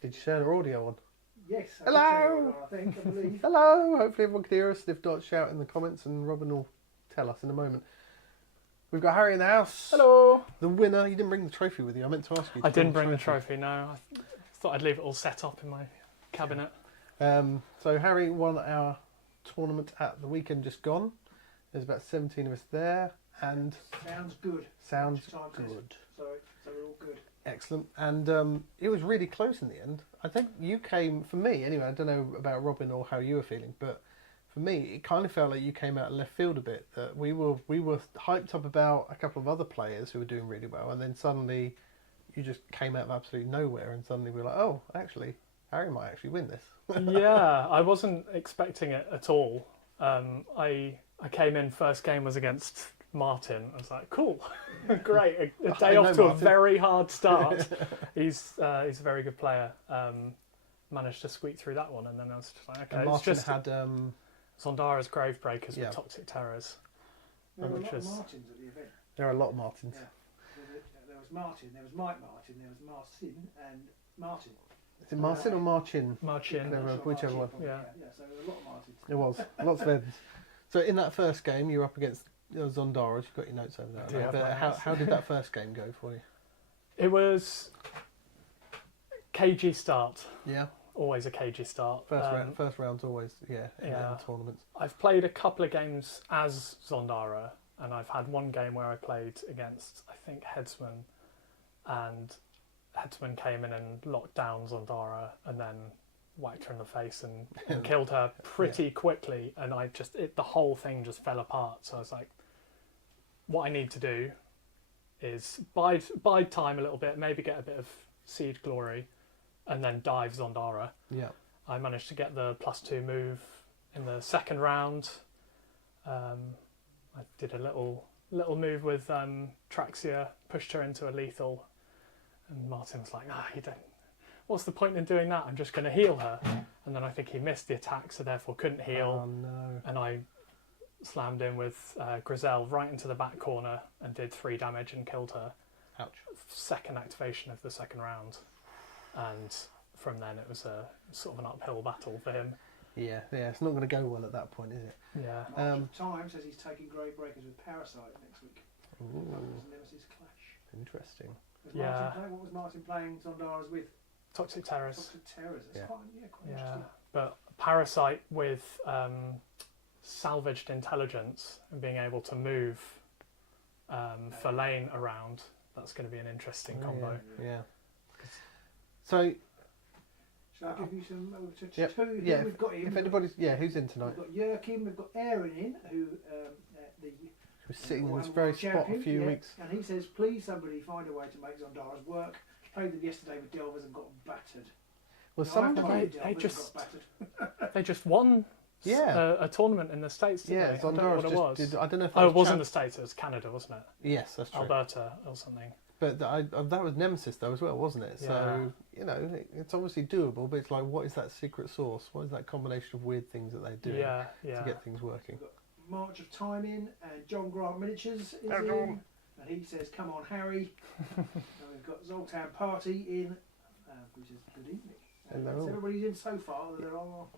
Did you turn our audio on? Yes. Hello! I think, I believe. Hello! Hopefully everyone can hear us. If not, shout in the comments and Robin will tell us in a moment. We've got Harry in the house. Hello! The winner. You didn't bring the trophy with you. I meant to ask you. I didn't bring the trophy, no. I thought I'd leave it all set up in my cabinet. So Harry won our tournament at the weekend just gone. There's about 17 of us there. And sounds good. Sounds good. So we're all good. Excellent. And it was really close in the end. I think you came, for me anyway, I don't know about Robin or how you were feeling, but for me it kind of felt like you came out of left field a bit. That we were hyped up about a couple of other players who were doing really well, and then suddenly you just came out of absolutely nowhere, and suddenly we were like, oh, actually, Harry might actually win this. Yeah, I wasn't expecting it at all. I came in, first game was against Martin. I was like, cool, great, a day off to Martin. A very hard start. He's a very good player. Managed to squeak through that one, and then I was just like, okay, and it's just had Zondara's Gravebreakers with Toxic Terrors. There were a lot of Martins at the event. There are a lot of Martins. Yeah. There was Martin, there was Mike Martin, there was Martin and Martin. Is it Martin or Marchin? Marchin. Whichever one. Yeah, so there were a lot of Martins. It was. Lots of ends. So in that first game, you were up against Zondara. You've got your notes over there. Yeah, but how did that first game go for you? It was cagey start. Yeah. Always a cagey start. First round's always, in tournaments. I've played a couple of games as Zondara, and I've had one game where I played against, I think, Headsman, and Headsman came in and locked down Zondara and then whacked her in the face and killed her pretty quickly, and the whole thing just fell apart. So I was like, what I need to do is bide time a little bit, maybe get a bit of seed glory, and then dive Zondara. Yeah. I managed to get the +2 move in the second round. I did a little move with Traxia, pushed her into a lethal, and Martin was like, you don't. What's the point in doing that? I'm just going to heal her. And then I think he missed the attack, so therefore couldn't heal. Oh no! And I slammed in with Griselle right into the back corner and did 3 damage and killed her. Ouch. Second activation of the second round. And from then it was a sort of an uphill battle for him. Yeah, it's not going to go well at that point, is it? Yeah. Time says he's taking Gravebreakers with Parasite next week. Ooh. Nemesis clash. Interesting. What was Martin playing Zondara's with? Toxic Terrors. Toxic Terrors. That's quite interesting. But Parasite with salvaged intelligence and being able to move for lane around, that's going to be an interesting combo. Yeah. So, shall I give you some two? Yeah. We've got him. If anybody's, who's in tonight? We've got Yerkin, we've got Aaron in, who was sitting in this very spot a few weeks. And he says, please somebody find a way to make Zondara's work. Played them yesterday with Delvers and got battered. They just won a tournament in the States, didn't they? Zondara I don't know if it was in the States, it was Canada, wasn't it? Yes, that's true. Alberta or something. But that was Nemesis though as well, wasn't it? So, it's obviously doable, but it's like, what is that secret sauce? What is that combination of weird things that they do to get things working? We've got March of Time in, and John Grant Miniatures is in. And he says, come on, Harry. And we've got Zoltan Party in, which is good evening. Hello. So everybody's in so far, there are more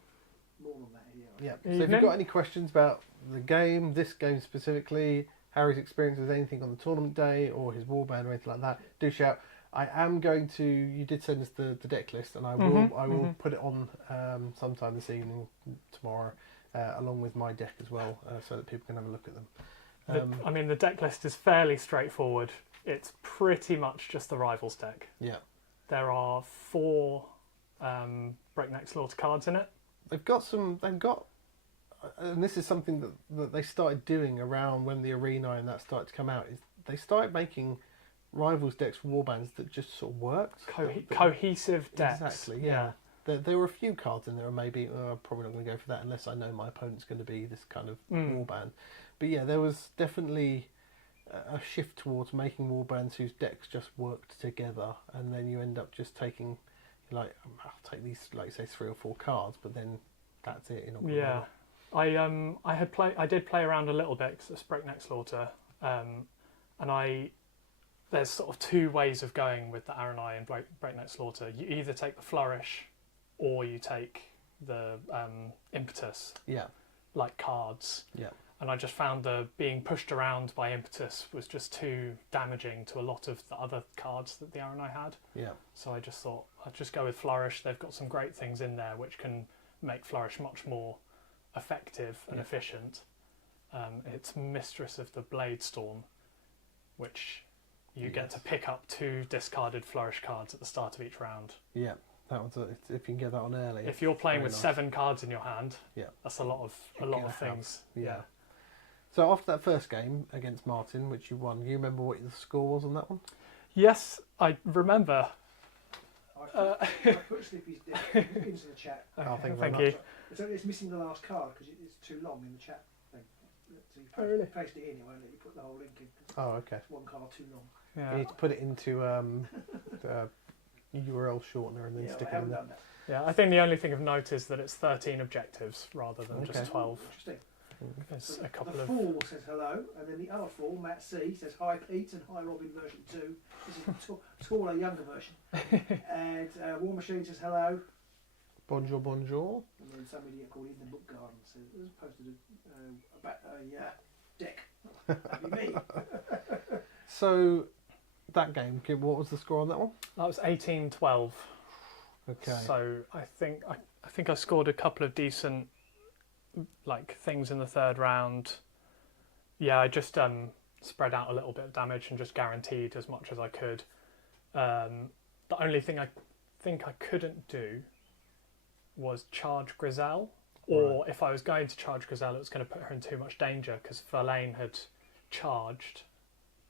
than that here. Yeah. So if you've got any questions about the game, this game specifically, Harry's experience with anything on the tournament day or his warband or anything like that, do shout. I am going to. You did send us the deck list, and I will put it on sometime this evening, tomorrow, along with my deck as well, so that people can have a look at them. The deck list is fairly straightforward. It's pretty much just the Rivals deck. Yeah. There are 4 Breakneck Slaughter cards in it. They've got, and this is something that they started doing around when the Arenai and that started to come out, is they started making Rivals decks for warbands that just sort of worked. Cohesive decks. Exactly, yeah. There were a few cards in there, and maybe I'm probably not going to go for that unless I know my opponent's going to be this kind of warband. But yeah, there was definitely a shift towards making warbands whose decks just worked together, and then you end up just taking, I'll take these, like you say, 3 or 4 cards, but then that's it. I did play around a little bit because it's Breakneck Slaughter, and I there's sort of two ways of going with the Arenai and Breakneck Slaughter. You either take the Flourish, or you take the Impetus, like cards. Yeah. And I just found the being pushed around by Impetus was just too damaging to a lot of the other cards that the Arenai had. Yeah. So I just thought I'd just go with Flourish. They've got some great things in there which can make Flourish much more effective and efficient. It's Mistress of the Blade Storm, which you get to pick up 2 discarded Flourish cards at the start of each round. Yeah. That one's if you can get that on early. If you're playing with nice. 7 cards in your hand, that's a lot of have. things. Yeah. So after that first game against Martin, which you won, you remember what the score was on that one? Yes, I remember. I put Slippy's into the chat. Thank you. It's missing the last card because it's too long in the chat thing. So you really? paste it in, it won't let you put the whole link in. Oh, okay. It's one card too long. Yeah. You need to put it into URL shortener and then stick it in there. Done that. Yeah, I think the only thing of note is that it's 13 objectives rather than just 12. Interesting. There's So a couple the of... Fool says hello, and then the other Fool, Matt C, says hi Pete and hi Robin version 2. This is the taller, younger version. And War Machine says hello. Bonjour, bonjour. And then some idiot called In the Book Garden says, posted a deck. That'd be me. So that game, what was the score on that one? That was 18-12. Okay. So I think I scored a couple of decent things in the third round. Yeah, I just spread out a little bit of damage and just guaranteed as much as I could. The only thing I think I couldn't do was charge Griselle, or if I was going to charge Griselle, it was going to put her in too much danger because Verlaine had charged,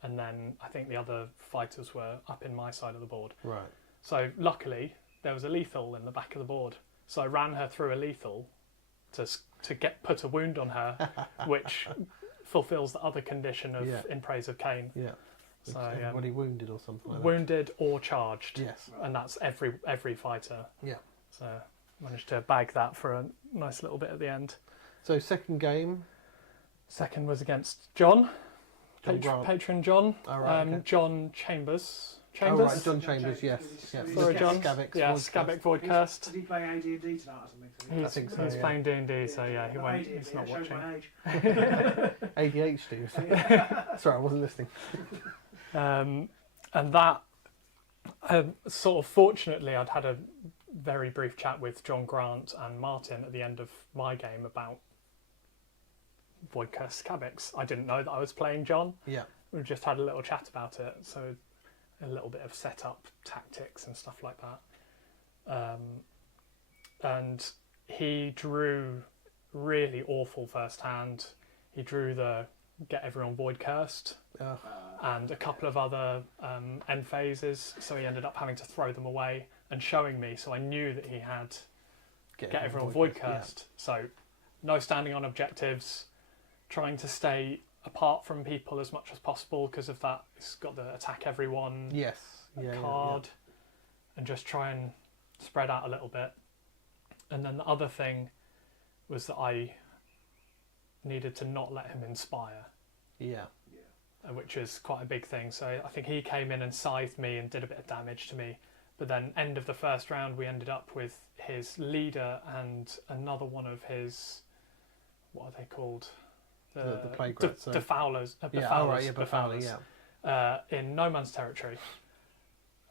and then I think the other fighters were up in my side of the board. Right. So luckily there was a lethal in the back of the board, so I ran her through a lethal to put a wound on her, which fulfills the other condition of In Praise of Cain. Yeah. So everybody wounded or something like wounded or charged. Yes. And that's every fighter. Yeah. So managed to bag that for a nice little bit at the end. So second game. Second was against John. Grant. Patron John. Oh, right, okay. John Chambers. Oh, right, John Chambers, yes. Sorry, John. Skabex, Skabex Void Cursed. Is he playing AD&D tonight or something? I think so, He's playing D&D, so he won't. AD&D, He's not that shows watching. my age. ADHD. Sorry, I wasn't listening. And that, sort of fortunately, I'd had a very brief chat with John Grant and Martin at the end of my game about Void Curse Skabex. I didn't know that I was playing John. Yeah. We just had a little chat about it, so a little bit of setup tactics and stuff like that. And he drew really awful first hand. He drew the get everyone void cursed and a couple of other end phases, so he ended up having to throw them away and showing me, so I knew that he had get everyone void cursed. So no standing on objectives, trying to stay apart from people as much as possible because of that. It's got the attack everyone card, and just try and spread out a little bit. And then the other thing was that I needed to not let him inspire. Yeah. Which is quite a big thing. So I think he came in and scythed me and did a bit of damage to me. But then end of the first round, we ended up with his leader and another one of his, what are they called? The plague rats. Defowlers. Befowler, in no man's territory.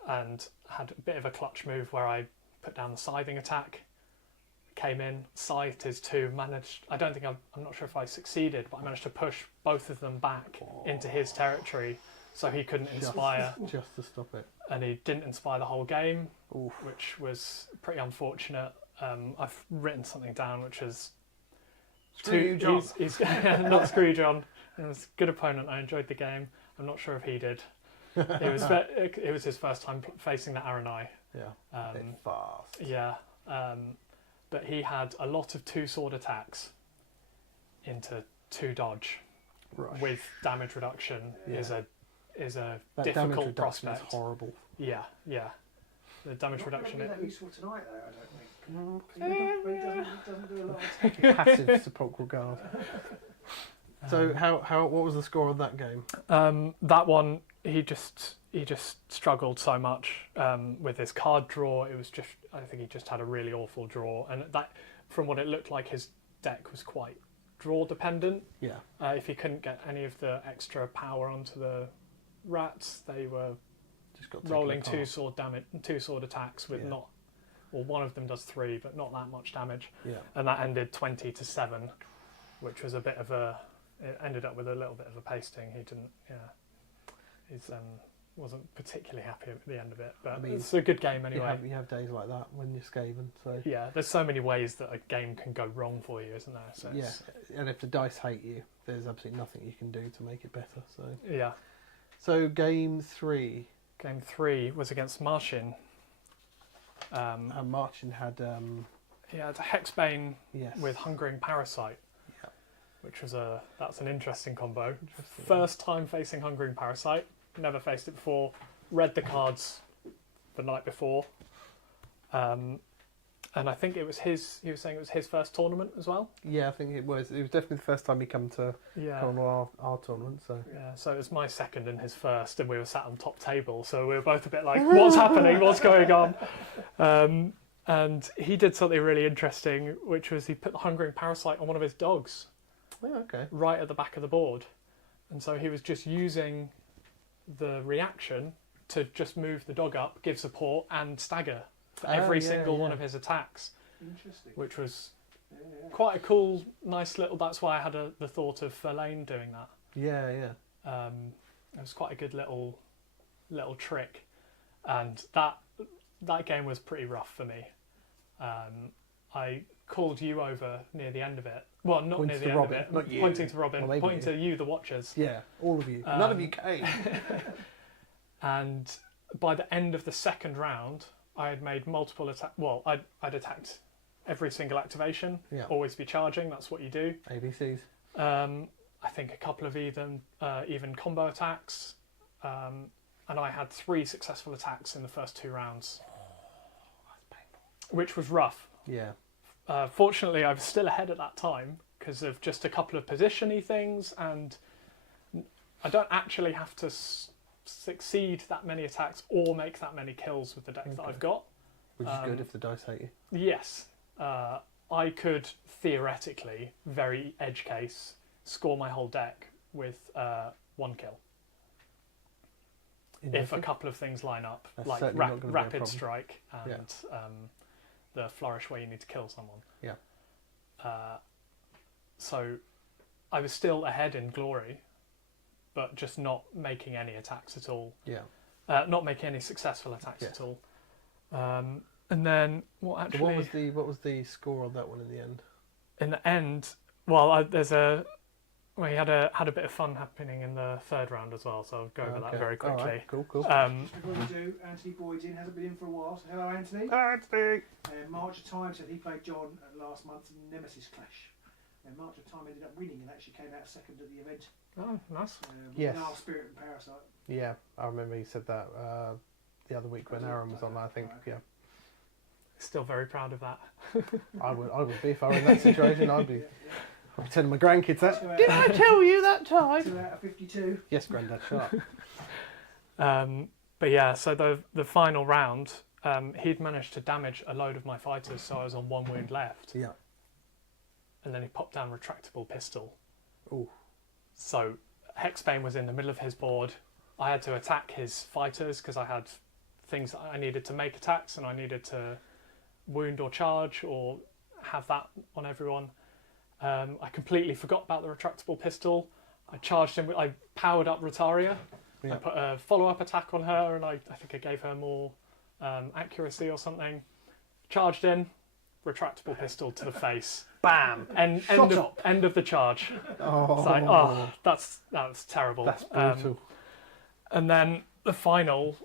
And had a bit of a clutch move where I put down the scything attack. Came in, scythed his two, managed, I'm not sure if I succeeded, but I managed to push both of them back into his territory so he couldn't inspire. Just to stop it. And he didn't inspire the whole game, Oof. which was pretty unfortunate. I've written something down which is... Screw you, John. He's not screw you, John. It was a good opponent. I enjoyed the game. I'm not sure if he did. It was his first time facing the Arenai. Yeah, a bit fast. Yeah. But he had a lot of two-sword attacks into 2 dodge with damage reduction is a that difficult prospect. Is horrible. Yeah. The damage reduction. Not that useful tonight, though. I don't think. He doesn't do a lot of attacking. Passive sepulchral guard. So what was the score of that game? That one, he just struggled so much with his card draw. It was just, I think he just had a really awful draw, and that, from what it looked like, his deck was quite draw dependent. Yeah. If he couldn't get any of the extra power onto the rats, they were Just got rolling two sword attacks with not, well, one of them does 3, but not that much damage. Yeah. And that ended 20-7, which was a bit of a. It ended up with a little bit of a pasting. He didn't. Yeah. He's wasn't particularly happy at the end of it, but I mean, it's a good game anyway. You have days like that when you're Skaven. So yeah, there's so many ways that a game can go wrong for you, isn't there? So yeah, and if the dice hate you, there's absolutely nothing you can do to make it better. So yeah. So game 3. Game 3 was against Martian. And Martian had it's a Hexbane yes. with Hungering Parasite. Yeah. Which was that's an interesting combo. First time facing Hungering Parasite. Never faced it before. Read the cards the night before. And I think it was he was saying it was his first tournament as well. Yeah, I think it was. It was definitely the first time he come on our tournament. So yeah, so it was my second and his first, and we were sat on top table. So we were both a bit like, "What's happening? What's going on?" And he did something really interesting, which was he put the Hungering Parasite on one of his dogs. Oh, okay. Right at the back of the board, and so he was just using the reaction to just move the dog up, give support, and stagger for every single one of his attacks. Interesting. Which was quite a cool, nice little. That's why I had the thought of Verlaine doing that. Yeah, yeah. It was quite a good little trick, and that game was pretty rough for me. I called you over near the end of it. Well, not near the end of it. Not you. Pointing to Robin, Well, pointing to you, the watchers. Yeah, all of you. None of you came. And by the end of the second round, I had made multiple attacks. Well, I'd attacked every single activation. Yeah. Always be charging. That's what you do. ABCs. I think a couple of even combo attacks. And I had 3 successful attacks in the first 2 rounds. That's painful. Which was rough. Yeah. Fortunately, I was still ahead at that time because of just a couple of position-y things, and I don't actually have to succeed that many attacks or make that many kills with the deck that I've got. Which is good if the dice hate you. Yes. I could theoretically, very edge case, score my whole deck with 1 kill. If a couple of things line up, That's like rapid strike and the flourish where you need to kill someone. Yeah. So I was still ahead in glory, but just not making any attacks at all. Yeah. Not making any successful attacks at all. And then what actually? So what was the score on that one in the end? In the end, well, we had a bit of fun happening in the third round as well, so I'll go over that very quickly. Right. Cool. Before we do, Anthony Boyd's in, hasn't been in for a while. So hello, Anthony. Anthony. March of Time said he played John last month's Nemesis clash. And March of Time ended up winning and actually came out second at the event. Oh, nice. Yes. With Spirit and Parasite. Yeah, I remember he said that the other week when Aaron was on that. I think. Yeah. Still very proud of that. I would be if I were in that situation. I'd be. I'm telling my grandkids that. Did I tell you that time? 2 out of 52. Yes, Grandad, shut up. But yeah, so the final round, he'd managed to damage a load of my fighters, so I was on 1 wound left. Yeah. And then he popped down retractable pistol. Ooh. So Hexbane was in the middle of his board. I had to attack his fighters because I had things that I needed to make attacks, and I needed to wound or charge or have that on everyone. I completely forgot about the retractable pistol. I charged him. I powered up Rotaria. Yeah. I put a follow-up attack on her, and I think I gave her more accuracy or something. Charged in, retractable pistol to the face. Bam! End of the charge. Oh, That's terrible. That's brutal. And then the final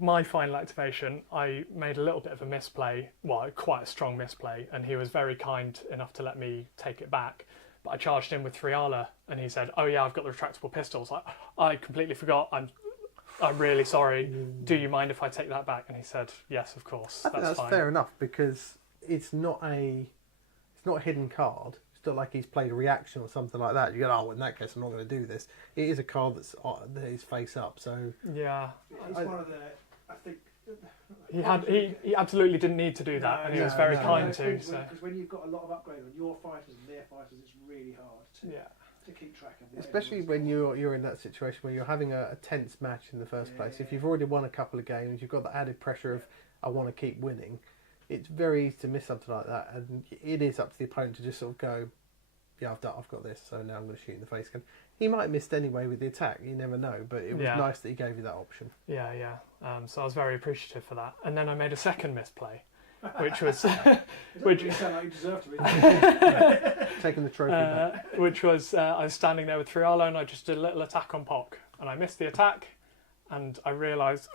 my final activation, I made a little bit of a misplay. Well, quite a strong misplay, and he was very kind enough to let me take it back. But I charged him with 3 Ala, and he said, "Oh yeah, I've got the retractable pistols. I completely forgot. I'm really sorry. Do you mind if I take that back?" And he said, "Yes, of course. I think that's fine." fair enough because it's not a hidden card. It's like he's played a reaction or something like that, you go, oh, in that case, I'm not going to do this. It is a card that is face up, so yeah, He's one of the, I think. he absolutely didn't need to do that, and he was very kind to. Because So when you've got a lot of upgrade on your fighters and their fighters, it's really hard to keep track of. Especially when you're in that situation where you're having a tense match in the first place. If you've already won a couple of games, you've got the added pressure of I want to keep winning. It's very easy to miss something like that, and it is up to the opponent to just sort of go, yeah, I've got this, so now I'm going to shoot in the face again. He might have missed anyway with the attack, you never know, but it was nice that he gave you that option. Yeah. So I was very appreciative for that, and then I made a second misplay, which was which you sound like you deserve to be. Taking the trophy back. Which was I was standing there with Trialo and I just did a little attack on Pock, and I missed the attack, and I realised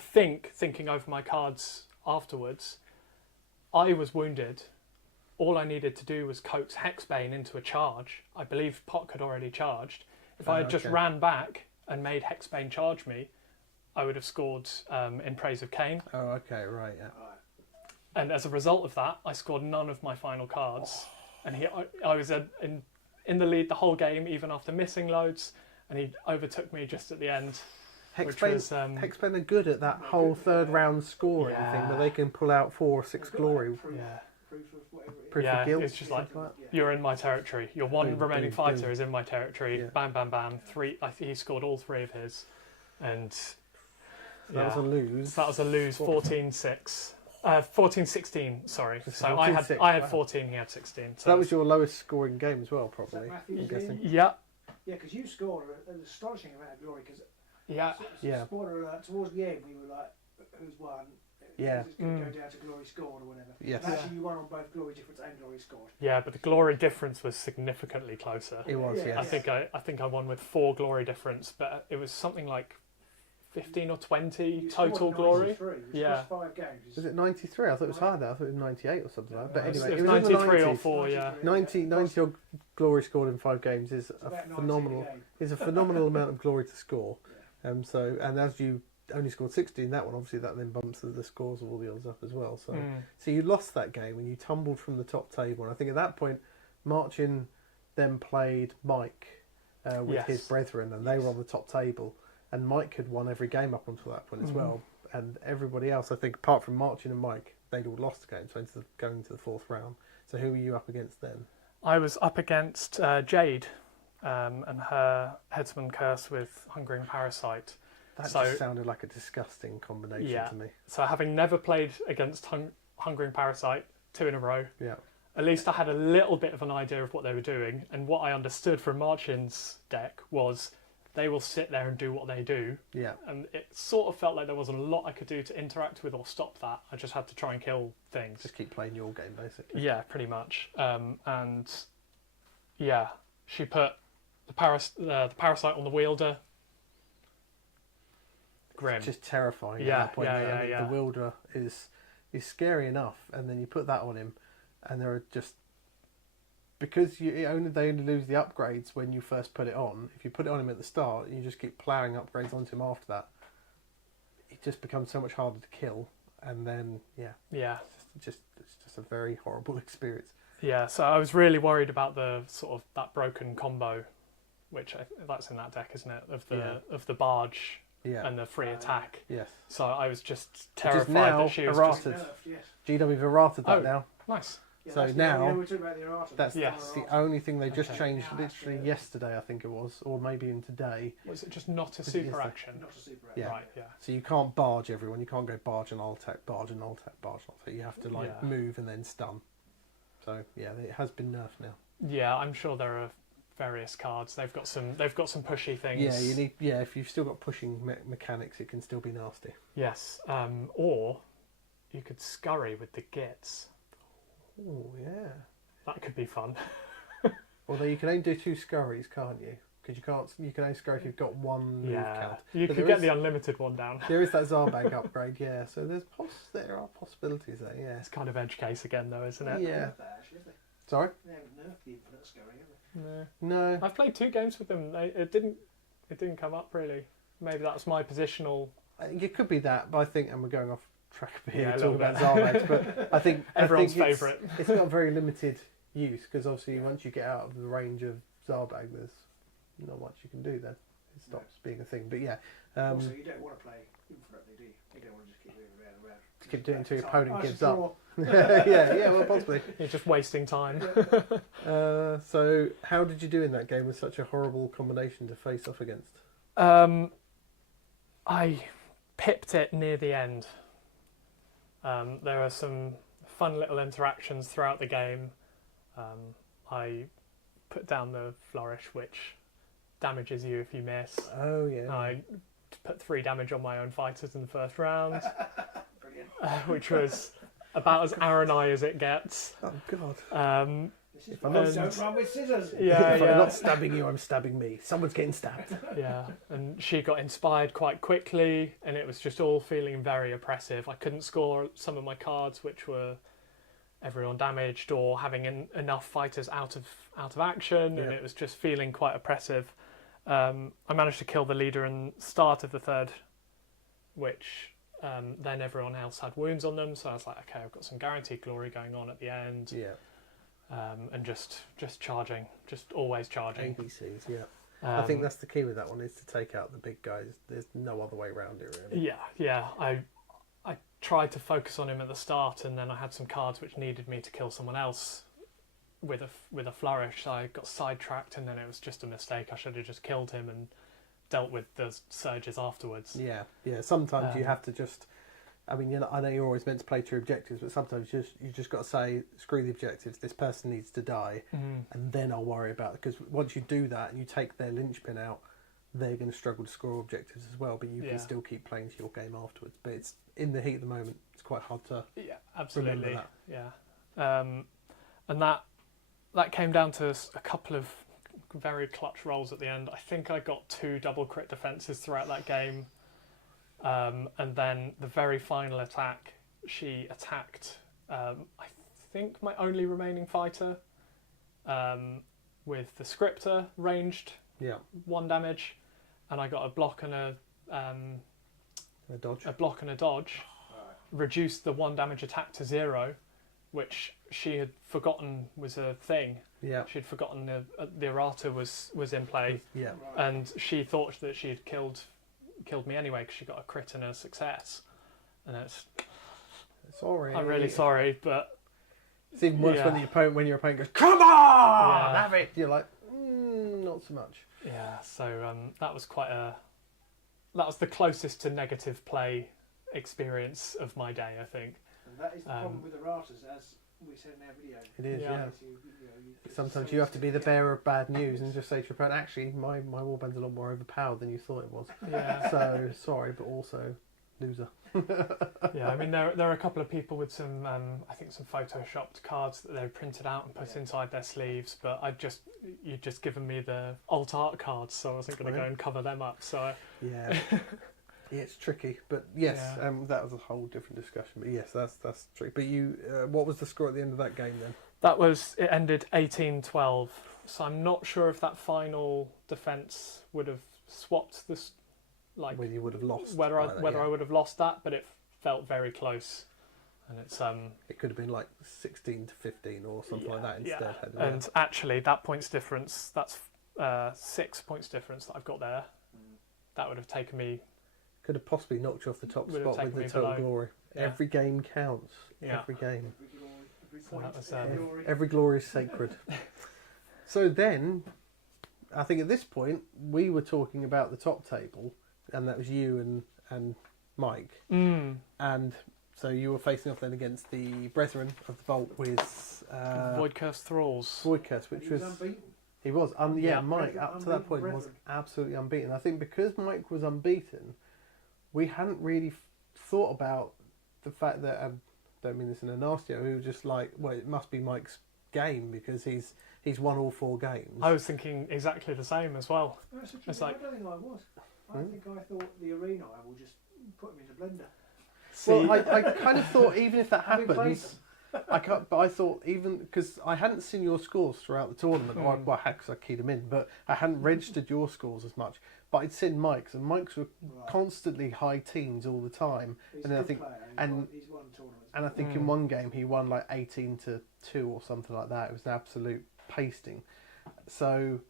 thinking over my cards afterwards, I was wounded. All I needed to do was coax Hexbane into a charge. I believe Pock had already charged. If I had just ran back and made Hexbane charge me, I would have scored in praise of Kane. Oh, okay, right, yeah. And as a result of that, I scored none of my final cards. And I was in the lead the whole game, even after missing loads, and he overtook me just at the end. Hexbane are good at that whole third round scoring thing, where they can pull out 4 or 6 glory. Proof of guilt. It's just like, you're in my territory. Your one remaining fighter is in my territory. Yeah. Bam, bam, bam. 3. He scored all 3 of his, and that was a lose. That was a lose. 14-6. 14-16. Sorry. So I had 14. He had 16. So that was your lowest scoring game as well, probably. I'm guessing. Yeah. Yeah, because you scored an astonishing amount of glory. Yeah. Spoiler alert, towards the end, we were like, who's won? Yeah. It's going to go down to glory scored or whatever. Yes. And actually, you won on both glory difference and glory scored. Yeah, but the glory difference was significantly closer. It was, yes. I think I won with 4 glory difference, but it was something like 15 or 20 total glory. Yeah. 5 games. Was it 93? I thought it was higher than that. I thought it was 98 or something like that. But anyway, it was 93 or 4, yeah. 90 odd glory scored in 5 games is a phenomenal. Is a phenomenal amount of glory to score. And as you only scored 16, that one obviously that then bumps the scores of all the others up as well. So you lost that game and you tumbled from the top table. And I think at that point, Marchin then played Mike with his brethren, and they were on the top table. And Mike had won every game up until that point as well. And everybody else, I think, apart from Marchin and Mike, they'd all lost the game, so going into the 4th round. So who were you up against then? I was up against Jade and her Headsman Curse with Hungering Parasite. That just sounded like a disgusting combination to me. So having never played against Hungering Parasite 2 in a row, at least I had a little bit of an idea of what they were doing. And what I understood from Marchin's deck was they will sit there and do what they do. Yeah. And it sort of felt like there wasn't a lot I could do to interact with or stop that. I just had to try and kill things. Just keep playing your game, basically. Yeah, pretty much. She put the Parasite on the Wielder. Grim. It's just terrifying at that point. The Wielder is scary enough, and then you put that on him, and there are just... Because they only lose the upgrades when you first put it on. If you put it on him at the start, you just keep ploughing upgrades onto him after that. It just becomes so much harder to kill, and then it's just a very horrible experience. Yeah, so I was really worried about the sort of that broken combo, which that's in that deck, isn't it? Of the barge and the free attack. Yes. So I was just terrified now that she was errated. GW errated that now. Nice. Yeah, so now, that's the only thing they just changed literally yesterday, I think it was, or maybe even today. Was it just not a super action? Not a super action. Yeah. Right, yeah. So you can't barge everyone. You can't go barge and alt-attack, barge and alt-attack, barge and alt-attack. You have to move and then stun. So yeah, it has been nerfed now. Yeah, I'm sure there are various cards. They've got some pushy things. Yeah, you need. Yeah, if you've still got pushing mechanics, it can still be nasty. Yes. Or you could scurry with the gits. Oh yeah, that could be fun. Although you can only do 2 scurries, can't you? Because you can only scurry if you've got 1 move count. You could get the unlimited one down. There is that Zarbag upgrade, yeah. So there are possibilities there, yeah. It's kind of edge case again, though, isn't it? Yeah. Sorry? They haven't nerfed the infinite scurry, have they? No. I've played 2 games with them. It didn't come up really. Maybe that's my positional. I think it could be that, but I think, and we're going off track here talking about Zarbags, but I think everyone's favourite. It's got very limited use, because obviously once you get out of the range of Zarbag, there's not much you can do then. It stops being a thing. But yeah. Also, you don't want to play infinitely, do you? You don't want to just keep moving around and around. To keep doing until your opponent gives draw. up. yeah, well, possibly. You're just wasting time. So, how did you do in that game with such a horrible combination to face off against? I pipped it near the end. There are some fun little interactions throughout the game. I put down the flourish, which damages you if you miss. Oh, yeah. I put 3 damage on my own fighters in the first round, Brilliant. which was about as Arenai as it gets. Oh, God. This is I'm why not- you don't run with scissors. Yeah, If yeah. I'm not stabbing you, I'm stabbing me. Someone's getting stabbed. Yeah, and she got inspired quite quickly, and it was just all feeling very oppressive. I couldn't score some of my cards, which were everyone damaged or having enough fighters out of action, and Yeah. it was just feeling quite oppressive. I managed to kill the leader in the start of the third, which then everyone else had wounds on them, so I was like, okay, I've got some guaranteed glory going on at the end. Yeah. And just charging, just always charging. ABCs, yeah. I think that's the key with that one, is to take out the big guys. There's no other way around it, really. Yeah. I tried to focus on him at the start, and then I had some cards which needed me to kill someone else with a flourish. So I got sidetracked, and then it was just a mistake. I should have just killed him and dealt with the surges afterwards. Yeah. Sometimes you have to just... I mean, I know you're always meant to play to your objectives, but sometimes you just got to say, screw the objectives, this person needs to die, and then I'll worry about it. Because once you do that and you take their linchpin out, they're going to struggle to score objectives as well, but you can still keep playing to your game afterwards. But it's in the heat at the moment, it's quite hard to absolutely. remember that. Yeah. And that came down to a couple of very clutch rolls at the end. I think I got 2 double crit defenses throughout that game. And then the very final attack, she attacked, I think, my only remaining fighter with the scripter ranged 1 damage, and I got a block and a dodge. A block and a dodge, reduced the 1 damage attack to 0, which she had forgotten was a thing. Yeah. She'd forgotten the errata was in play, Yeah. and she thought that she had killed me anyway because she got a crit and a success, and it's Sorry. I'm really sorry, but It's even worse Yeah. when your opponent goes, "Come on, Yeah. have it." You're like, not so much. yeah. So that was that was the closest to negative play experience of my day, I think. And that is the problem with erratas, as we said in our video. It is, Yeah. yeah. You Sometimes you have to be the bearer of bad news and just say to your opponent, actually, my warband's a lot more overpowered than you thought it was. Yeah. So, sorry, but also, loser. Yeah, I mean, there are a couple of people with some, I think, some photoshopped cards that they printed out and put inside their sleeves, but you'd just given me the alt art cards, so I wasn't going to go and cover them up. So Yeah. Yeah, it's tricky, but yes, Yeah. that was a whole different discussion. But yes, that's tricky. But you, what was the score at the end of that game then? it ended 18-12. So I'm not sure if that final defense would have swapped this, like Whether you would have lost. whether by that, I would have lost that, but it felt very close, and it's It could have been like 16-15 or something like that instead. Yeah. hadn't it? And actually, that points difference, that's 6 points difference that I've got there. That would have taken me. Could have possibly knocked you off the top Would have spot with taken the me total below. glory. Yeah. Every game counts. Yeah. Every game. Every So point, that was, every glory. Every glory is sacred. So then, I think at this point, we were talking about the top table, and that was you and Mike. And so you were facing off then against the Brethren of the Vault with Void Curse Thralls. Void Curse, which He was was... unbeaten. He was. Yeah. Mike, up to that Unbeaten point, was Brethren. absolutely unbeaten. I think because Mike was unbeaten, we hadn't really thought about the fact that, I don't mean this in a nasty way, we were just like, well, it must be Mike's game because he's won all 4 games. I was thinking exactly the same as well. No, it's It's I like- don't think I was. I thought the Arena I will just put him in the blender. Well, I kind of thought even if that Having played happens, but I thought even because I hadn't seen your scores throughout the tournament, or I had because I keyed them in, but I hadn't registered your scores as much. But I'd seen Mike's, and Mike's were Right. constantly high teens all the time. He's And a then I good think- player. and- He's won tournaments And I think in one game he won like 18-2 or something like that. It was an absolute pasting. So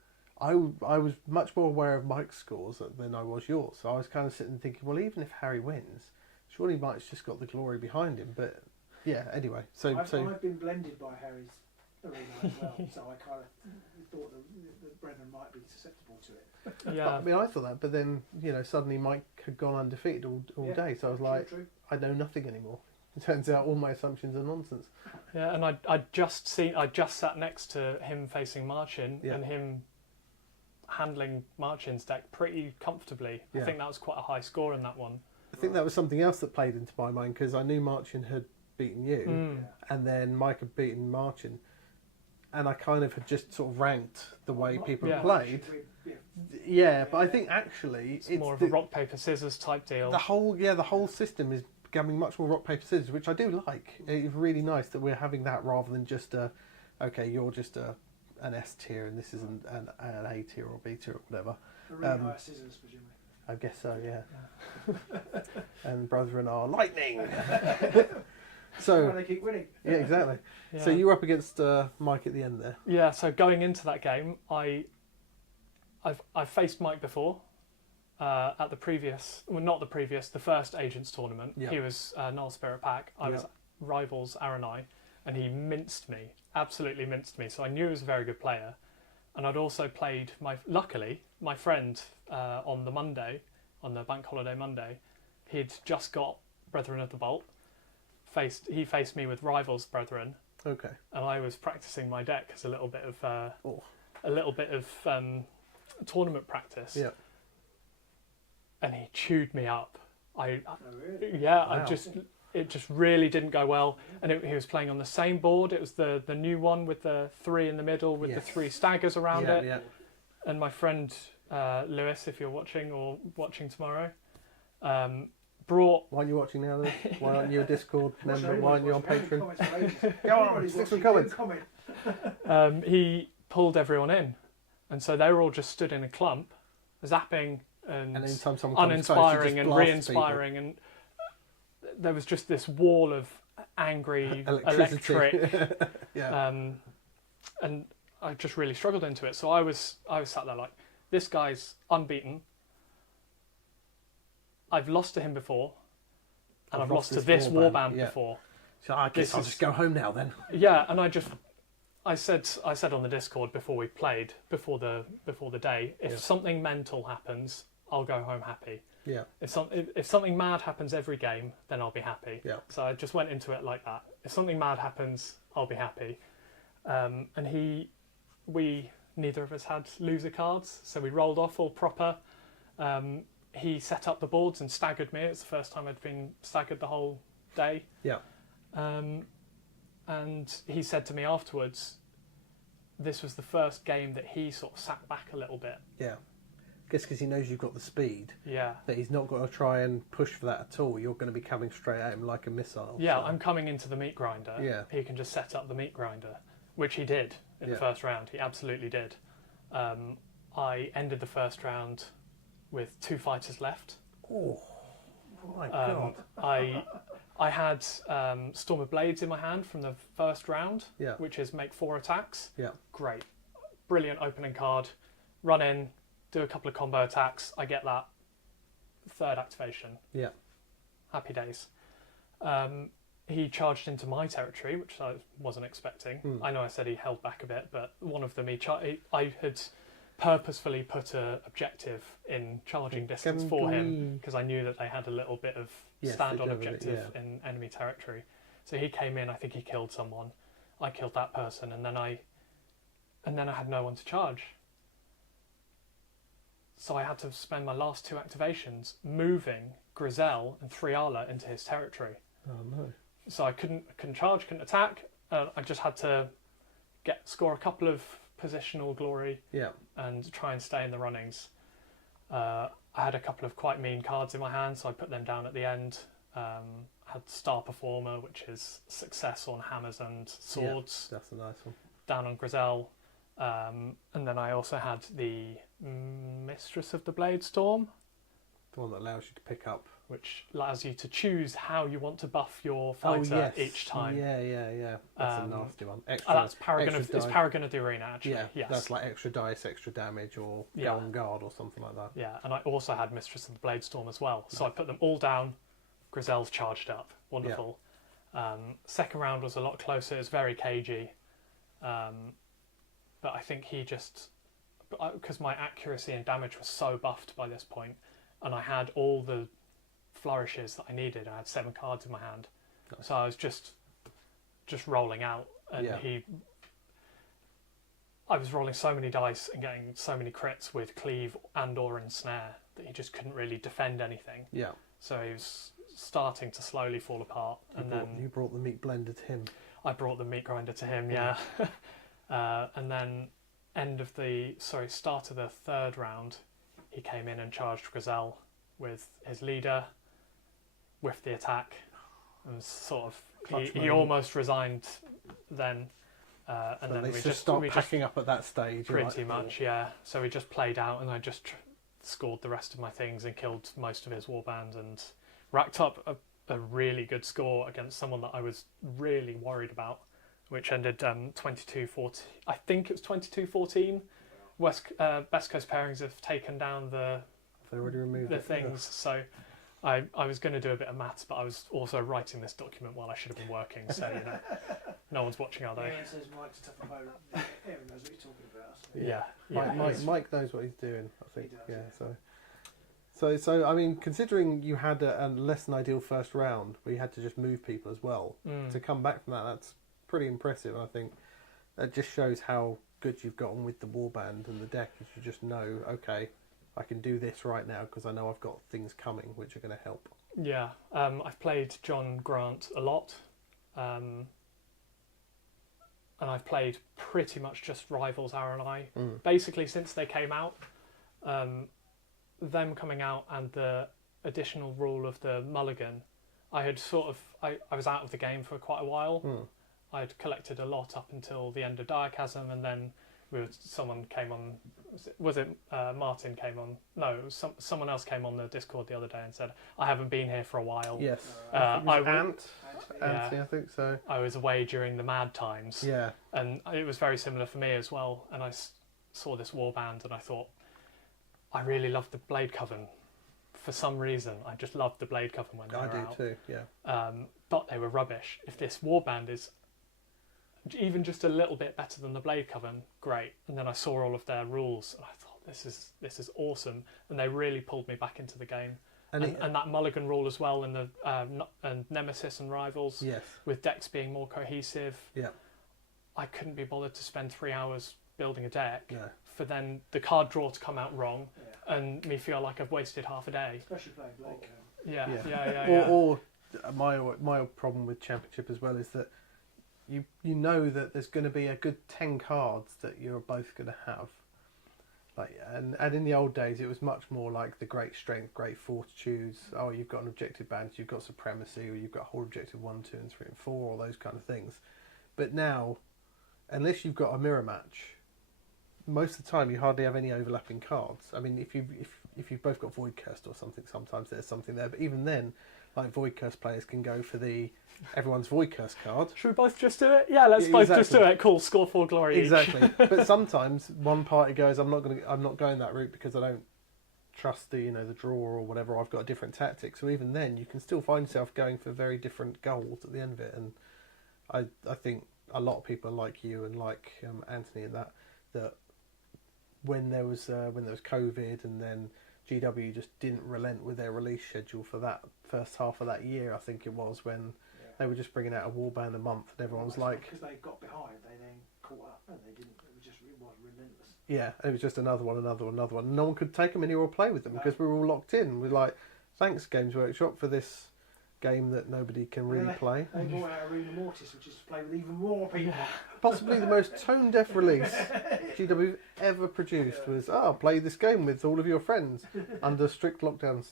I was much more aware of Mike's scores than I was yours. So I was kind of sitting thinking, well, even if Harry wins, surely Mike's just got the glory behind him. But yeah, anyway. I've been blended by Harry's arena as well, so I kind of thought that Brennan might be susceptible to it. Yeah. I mean, I thought that, but then suddenly Mike had gone undefeated all day. So I was like, true. I know nothing anymore. It turns out all my assumptions are nonsense. Yeah, and I just sat next to him facing Marcin and him handling Marcin's deck pretty comfortably. Yeah. I think that was quite a high score in that one. I think that was something else that played into my mind because I knew Marcin had beaten you, and then Mike had beaten Marcin, and I kind of had just sort of ranked the way people played. Yeah, but I think actually it's more of a rock paper scissors type deal. The whole system is becoming much more rock paper scissors, which I do like. It's really nice that we're having that rather than just you're just an S tier and this is an A tier or B tier or whatever. Rynos scissors, presumably. I guess so, yeah. And brethren are lightning. So they keep winning. Yeah, exactly. Yeah. So you were up against Mike at the end there. Yeah. So going into that game, I've faced Mike before. At the first Agents tournament. Yeah. He was Null Spirit Pack. I was Rivals Arenai, and he absolutely minced me. So I knew he was a very good player. And I'd also played luckily, my friend on the bank holiday Monday, he'd just got Brethren of the Bolt. He faced me with Rivals Brethren. Okay. And I was practicing my deck as a little bit of tournament practice. Yeah. And he chewed me up. Really? Wow. It just really didn't go well. And he was playing on the same board. It was the new one with the 3 in the middle with the 3 staggers around it. Yeah. And my friend Lewis, if you're watching tomorrow, brought. Why aren't you watching now? Then? Why aren't you a Discord member? Why aren't you on Patreon? Go on, stick some comments. He pulled everyone in, and so they were all just stood in a clump, zapping and anytime someone uninspiring and re-inspiring, and there was just this wall of angry electric. Yeah. And I just really struggled into it. So I was sat there like, this guy's unbeaten. I've lost to him before, and I've lost to this warband before. So I guess I'll just go home now then. Yeah, and I said on the Discord before we played, before the day, if something mental happens, I'll go home happy. Yeah. If something mad happens every game, then I'll be happy. Yeah. So I just went into it like that. If something mad happens, I'll be happy. And neither of us had loser cards, so we rolled off all proper. He set up the boards and staggered me. It's the first time I'd been staggered the whole day. Yeah. And he said to me afterwards, this was the first game that he sort of sat back a little bit. Yeah. I guess because he knows you've got the speed. Yeah. That he's not got to try and push for that at all. You're going to be coming straight at him like a missile. Yeah, so. I'm coming into the meat grinder. Yeah. He can just set up the meat grinder, which he did in the first round. He absolutely did. I ended the first round with 2 fighters left. Oh my God. I had Storm of Blades in my hand from the first round, which is make 4 attacks. Yeah. Great. Brilliant opening card. Run in, do a couple of combo attacks. I get that 3rd activation. Yeah. Happy days. He charged into my territory, which I wasn't expecting. I know I said he held back a bit, but one of them, I had purposefully put an objective in charging distance for him because I knew that they had a little bit of stand-on objective in enemy territory. So he came in, I think he killed someone. I killed that person, and then I had no one to charge. So I had to spend my last 2 activations moving Grizel and Thriala into his territory. Oh no. So I couldn't charge, couldn't attack. I just had to score a couple of positional glory and try and stay in the runnings. I had a couple of quite mean cards in my hand, so I put them down at the end. I had Star Performer, which is success on hammers and swords. Yeah, that's a nice one. Down on Grizel. And then I also had the Mistress of the Blade Storm. The one that allows you to pick up which allows you to choose how you want to buff your fighter each time. Yeah. That's a nasty one. That's Paragon of it's Paragon of the Arena actually. Yeah, yes. That's like extra dice, extra damage, or go on guard or something like that. Yeah, and I also had Mistress of the Bladestorm as well. So I put them all down. Grizel's charged up. Wonderful. Yeah. Second round was a lot closer. It was very cagey. But I think he just... Because my accuracy and damage was so buffed by this point, and I had all the flourishes that I needed. I had 7 cards in my hand. Nice. So I was just rolling out. And I was rolling so many dice and getting so many crits with Cleave and or Ensnare that he just couldn't really defend anything. Yeah. So he was starting to slowly fall apart. You brought the meat blender to him. I brought the meat grinder to him, yeah. And then start of the third round, he came in and charged Grizel with his leader, with the attack, and sort of he almost resigned then. And then we just packing up at that stage. Pretty much, yeah. So we just played out, and I just scored the rest of my things and killed most of his warband and racked up a really good score against someone that I was really worried about, which ended 22-14. I think it was 22-14. Best Coast Pairings have taken down the things. So I was going to do a bit of maths, but I was also writing this document while I should have been working. So no one's watching, are they? Yeah, it says Mike's a tough opponent. Aaron knows what he's talking about. Yeah. Mike knows what he's doing. I think. He does, yeah. So I mean, considering you had a less than ideal first round, where you had to just move people as well, to come back from that's pretty impressive. I think that just shows how good you've gotten with the warband and the deck. Is you just know, okay, I can do this right now because I know I've got things coming which are going to help. Yeah, I've played John Grant a lot, and I've played pretty much just Rivals Arenai. Basically, since they came out, them coming out and the additional rule of the mulligan, I had I was out of the game for quite a while. I'd collected a lot up until the end of Chasm, and then someone came on. Was it Martin came on? No, it was someone else came on the Discord the other day and said, "I haven't been here for a while." Yes, Anthony, I think so. I was away during the mad times. Yeah, and it was very similar for me as well. And I saw this warband, and I thought, I really loved the Blade Coven. For some reason, I just loved the Blade Coven when they were out. I do too. Yeah, but they were rubbish. If this warband is even just a little bit better than the Blade Coven, great. And then I saw all of their rules, and I thought, this is awesome. And they really pulled me back into the game. And that mulligan rule as well, and the and Nemesis and Rivals, yes, with decks being more cohesive. Yeah, I couldn't be bothered to spend 3 hours building a deck for then the card draw to come out wrong and me feel like I've wasted half a day. Especially playing Blade Coven. Yeah. Or my problem with Championship as well is that you know that there's going to be a good 10 cards that you're both going to have. Like and in the old days it was much more like the great strength, great fortitudes. Oh, you've got an objective band, you've got supremacy, or you've got a whole objective 1, 2, and 3, and 4, all those kind of things. But now, unless you've got a mirror match, most of the time you hardly have any overlapping cards. I mean, if you've both got Void Cursed or something, sometimes there's something there. But even then, like Void Cursed players can go for everyone's Void Cursed card. Should we both just do it? Yeah, let's both just do it. Cool, score 4 glory each. Exactly. But sometimes one party goes, I'm not going that route because I don't trust the draw or whatever. I've got a different tactic. So even then, you can still find yourself going for very different goals at the end of it. And I think a lot of people like you and like Anthony and that when there was COVID and then GW just didn't relent with their release schedule for that first half of that year, I think it was, when they were just bringing out a warband a month and everyone was like... Because they got behind, they then caught up and they didn't, it was relentless. Yeah, and it was just another one. No one could take them anywhere or play with them because we were all locked in. We're like, thanks Games Workshop for this game that nobody can really play. They brought out Arena Mortis, which is to play with even more people. Possibly the most tone-deaf release GW ever produced was, play this game with all of your friends under strict lockdown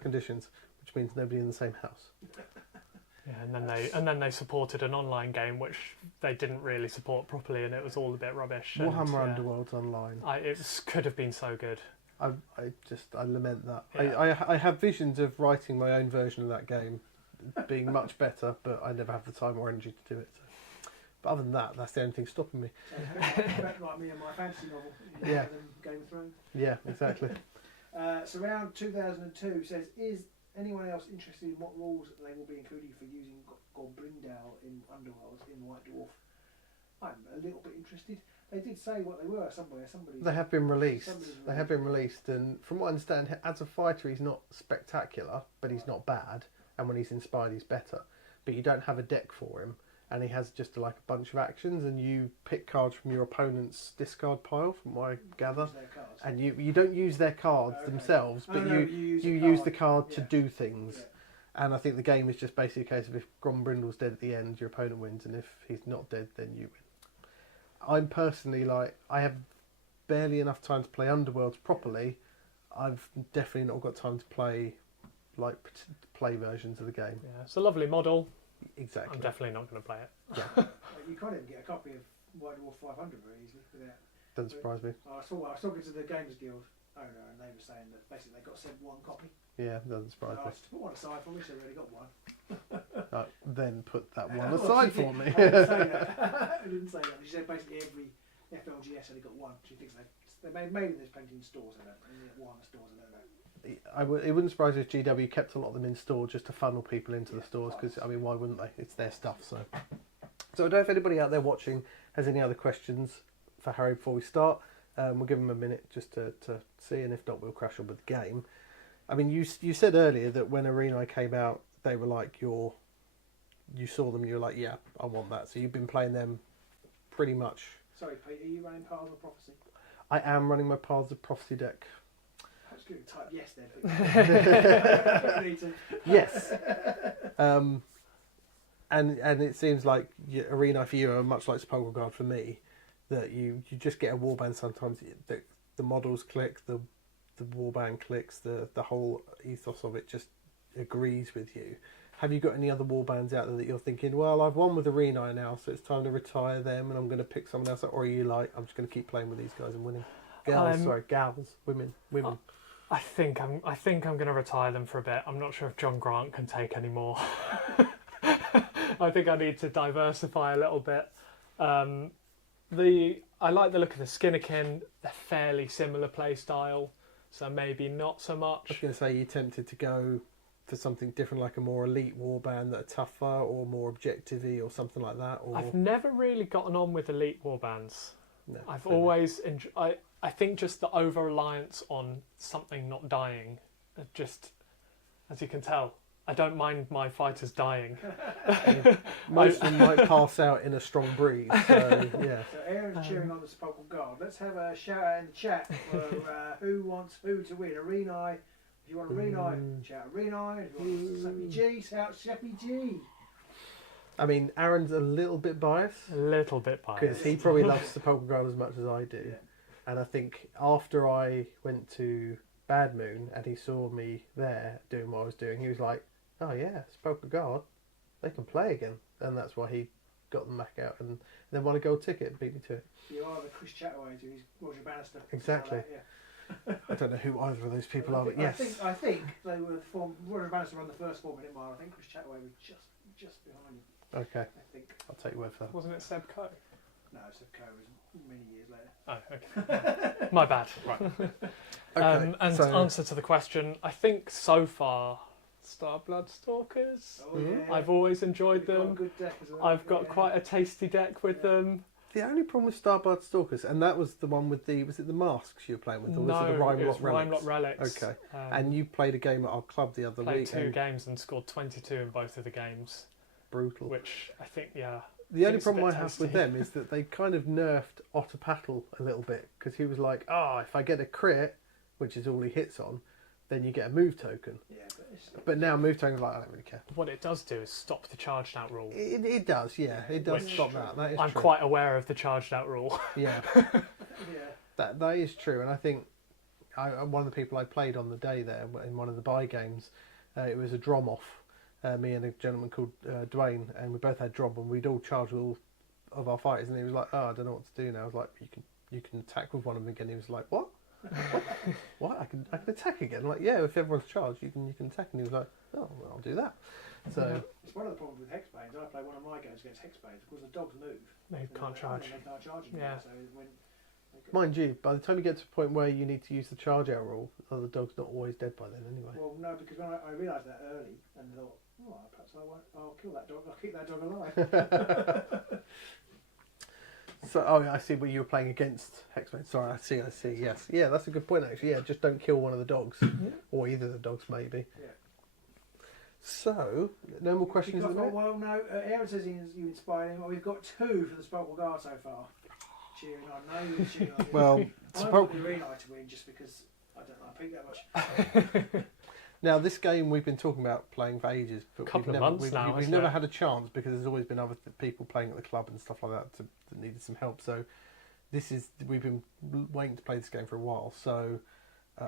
conditions, which means nobody in the same house. Yeah, and then they supported an online game which they didn't really support properly, and it was all a bit rubbish. Warhammer Underworld's online. It could have been so good. I lament that. Yeah. I have visions of writing my own version of that game, being much better, but I never have the time or energy to do it. So. But other than that, that's the only thing stopping me. So, like me and my fantasy novel. Yeah. Game of Thrones. Yeah, exactly. So around 2002 says, is anyone else interested in what rules they will be including for using Gobrindal in Underworld in White Dwarf? I'm a little bit interested. They did say what they were somewhere. They have been released. They have been released, and from what I understand, as a fighter, he's not spectacular, but he's not bad. And when he's inspired, he's better. But you don't have a deck for him, and he has just like a bunch of actions, and you pick cards from your opponent's discard pile, from what I gather. And you don't use their cards themselves, but you use the card to do things. Yeah. And I think the game is just basically a case of if Grombrindle's dead at the end, your opponent wins, and if he's not dead, then you win. I'm personally like, I have barely enough time to play Underworlds properly. I've definitely not got time to play versions of the game. Yeah, it's a lovely model. Exactly. I'm definitely not going to play it. Yeah. You can't even get a copy of White Dwarf 500 very easily without. Doesn't surprise me. I was talking to the Gamers Guild owner, and they were saying that basically they got sent one copy. Yeah, doesn't surprise me. I asked to put one aside for me, so they already got one. Then put that one aside for me. I didn't say that. I didn't say that. She said basically every FLGS only got one. She thinks maybe there's plenty in stores. I don't know. One in stores. I don't know. It wouldn't surprise me if GW kept a lot of them in store just to funnel people into the stores, because I mean, why wouldn't they? It's their stuff. So I don't know if anybody out there watching has any other questions for Harry before we start. We'll give them a minute just to see, and if not, we'll crash on with the game. I mean, you said earlier that when Arenai came out, they were like you saw them, you were like, yeah, I want that. So you've been playing them pretty much. Sorry, Pete, are you running Paths of Prophecy? I am running my Paths of Prophecy deck. I was going to type yes there, but need to. Yes. And it seems like Arenai for you are much like Sepulchal Guard for me, that you just get a warband sometimes. The models click, the warband clicks, the whole ethos of it just agrees with you. Have you got any other warbands out there that you're thinking, well, I've won with Arenai now, so it's time to retire them and I'm going to pick someone else up? Or are you like, I'm just going to keep playing with these guys and winning? Gals, women. I think I'm going to retire them for a bit. I'm not sure if John Grant can take any more. I think I need to diversify a little bit. I like the look of the Skinnerkin. They're fairly similar play style, so maybe not so much. I was going to say, you tempted to go for something different, like a more elite warband that are tougher or more objective-y or something like that? Or... I've never really gotten on with elite warbands. No, I've always I think just the over-reliance on something not dying, just, as you can tell, I don't mind my fighters dying. Most of them might pass out in a strong breeze, so yeah. So Aaron's cheering on the Sepulchal Guard. Let's have a shout out in the chat for who wants who to win. Arenai. If you want Arenai, shout Arenai. If you want Sheppy G, shout Sheppy G. I mean, Aaron's a little bit biased. A little bit biased. Because he probably loves Sepulchal Guard as much as I do. Yeah. And I think after I went to Bad Moon and he saw me there doing what I was doing, he was like, oh yeah, Sepulchal Guard, they can play again. And that's why he got them back out and then won a gold ticket and beat me to it. You are the Chris Chataway to his Roger Bannister. Exactly. Like that, yeah. I don't know who either of those people are, but yes. I think they were formed. Roger Bannister won the first 4 minute mile. I think Chris Chataway was just behind him. Okay. I think. I'll take your word for that. Wasn't it Seb Coe? No, Seb Coe was many years later. Oh, okay. My bad. Right. Okay, and so... answer to the question, I think so far, Starblood Stalkers. Oh, yeah. I've always enjoyed Got a them. good deck as well. I've got quite a tasty deck with them. The only problem with Starblood Stalkers, and that was the one with was it the masks you were playing with, or was it the Rhymelot Relics? Okay. And you played a game at our club the other week. Played 2 games and scored 22 in both of the games. Brutal. Which I think, yeah. The only problem I have with them is that they kind of nerfed Otterpattle a little bit, because he was like, if I get a crit, which is all he hits on, then you get a move token. Yeah, but now move token's like, I don't really care. What it does do is stop the charged out rule. It does, yeah. It does stop that. That is I'm true. quite aware of the charged out rule. Yeah. yeah. That is true, and I think one of the people I played on the day there in one of the buy games, it was a drom off. Me and a gentleman called Dwayne, and we both had drom, and we'd all charged with all of our fighters, and he was like, I don't know what to do now. I was like, you can attack with one of them again. He was like, what? What? I can attack again? Like, yeah, if everyone's charged, you can attack. And he was like, oh, well, I'll do that. So it's one of the problems with Hexbanes. I play one of my games against Hexbanes. Of course, the dogs move. They can't charge. They can't charge anymore. Yeah. So when mind you, by the time you get to the point where you need to use the charge out rule, the dog's not always dead by then anyway. well, no, because when I realised that early and thought, oh, perhaps I'll kill that dog. I'll keep that dog alive. So, oh, yeah, I see. But you were playing against Hexbane. Sorry, I see. Yes, yeah, that's a good point actually. Yeah, just don't kill one of the dogs, or either of the dogs maybe. Yeah. So, no more questions at the minute. Well, no. Aaron says you inspired him. Well, we've got 2 for the Sepulchal Guard so far. Cheering on. No, you're cheering on. Well, I want the Arenai to win just because I don't like Pete that much. Now, this game we've been talking about playing for ages, but Couple of months now, we've hasn't never it? had a chance because there's always been other people playing at the club and stuff like that that needed some help. So, we've been waiting to play this game for a while. So,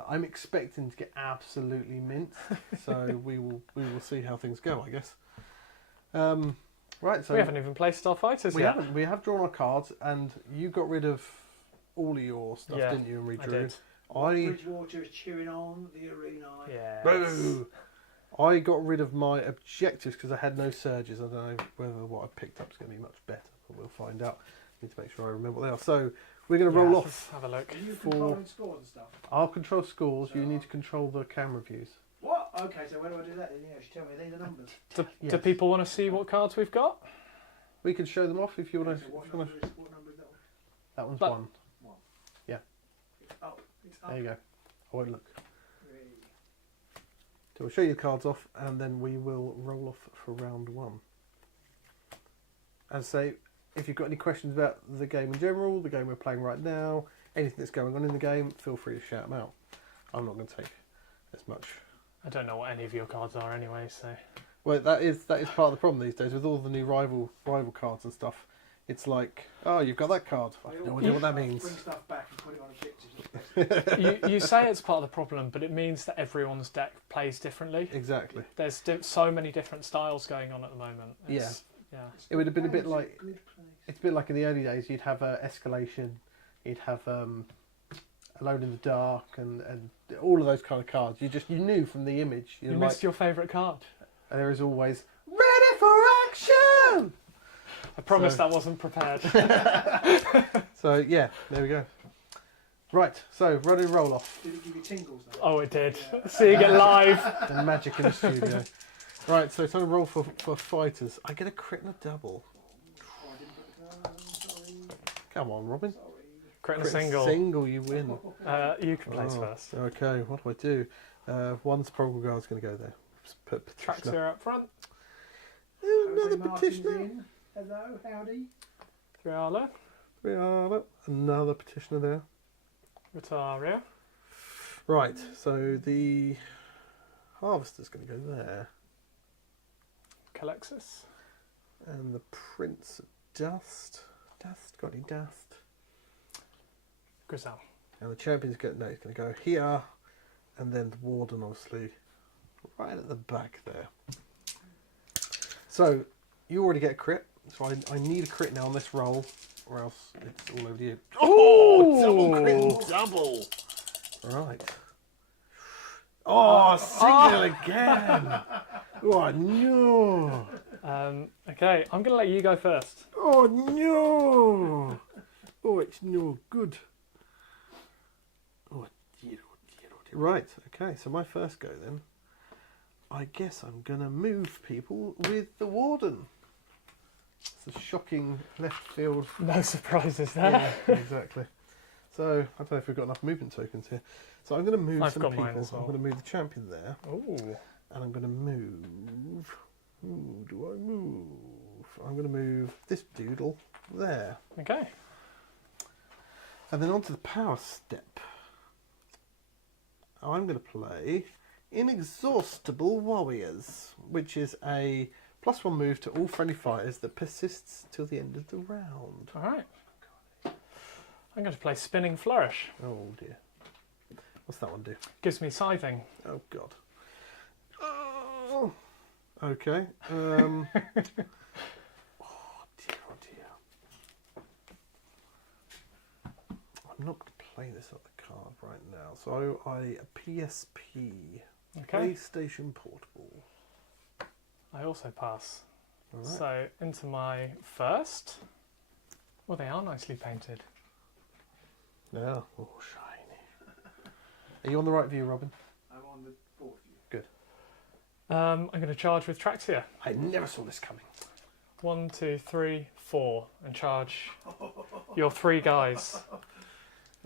I'm expecting to get absolutely minced. So we will see how things go, I guess. Right. So We haven't even played Starfighters yet. We have drawn our cards, and you got rid of all of your stuff, Yeah, didn't you? And redrew. I did. Bridgewater is cheering on the Arenai. Yeah. Boo! I got rid of my objectives because I had no surges. I don't know whether what I picked up is going to be much better, but we'll find out. Need to make sure I remember what they are. So we're going to roll off. Have a look. Are you controlling scores and stuff? I'll control scores. You need to control the camera views. What? Okay, so where do I do that? Then you should tell me these are numbers. Do Yes. people want to see what cards we've got? We can show them off if you want So to. what number is that one? That one's But- 1. It's up. It's up. There you go. I won't look. 3. So we'll show you the cards off, and then we will roll off for round 1. As I say, if you've got any questions about the game in general, the game we're playing right now, anything that's going on in the game, feel free to shout them out. I'm not going to take as much. I don't know what any of your cards are anyway, so... Well, that is part of the problem these days with all the new rival cards and stuff. It's like, oh, you've got that card. I have no idea what that means. Bring stuff back and put it on a kit. you say it's part of the problem, but it means that everyone's deck plays differently. Exactly. There's so many different styles going on at the moment. Yeah. It would have been a bit like... Good place. It's a bit like in the early days, you'd have Escalation, you'd have Alone in the Dark, and all of those kind of cards. You knew from the image. You missed your favourite card. There is always, ready for action! I promise that wasn't prepared. So, yeah, there we go. Right, so, ready to roll off. Did it give you tingles though? Oh, it did. Yeah. Seeing it live. The magic in the studio. Right, so time to roll for fighters. I get a crit and a double. Oh, I didn't put the card. Sorry. Come on, Robin. Sorry. Crit and a Crit single. Single, you win. You can place Oh, first. Okay, what do I do? One Sepulchal Guard's going to go there. Put Petitioner. Traxxia up front. Another Jose Martin's Petitioner. in. Hello, howdy. Triala. Another Petitioner there. Retaria. Right, so the Harvester's going to go there. Calexis. And the Prince of Dust. Got any dust? Grisel. And the Champion's going to go here. And then the Warden, obviously, right at the back there. So, you already get a crit. So I need a crit now on this roll, or else it's all over you. Oh! Double crit and double! Right. Oh, signal again! Oh, no! Okay, I'm going to let you go first. Oh, no! Oh, it's no good. Oh, dear, oh, dear, oh, dear. Right, okay, so my first go then. I guess I'm going to move people with the Warden. It's a shocking left field. No surprises there. Yeah, exactly. So, I don't know if we've got enough movement tokens here. So I'm going to move I've some got people. mine as well. I'm going to move the champion there. Ooh. And I'm going to move... Who do I move? I'm going to move this doodle there. Okay. And then onto the power step. I'm going to play Inexhaustible Warriors, which is a +1 move to all friendly fighters that persists till the end of the round. Alright. I'm going to play Spinning Flourish. Oh dear. What's that one do? Gives me Scything. Oh god. Oh. Okay. Oh dear, oh dear. I'm not going to play weigh this up the card right now. So I PSP, Okay. PlayStation Portable. I also pass. All right. So into my first. Well, they are nicely painted. Yeah. Oh, shiny. Are you on the right view, Robin? I'm on the fourth view. I'm going to charge with Traxia. I never saw this coming. 1, 2, 3, 4, and charge your 3 guys.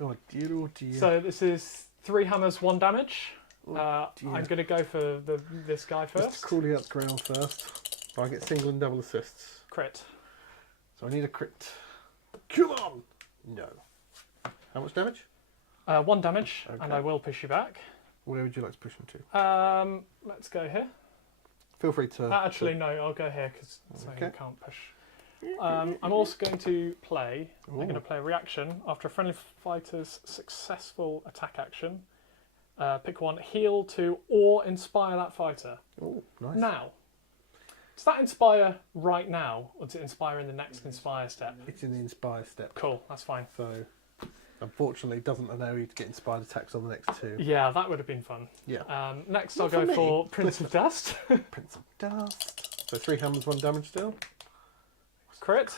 Oh dear, oh dear. So this is 3 hammers, 1 damage. Oh, dear. I'm going to go for this guy Mr. first. Crawley up ground first. I get single and double assists. Crit. So I need a crit. Come on! No. How much damage? 1 damage, Okay. and I will push you back. Where would you like to push him to? Let's go here. Feel free to... Actually, no, I'll go here because Okay. you can't push. I'm also going to play. I'm going to Ooh. play a reaction after a friendly fighter's successful attack action. Pick one, heal 2, or inspire that fighter. Oh, nice. Now, does that inspire right now, or does it inspire in the next inspire step? It's in the inspire step. Cool, that's fine. So, unfortunately, it doesn't allow you to get inspired attacks on the next 2. Yeah, that would have been fun. Yeah. Next, Not I'll for go me. for Prince of Dust. Prince of Dust. So 3 hammers, 1 damage still. Crit.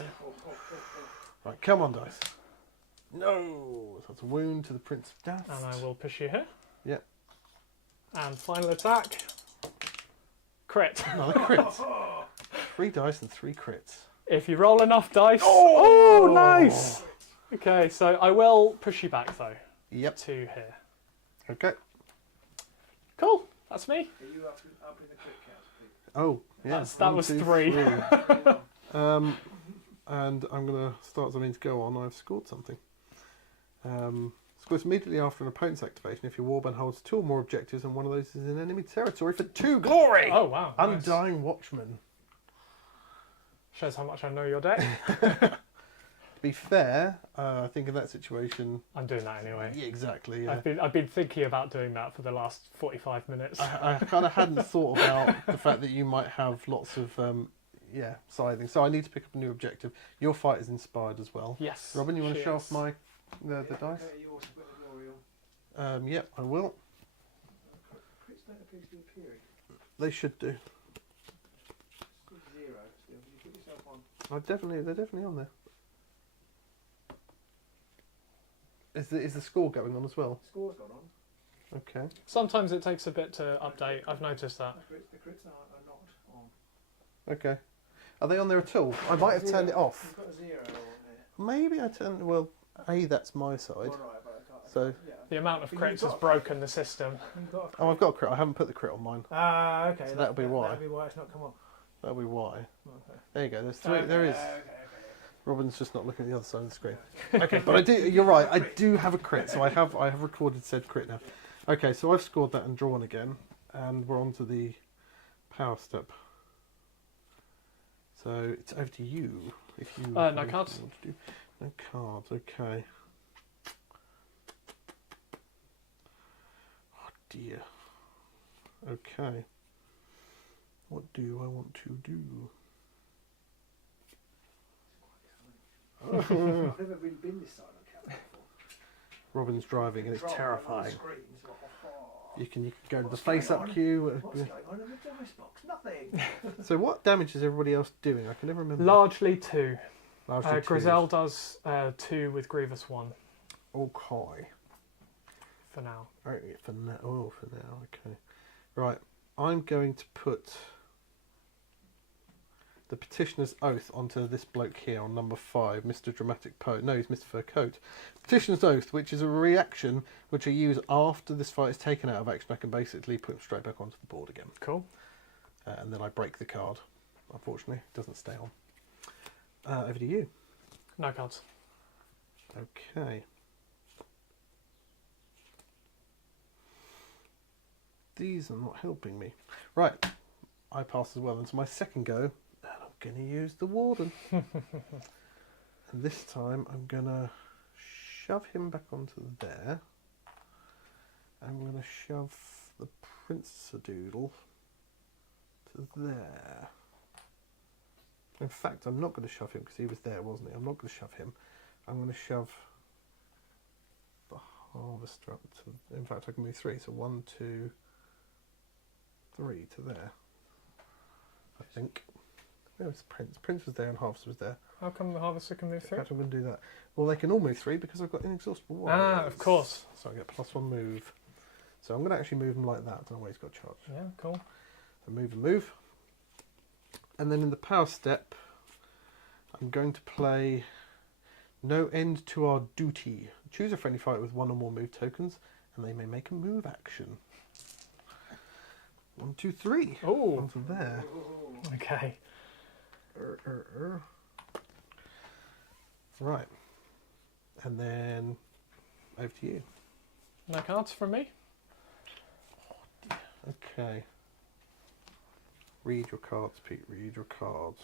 Right, come on, dice. No! So that's a wound to the Prince of Dust. And I will push you here. Yep. And final attack. Crit. Another crit. 3 dice and 3 crits. If you roll enough dice. Oh! Oh, nice! Okay, so I will push you back though. Yep. To here. Okay. Cool, that's me. Are you up in the crit count, please? Oh, yeah. That 1, was 2, 3. 3. And I'm going to start something to go on. I've scored something. Scores immediately after an opponent's activation if your warband holds 2 or more objectives and one of those is in enemy territory for 2 glory! Oh, wow. Nice. Undying Watchman. Shows how much I know your deck. To be fair, I think in that situation... I'm doing that anyway. Yeah, exactly. Yeah. I've been thinking about doing that for the last 45 minutes. I kind of hadn't thought about the fact that you might have lots of... scything. So I need to pick up a new objective. Your fight is inspired as well. Yes. Robin, you want to she show is. off my the dice? Okay, you also put the glory on. Yep, I will. Crits don't appear to be appearing. They should do. It's 0 still. Can you put yourself on? They're definitely on there. Is the score going on as well? Score's gone on. Okay. Sometimes it takes a bit to update. I've noticed that. The crits are not on. Okay. Are they on there at all? I might have turned it off. You've got a 0 on there. Maybe I turned... Well, that's my side. All right, but I can't. So... Yeah. The amount of But crits you've has got- broken the system. You've got a Oh, I've got a crit. I haven't put the crit on mine. Ah, okay. So that'll be why. That'll be why it's not come on. That'll be why. Okay. There you go. There's 3. Okay, There is. Okay. Robin's just not looking at the other side of the screen. Okay, but I do. You're right. I do have a crit, so I have recorded said crit now. Okay, so I've scored that and drawn again, and we're on to the power step. So it's over to you. If you No have anything cards. you want to do. No cards. Okay. Oh dear. Okay. What do I want to do? I've never really been this side on camera before. Robin's driving and it's Control terrifying. on the screen, it's like, oh, You can go to the What's face going up on? queue. what's going on in the dice box? Nothing. So what damage is everybody else doing? I can never remember. Largely 2. Largely twos. Grizel does 2 with Grievous 1 Okay. for now. Right, for now. Oh, for now. Okay. Right. I'm going to put the Petitioner's Oath onto this bloke here on number 5, Mr. Dramatic Poet. No, he's Mr. Fur Coat. Petitioner's Oath, which is a reaction which I use after this fight is taken out of action. I can basically put him straight back onto the board again. Cool. And then I break the card. Unfortunately, it doesn't stay on. Over to you. No cards. Okay. These are not helping me. Right. I pass as well. And so my second go, and I'm going to use the Warden. And this time I'm going to shove him back onto there. I'm going to shove the Prince-a-Doodle to there. In fact, I'm not going to shove him because he was there, wasn't he? I'm not going to shove him. I'm going to shove the Harvester up to. In fact, I can move 3. So 1, 2, 3 to there. I think. Where was Prince? Prince was there and Harvester was there. How come the Harvester can move In 3? fact, I'm going to do that. Well, they can all move 3 because I've got inexhaustible warriors. Ah, of course. So I get +1 move. So I'm going to actually move them like that. I don't know why he's got charge. Yeah, cool. So move and move. And then in the power step, I'm going to play No End to Our Duty. Choose a friendly fighter with 1 or more move tokens, and they may make a move action. 1, 2, 3. Oh, Onto there. okay. Right. And then over to you. No cards from me? Okay. Read your cards, Pete. Read your cards.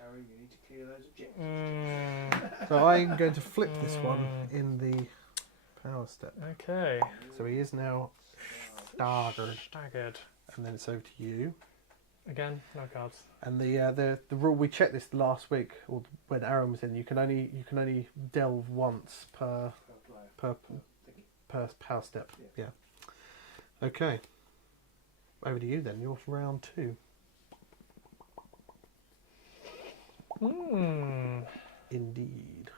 Harry, you need to clear those objectives. So I'm going to flip this one in the power step. Okay. So he is now staggered. Staggered. And then it's over to you. Again, no cards. And the rule, we checked this last week, or when Aaron was in. You can only delve once per power step. Yeah. Okay. Over to you then. You're for round 2. Indeed.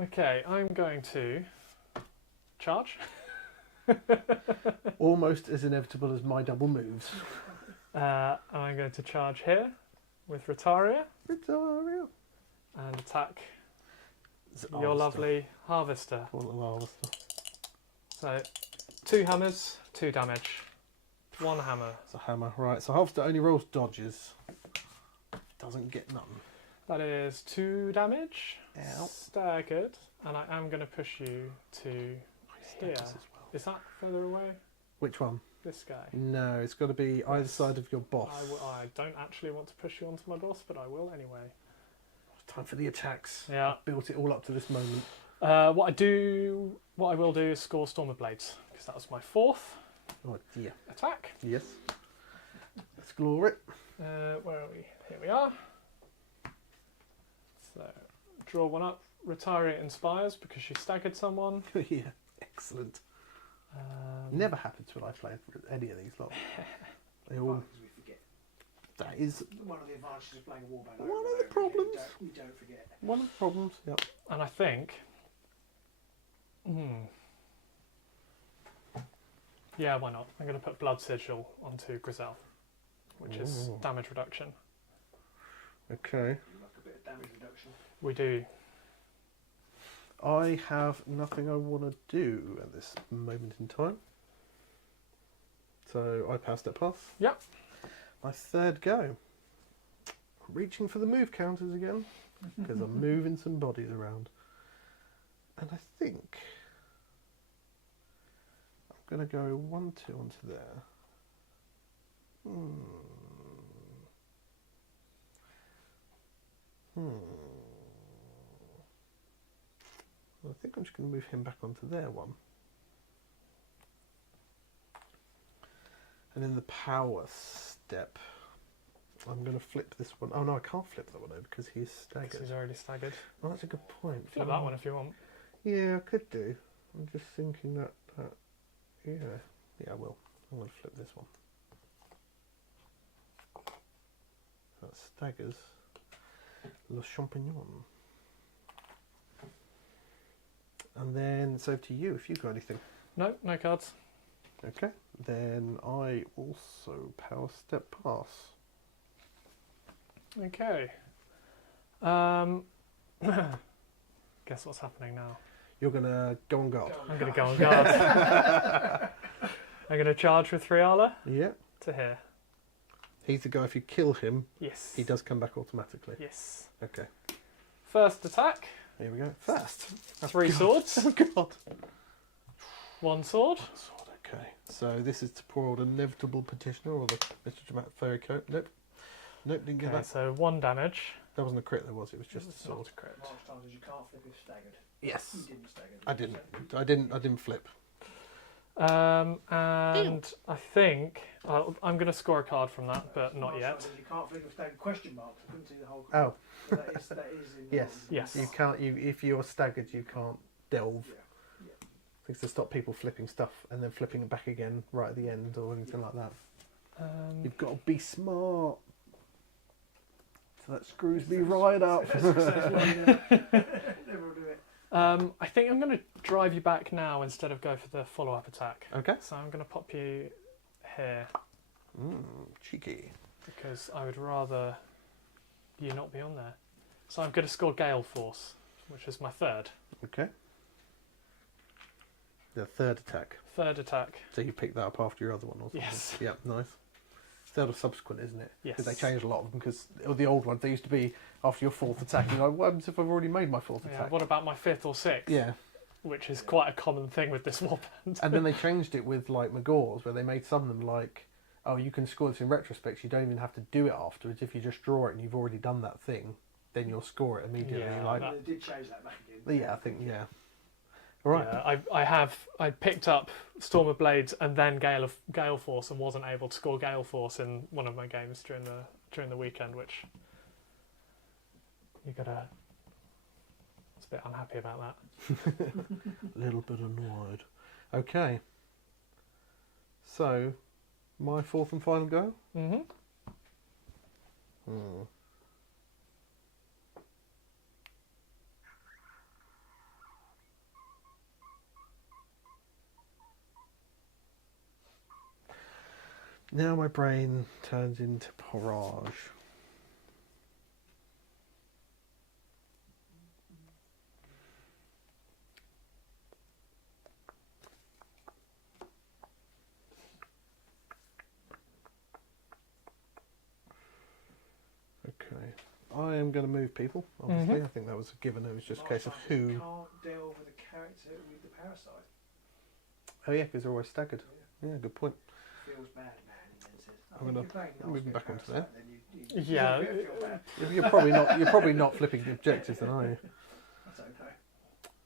Okay, I'm going to charge. Almost as inevitable as my double moves. I'm going to charge here with Retaria Victoria. and attack Is it your Harvester? lovely Harvester. Poor little Harvester. So, 2 hammers, 2 damage. 1 hammer. It's a hammer. Right, so Harvester only rolls dodges. Doesn't get none. That is 2 damage. Ow. Staggered. And I am going to push you to here. Status as well. Is that further away? Which one? This guy. No, it's got to be either Yes. side of your boss. I don't actually want to push you onto my boss, but I will anyway. Time for the attacks. Yeah. Built it all up to this moment. What I will do is score Storm of Blades, because that was my 4th Oh dear. attack. Yes. Let's glory it. Where are we? Here we are. So, draw 1 up. Retaria inspires because she staggered someone. Yeah. Excellent. Never happens when I play any of these lot. They all. Because we forget. That is One of the advantages of playing a warband. One of the problems. We don't forget. one of the problems. Yep. And I think... Yeah, why not? I'm going to put Blood Sigil onto Griselle, which is Ooh. damage reduction. Okay. You like a bit of damage reduction. We do. I have nothing I want to do at this moment in time. So I passed it pass. Yep. My 3rd go. Reaching for the move counters again because I'm moving some bodies around. And I think I'm going to go 1, 2 onto there. I think I'm just going to move him back onto there 1. And in the power step, I'm going to flip this one. Oh no, I can't flip that one over because he's Because staggered. he's already staggered. Oh, that's a good point. Flip that one if you want. Yeah, I could do. I'm just thinking that yeah, I will. I'm going to flip this one. That staggers Le Champignon. And then it's over to you if you've got anything. No, no cards. Okay. Then I also power step pass. Okay. Guess what's happening now? You're going to go on guard. I'm going to go on guard. I'm going to charge with Threala Yeah. to here. He's the guy, if you kill him, Yes. he does come back automatically. Yes. Okay. First attack. Here we go. First. 3 swords. Oh, God. 1 sword. Sword, okay. So this is to poor old inevitable petitioner or the Mr. Dramatic Fairy Coat. Nope. Nope, didn't get Okay, that. so 1 damage. That wasn't a crit, there was. It was just a It's sword. not a crit. Last time is you can't flip if staggered. Yes. You didn't stagger. I didn't flip. And I think I'm going to score a card from that, but not Last yet. time is you can't flip if staggered. Question marks. I couldn't see the whole. Oh. But that is in. Yes. Yes. You can't. If you're staggered, you can't delve. Yeah. Things to stop people flipping stuff and then flipping it back again right at the end or anything like that. You've got to be smart. So that screws me right up. Never will do it. I think I'm going to drive you back now instead of go for the follow-up attack. Okay. So I'm going to pop you here Cheeky. because I would rather you not be on there. So I'm going to score Gale Force, which is my third. Okay. The third attack. Third attack. So you picked that up after your other one or something? Yes. Yep, nice. Third or subsequent, isn't it? Yes. Because they changed a lot of them, because the old ones, they used to be after your fourth attack. You're like, what happens if I've already made my fourth Yeah, attack? what about my fifth or sixth? Yeah. Which is quite a common thing with this warband. And then they changed it with, like, Magors, where they made some of them like, oh, you can score this in retrospect, you don't even have to do it afterwards. If you just draw it and you've already done that thing, then you'll score it immediately. Yeah, like, They did change that back again. yeah, I think, yeah. All right. Yeah, I picked up Storm of Blades and then Gale Force and wasn't able to score Gale Force in one of my games during the weekend, which you gotta. I was a bit unhappy about that. A little bit annoyed. Okay. So, my fourth and final go? Mm-hmm. Now my brain turns into porridge. Okay. I am going to move people, obviously. Mhm. I think that was a given. It was just a case of You who. can't delve with a character with the parasite. Oh, yeah, because they're always staggered. Yeah, good point. Feels bad, man. And then says, I'm gonna move them back onto there. Yeah. Feel bad. You're probably not flipping the objectives, then, are you? I don't know.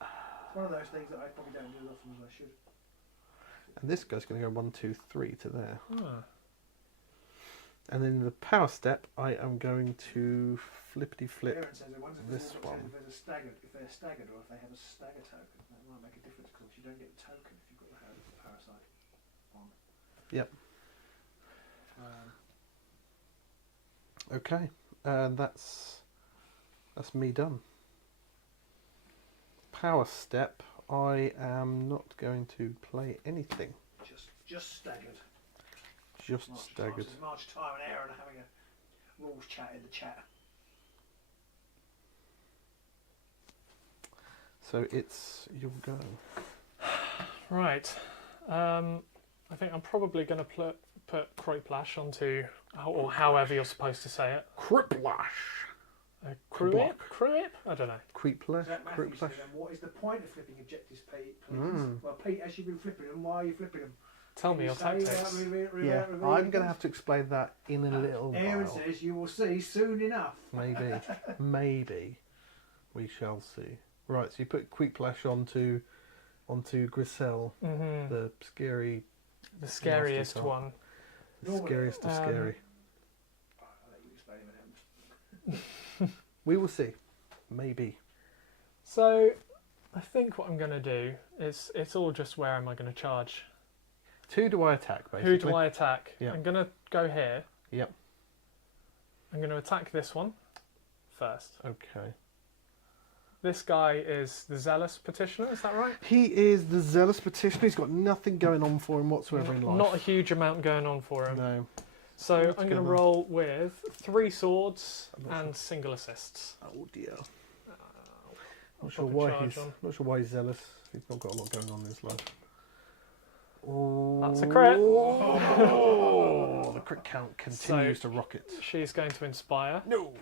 It's one of those things that I probably don't do as often as I should. And this guy's going to go 1, 2, 3 to there. Ah. And then in the power step, I am going to flippity flip. Aaron says it wonders this if one. they're staggered or if they have a stagger token. That might make a difference because you don't get the token if you've got the parasite on. Yep. Okay, and that's me done. Power step. I am not going to play anything. Just staggered. Just staggered. March time and Aaron are having a rules chat in the chat. So it's your go. Right. I think I'm probably going to put Croyplash onto, or however you're supposed to say it. Criplash. Cruip? I don't know. Creeplash. Zach Matthews Criplash. said, what is the point of flipping objectives, Pete? Please. Well, Pete, as you've been flipping them, why are you flipping them? Tell me your tactics. Yeah, I'm going to have to explain that in a little Aaron while. says you will see soon enough. Maybe. We shall see. Right, so you put Quickplash onto Griselle, the scary, The scariest nasty one. the scariest of scary. I'll let you explain it, Aaron. We will see. Maybe. So, I think what I'm going to do is, it's all just where am I going to charge? Who do I attack, basically? Who do I attack? Yeah. I'm going to go here. Yep. I'm going to attack this one first. Okay. This guy is the Zealous Petitioner, is that right? He is the Zealous Petitioner. He's got nothing going on for him whatsoever in life. Not a huge amount going on for him. No. So What's I'm going to going on? roll with 3 swords I'm not and single assists. Oh dear. I'll Not sure pop a why charge he's on. not sure why he's zealous. He's not got a lot going on in his life. Oh, That's a crit. Oh, the crit count continues to rocket. She's going to inspire. No.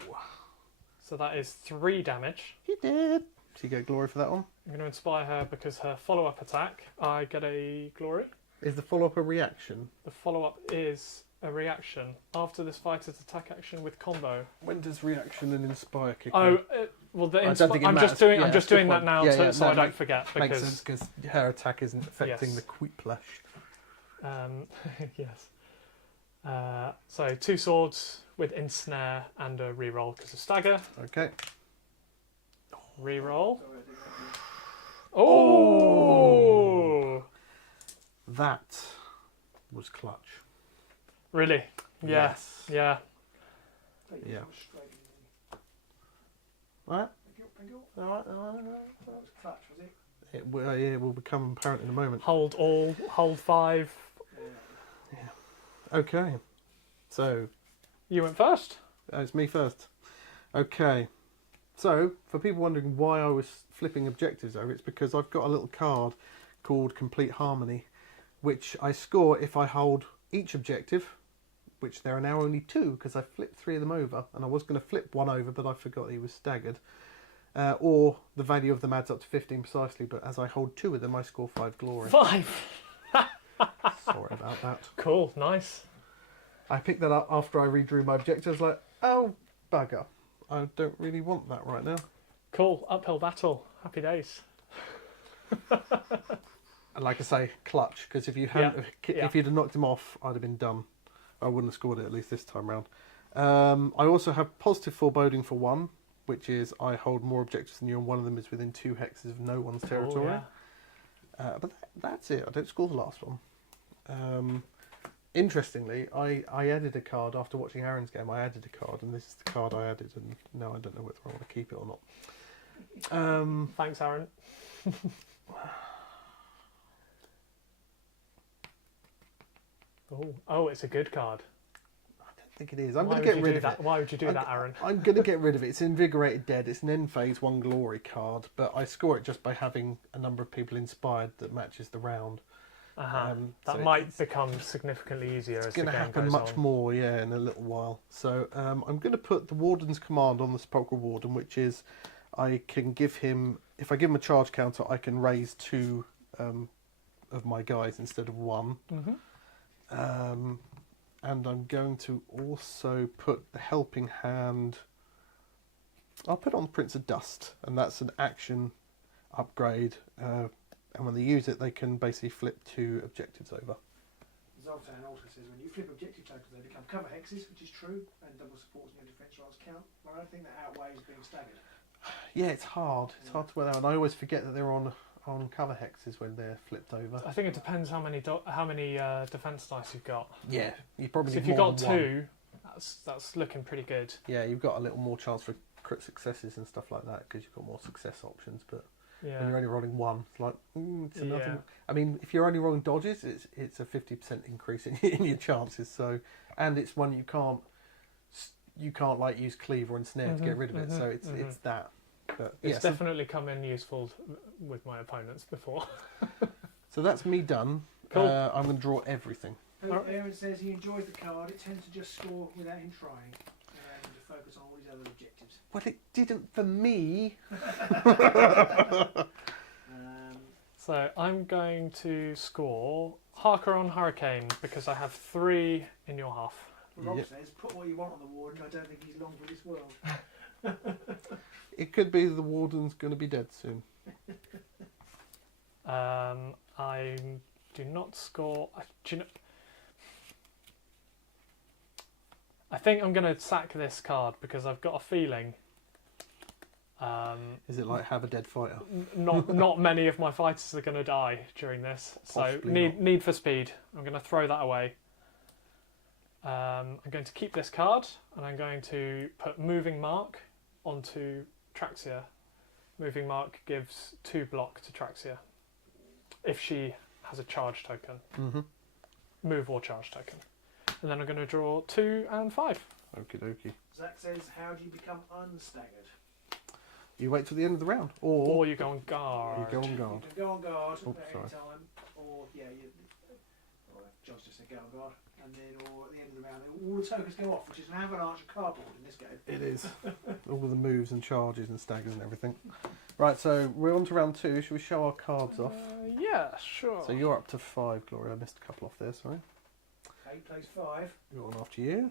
So that is 3 damage. He did. So you get glory for that one? I'm going to inspire her because her follow-up attack, I get a glory. Is the follow-up a reaction? The follow-up is a reaction after this fighter's attack action with combo. When does reaction and inspire kick Oh, in? well, the I don't think it I'm matters. just doing Yeah, I'm just good doing that point. now Yeah, so no, I don't forget Makes because sense because her attack isn't affecting Yes. the Quiplash. yes. So 2 swords with ensnare and a reroll because of stagger. Okay. Reroll. Oh! That was clutch. Really? Yeah. Yes. Yeah. Yeah. Straight in. Right. Thank you. All right. That was clutch, was it? It will become apparent in a moment. Hold all, hold 5. Yeah. Okay. So, You went first? it's me first. Okay. So, for people wondering why I was flipping objectives over, it's because I've got a little card called Complete Harmony, which I score if I hold each objective, which there are now only 2 because I flipped 3 of them over, and I was going to flip 1 over, but I forgot he was staggered. Or the value of them adds up to 15 precisely, but as I hold 2 of them, I score 5 glory. 5. Sorry about that. Cool, nice. I picked that up after I redrew my objectives, like, oh, bugger. I don't really want that right now. Cool, uphill battle. Happy days. And like I say, clutch, because if you hadn't, if you'd have knocked him off, I'd have been done. I wouldn't have scored it at least this time round. I also have positive foreboding for 1, which is I hold more objectives than you, and one of them is within 2 hexes of no one's territory. Oh, yeah. But that's it. I don't score the last one. Interestingly, I added a card after watching Aaron's game. I added a card, and this is the card I added, and now I don't know whether I want to keep it or not. Thanks, Aaron. Oh, it's a good card. I don't think it is. I'm Why going to would get you rid do of that? it. Why would you do that, Aaron? I'm going to get rid of it. It's Invigorated Dead. It's an end phase 1 glory card, but I score it just by having a number of people inspired that matches the round. That so might become significantly easier as It's the going game to happen goes much on. more, yeah, in a little while. So I'm going to put the Warden's command on the Sepulchal Warden, which is I can give him, if I give him a charge counter, I can raise 2 of my guys instead of 1. Mm-hmm. And I'm going to also put the Helping Hand. I'll put on Prince of Dust, and that's an action upgrade. And when they use it, they can basically flip 2 objectives over. Zoltan also says when you flip objective tokens, they become cover hexes, which is true, and double supports no defense rolls count. But I don't think that outweighs being staggered. Yeah, it's hard. It's hard to wear out, and I always forget that they're on cover hexes when they're flipped over. I think it depends how many defense dice you've got. Yeah, you probably. So if need you've more got than 1. 2, that's looking pretty good. Yeah, you've got a little more chance for crit successes and stuff like that because you've got more success options. But when you're Yeah. only rolling 1, it's like it's another. Yeah. I mean, if you're only rolling dodges, it's a 50% increase in your chances. So, and it's one you can't like use cleave or ensnare to get rid of it. So it's that. But It's yeah, so, definitely come in useful with my opponents before. so that's me done. Cool. I'm going to draw everything. Aaron says he enjoys the card. It tends to just score without him trying, and to focus on all his other objectives. Well, it didn't for me. So I'm going to score Harker on Hurricane because I have 3 in your half. Rob Yep. says, put what you want on the warden. I don't think he's long for this world. It could be the Warden's going to be dead soon. I do not score. Do you know, I think I'm going to sack this card because I've got a feeling. Is it like have a dead fighter? Not many of my fighters are going to die during this, so Possibly not. need for speed. I'm going to throw that away. I'm going to keep this card, and I'm going to put Moving Mark onto Traxia. Moving Mark gives 2 block to Traxia if she has a charge token, move or charge token. And then I'm going to draw 2 and 5. Okie dokie. Zach says, how do you become unstaggered? You wait till the end of the round, or Or you go on guard. you go on guard. You can go on guard Oops, at sorry. any time, or John's just said go on guard, and then or at the end of the round, all the tokens go off, which is an avalanche of cardboard in this game. It is. All the moves and charges and staggers and everything. Right, so we're on to round 2. Shall we show our cards off? Yeah, sure. So you're up to 5, Gloria. I missed a couple off there, sorry. 8 plays 5. Go on after you.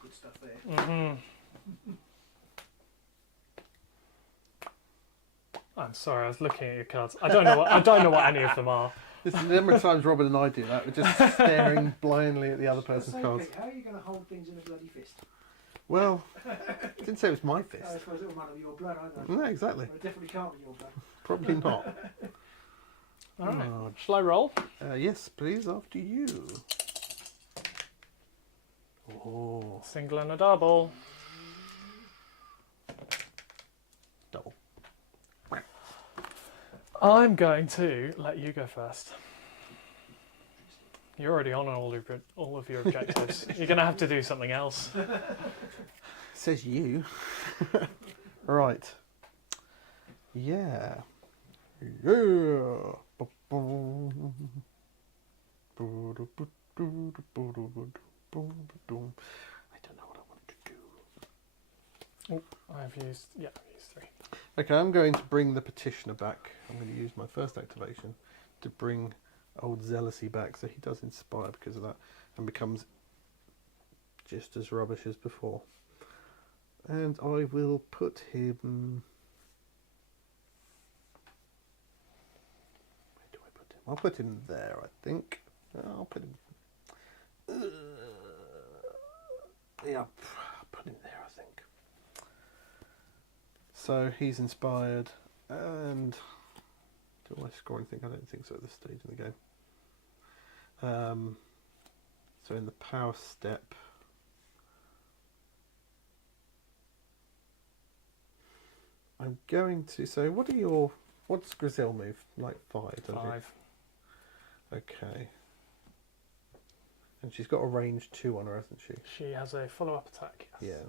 Good stuff there. I'm sorry, I was looking at your cards. I don't know what any of them are. This is the number of times Robin and I do that. We're just staring blindly at the other person's cards. How are you going to hold things in a bloody fist? Well, I didn't say it was my I fist. suppose it'll run with your blood, I know. No, exactly. It definitely can't be your blood. Probably not. Alright. Oh, Shall I roll? yes, please, after you. Oh, Single and a double. double. I'm going to let you go first. You're already on all of your objectives. You're going to have to do something else. Says you. Right. Yeah. Yeah. I don't know what I want to do. Oh, I've used 3. Okay, I'm going to bring the petitioner back. I'm going to use my first activation to bring old Zealousy back, so he does inspire because of that and becomes just as rubbish as before. And I will put him... Where do I put him? I'll put him there, I think. I'll put him... yeah, I'll put him there, I think. So he's inspired, and do I score anything? I don't think so at this stage in the game. So in the power step, I'm going to. So what's Grizel move? Like 5, doesn't 5. it? Okay. And she's got a range 2 on her, hasn't she? She has a follow-up attack. Yes. Yeah.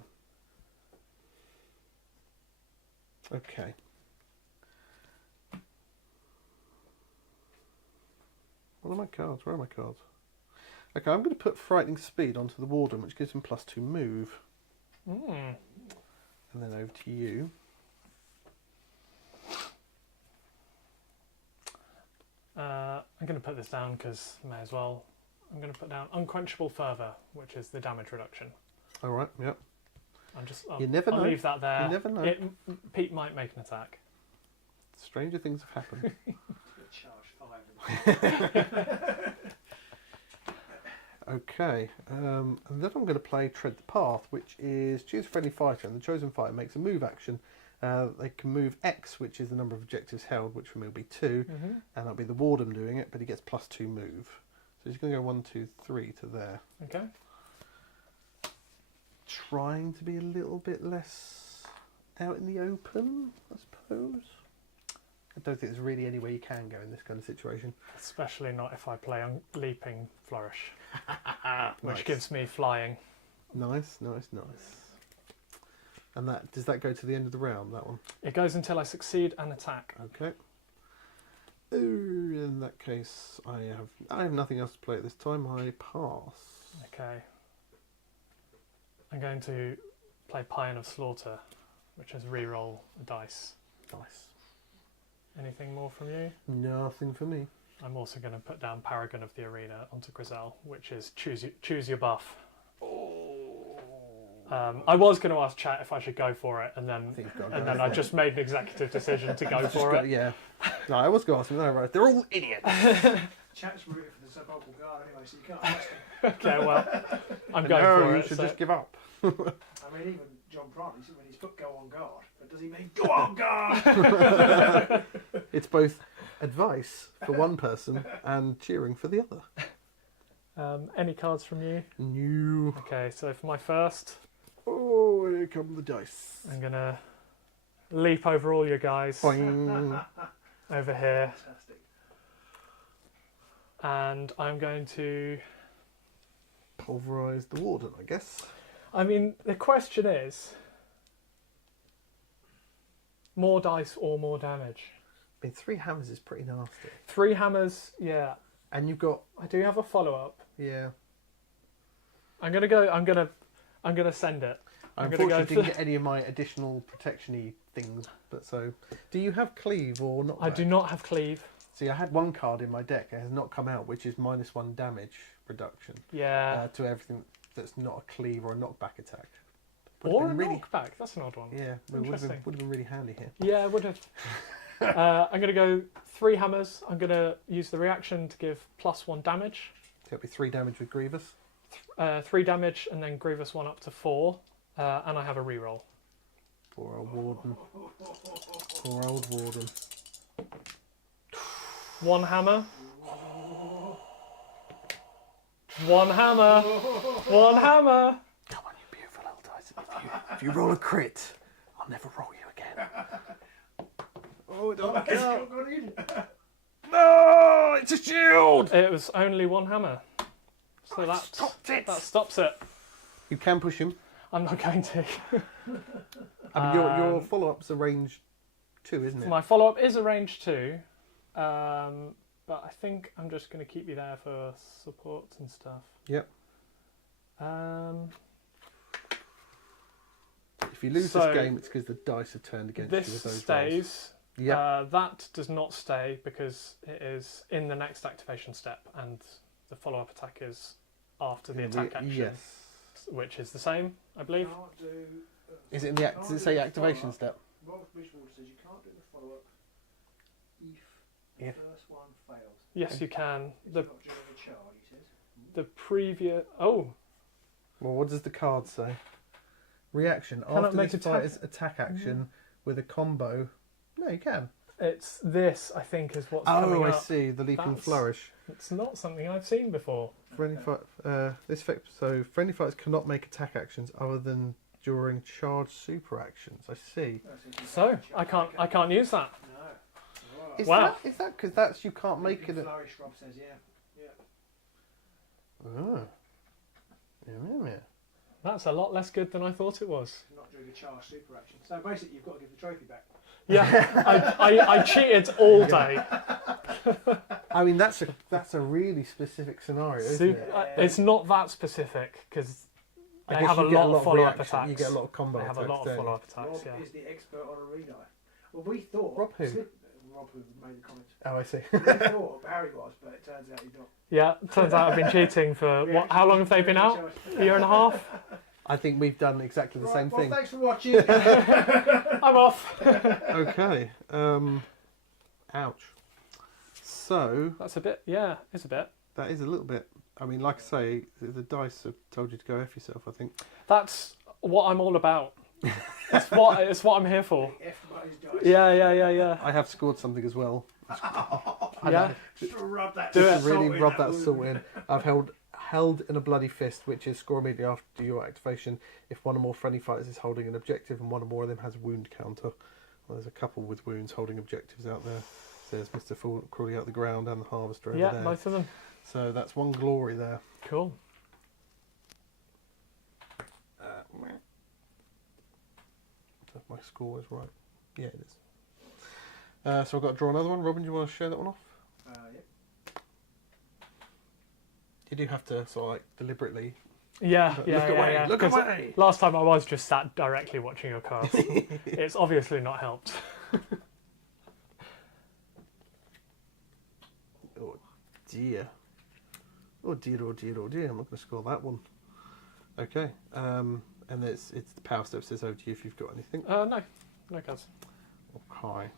Okay. What are my cards? Where are my cards? Okay, I'm going to put Frightening Speed onto the Warden, which gives him +2 move. Mm. And then over to you. I'm going to put this down because may as well. I'm going to put down Unquenchable Fervour, which is the damage reduction. All right, yep. You never know. I'll leave that there. You never know. Pete might make an attack. Stranger things have happened. Charge 5. Okay, and then I'm going to play Tread the Path, which is choose a friendly fighter, and the chosen fighter makes a move action. They can move X, which is the number of objectives held, which for me will be 2, and that'll be the Warden doing it, but he gets +2 move. So he's going to go 1, 2, 3 to there. Okay. Trying to be a little bit less out in the open, I suppose. I don't think there's really any way you can go in this kind of situation. Especially not if I play Leaping Flourish, which Nice. gives me flying. Nice. And does that go to the end of the round, that one? It goes until I succeed an attack. Okay. Ooh, in that case, I have nothing else to play at this time. I pass. Okay. I'm going to play Paean of Slaughter, which is re-roll a dice. Nice. Anything more from you? Nothing for me. I'm also going to put down Paragon of the Arena onto Grizel, which is choose your buff. I was going to ask chat if I should go for it, and then I just made an executive decision to go for it. Yeah. No, I was going to ask them. No, right. They're all idiots. Chat's rooting for the Sepulchal guard anyway, so you can't ask him. Okay, well, I'm going for you it. should so- just give up. I mean, even John Prant, when he's put go on guard, but does he mean go on guard? It's both advice for one person and cheering for the other. Any cards from you? New. Okay, so for my first, Oh, here come the dice. I'm going to leap over all your guys Boing. over here, Fantastic. and I'm going to... Pulverise the Warden, I guess. I mean, the question is, more dice or more damage? I mean, 3 hammers is pretty nasty. 3 hammers, yeah. And you've got... I do have a follow-up. Yeah. I'm gonna send it. I'm gonna Unfortunately, go didn't for- get any of my additional protection-y things. But so, do you have Cleave or not? I do not have Cleave. See, I had one card in my deck. It has not come out, which is -1 damage reduction Yeah. to everything that's not a Cleave or a knockback attack. Or a really, knockback. That's an odd one. yeah, it would have Interesting. been really handy here. Yeah, it would have. I'm going to go 3 hammers. I'm going to use the reaction to give +1 damage. It'll be 3 damage with Grievous. 3 damage, and then Grievous 1 up to 4. And I have a reroll. Poor old Warden. Poor old Warden. 1 hammer. 1 hammer. 1 hammer. Come on, you beautiful little dice. If you roll a crit, I'll never roll you again. Oh, it don't count. No, it's a shield. It was only 1 hammer. So that stops it. You can push him. I'm not going to. I mean, your follow-up's a range 2, isn't it? My follow-up is a range 2. But I think I'm just going to keep you there for support and stuff. Yep. If you lose this game, it's because the dice are turned against you with those This stays. Yeah. That does not stay because it is in the next activation step, and the follow-up attack is after the attack action. Yes. Which is the same, I believe. Is it in the does it say activation step? Robert Bridgewater says you can't do the follow-up if the first one fails. Yes, you can. It's The not during a charge, he says. the previous. Oh, Well, what does the card say? Reaction. Cannot After make this fighter's attack action with a combo. No, you can. it's this. I think is what's coming Oh, I up. see. The leaping That's- flourish. It's not something I've seen before. Friendly fight. This effect. So friendly fighters cannot make attack actions other than during charge super actions. I see. So I can't use that. No. Is Wow. that because that's you can't make it? Flourish, Rob says, yeah. Oh. Yeah. That's a lot less good than I thought it was. Not during a charge super action. So basically, you've got to give the trophy back. Yeah, I cheated all day. I mean, that's a really specific scenario, isn't it? It's not that specific because I they guess have a you get lot of follow-up reaction, attacks. You get a lot of combo They have a attacks, lot of don't you? follow-up attacks. Rob Yeah. is the expert on Arenai. Well, we thought... Rob who? Rob who made the comment. Oh, I see. We thought Barry was, but it turns out he's not. Yeah, turns out I've been cheating for what? How long have they been out? A year and a half. I think we've done exactly the same thing. Well, thanks for watching. I'm off. Okay. Ouch. So That's a bit. Yeah, it's a bit. that is a little bit. I mean, like I say, the dice have told you to go F yourself. I think. That's what I'm all about. It's what I'm here for. F about his dice. Yeah. I have scored something as well. Yeah. Just to rub that Do Just it. to really salt in rub that wound. salt in. I've held in a bloody fist, which is score immediately after your activation if one or more friendly fighters is holding an objective and one or more of them has a wound counter. Well, there's a couple with wounds holding objectives out there. There's Mr. Fool crawling out the ground and the harvester over Yeah, there. both of them. So that's one glory there. Cool. If my score is right. Yeah, it is. So I've got to draw another one. Robin, do you want to show that one off? Yep. You do have to sort of like deliberately Yeah. look away, Yeah. look 'Cause away. Last time I was just sat directly watching your cards. It's obviously not helped. Oh dear. Oh dear, oh dear, oh dear. I'm not going to score that one. Okay. And it's the power step says over to you if you've got anything. No cards. Okay.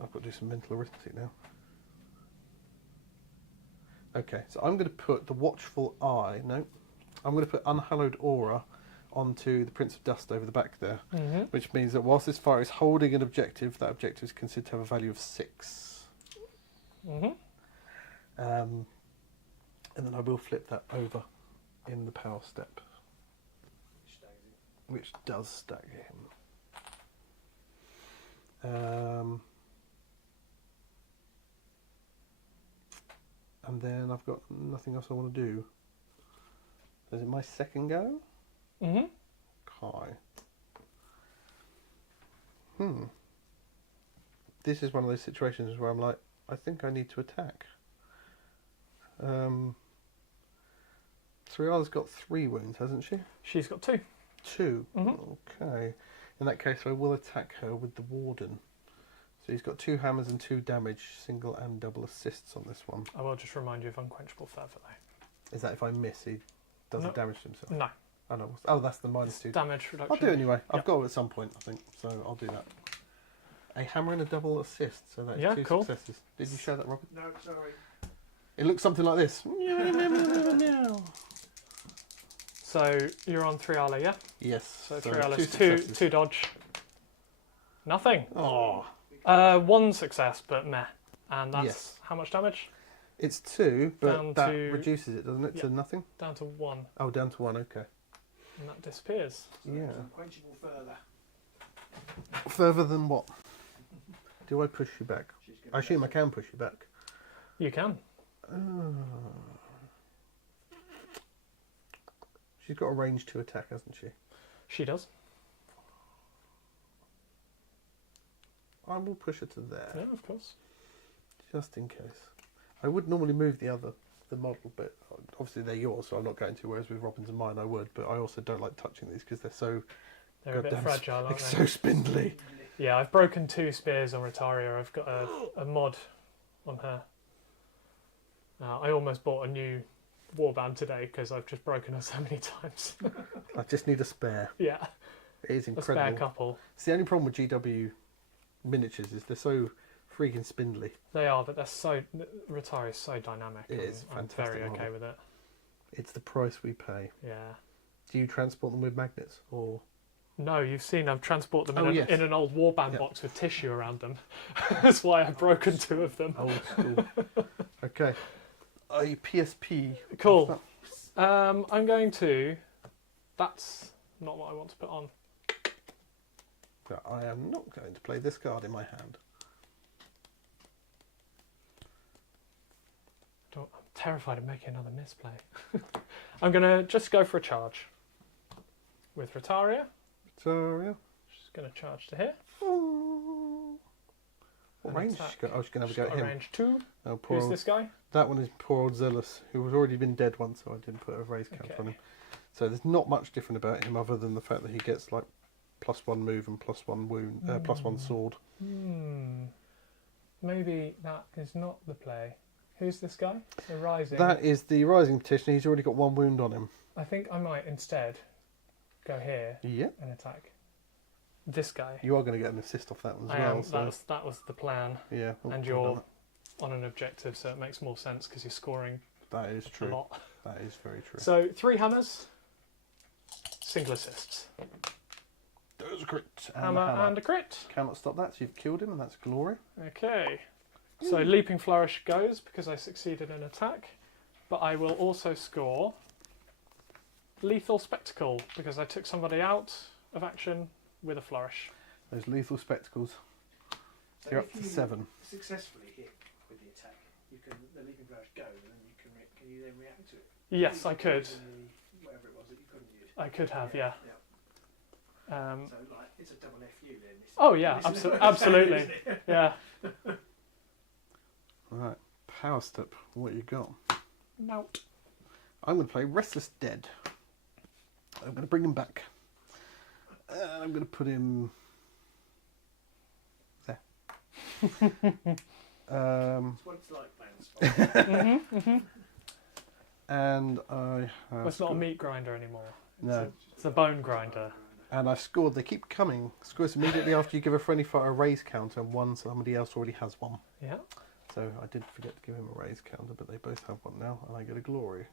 I've got to do some mental arithmetic now. Okay, so I'm going to put the Watchful Eye. No, I'm going to put Unhallowed Aura onto the Prince of Dust over the back there, which means that whilst this fire is holding an objective, that objective is considered to have a value of 6. And then I will flip that over in the power step, which does stagger him. And then I've got nothing else I want to do. Is it my second go? Okay. This is one of those situations where I'm like, I think I need to attack. Sriala's got 3 wounds, hasn't she? She's got 2. 2. Okay. In that case, I will attack her with the Warden. So he's got 2 hammers and 2 damage, single and double assists on this one. I will just remind you of Unquenchable Fervour though. Is that if I miss, he doesn't No. damage to himself? No. Oh, no. Oh, that's the -2. Damage reduction. I'll do it anyway. I've Yep. got it at some point, I think, so I'll do that. A hammer and a double assist, so that's Yeah, 2 cool. successes. Did you show that, Robin? No, sorry. It looks something like this. So you're on 3 Ale, yeah? Yes. So 3 2 Ales, successes. 2 dodge. Nothing. Oh, 1 success, but meh. And that's Yes. how much damage? it's 2, but Down that to- reduces it, doesn't it, to Yep. nothing? Down to 1. Oh, down to 1. Okay. And that disappears. So Yeah. it's unquenchable further. Further than what? Do I push you back? She's gonna I assume I let can push you back. You can. She's got a range 2 attack, hasn't she? She does. I will push her to there, Yeah, of course. just in case. I would normally move the model, but obviously they're yours, so I'm not going to. Whereas with Robin's and mine, I would. But I also don't like touching these because they're so They're a bit goddamn fragile, aren't they? so spindly. it. Yeah, I've broken 2 spears on Retaria. I've got a mod on her. I almost bought a new warband today because I've just broken her so many times. I just need a spare. Yeah, It is a incredible. spare couple. It's the only problem with GW miniatures is they're so freaking spindly. They are, but they're so... Retaria is so dynamic. It and is I'm fantastic very okay model. with it. It's the price we pay. Yeah. Do you transport them with magnets or? No, you've seen I've transported them Oh, yes. in an old warband Yep. box with tissue around them. That's why I've broken 2 of them. Old school. Okay. A PSP. Cool. What's I'm going to... That's not what I want to put on. that? I am not going to play this card in my hand. I'm terrified of making another misplay. I'm going to just go for a charge. With Retaria. Victoria. She's going to charge to here. Oh. What An range has attack. she got? Oh, she's going to She's have a go got at a him. range 2. Oh, poor Who's old, this guy? that one is poor old Zealous, who has already been dead once, so I didn't put a raise count Okay. on him. So there's not much different about him other than the fact that he gets like +1 move and +1 wound, +1 sword. Maybe that is not the play. Who's this guy? The Rising. That is the Rising Petitioner. He's already got 1 wound on him. I think I might instead go here Yeah. and attack this guy. You are going to get an assist off that one as I well. am. So That was the plan. yeah. Oh, And well you're done. on an objective, so it makes more sense because you're scoring That is a true. lot. That is very true. So 3 hammers, single assists. There's a crit. Hammer and a crit. Cannot stop that, so you've killed him, and that's glory. Okay. So Leaping Flourish goes because I succeeded in attack, but I will also score Lethal Spectacle because I took somebody out of action with a flourish. Those lethal spectacles. So You're if up to you 7. successfully hit with the attack, you can the leaping flash go, and then you can you then react to it? Yes, I could. Whatever it was that you couldn't use. I could have, yeah. So like it's a double FU then. This, Oh yeah, this is what I'm saying, absolutely. isn't it? Yeah. Right. Power Step. What you got? Nout. I'm going to play Restless Dead. I'm going to bring him back. I'm going to put him there. It's what it's like playing Spot. And I have Well, it's not a scored- meat grinder anymore. No. It's a bone grinder. And I scored. They keep coming. Scores immediately after you give a friendly fighter a raise counter, and one somebody else already has one. Yeah. So I did forget to give him a raise counter, but they both have one now, and I get a glory.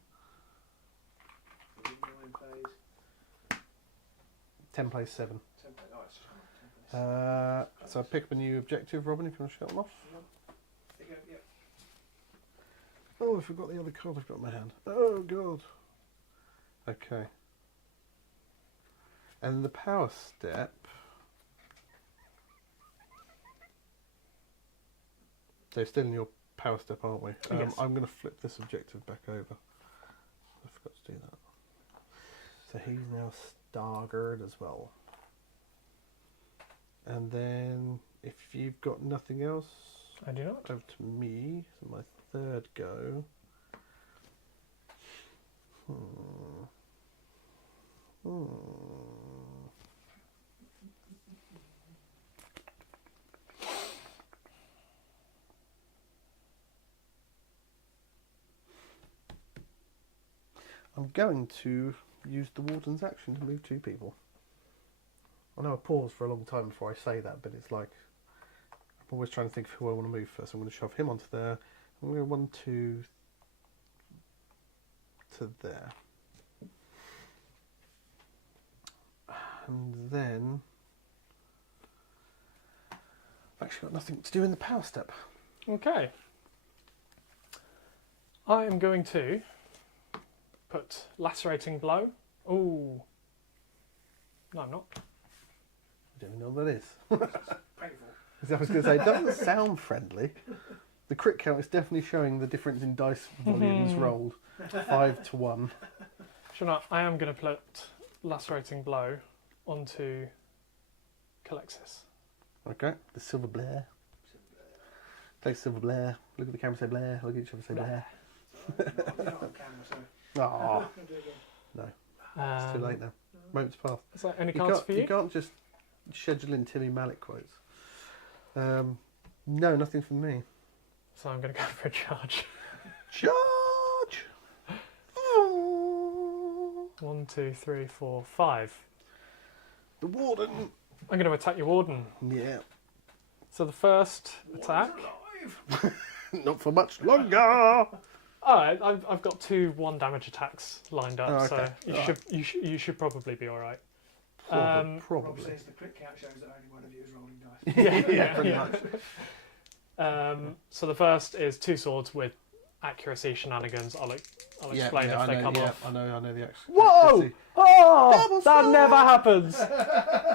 9 plays, 10 plays 7. 10 plays. Oh, it's just come up, 10 plays. So I pick up a new objective, Robin, if you want to shut them off. There you go, yeah. Oh, I forgot the other card I've got in my hand. Oh, God. Okay. And the power step. So still in your power step, aren't we? Yes. I'm going to flip this objective back over. I forgot to do that. So he's now staggered as well. And then, if you've got nothing else, I do not. over to me. So my third go. I'm going to use the Warden's action to move 2 people. I know I paused for a long time before I say that, but it's like I'm always trying to think of who I want to move first. I'm going to shove him onto there. I'm going to go 1, 2 to there. And then I've actually got nothing to do in the power step. Okay. I am going to put Lacerating Blow. Ooh. No, I'm not. I don't know what that is. Painful. I was going to say, it doesn't sound friendly. The crit count is definitely showing the difference in dice volumes rolled. 5 to 1. Sure not. I am going to put Lacerating Blow onto Calexis. Okay, the Silver Blair. Take Silver Blair. Look at the camera, say Blair. Look at each other, say Blair. We're not on camera, so. Oh, I'll do it again. no. It's too late now. Moment's passed. Is there any You cards can't, for you? you can't just schedule in Timmy Mallet quotes. No, nothing from me. So I'm going to go for a charge. Charge! 1, 2, 3, 4, 5. The Warden. I'm going to attack your Warden. Yeah. So the first attack. Not for much longer. Alright, I've got 2 1-damage attacks lined up, Oh, okay. so you should probably be alright. Rob Probably. says the crit count shows that only one of you is rolling dice. Yeah, pretty much. So the first is 2 swords with accuracy shenanigans. I'll explain if they come off. I know the action. Whoa! Oh, Double that sword! never happens.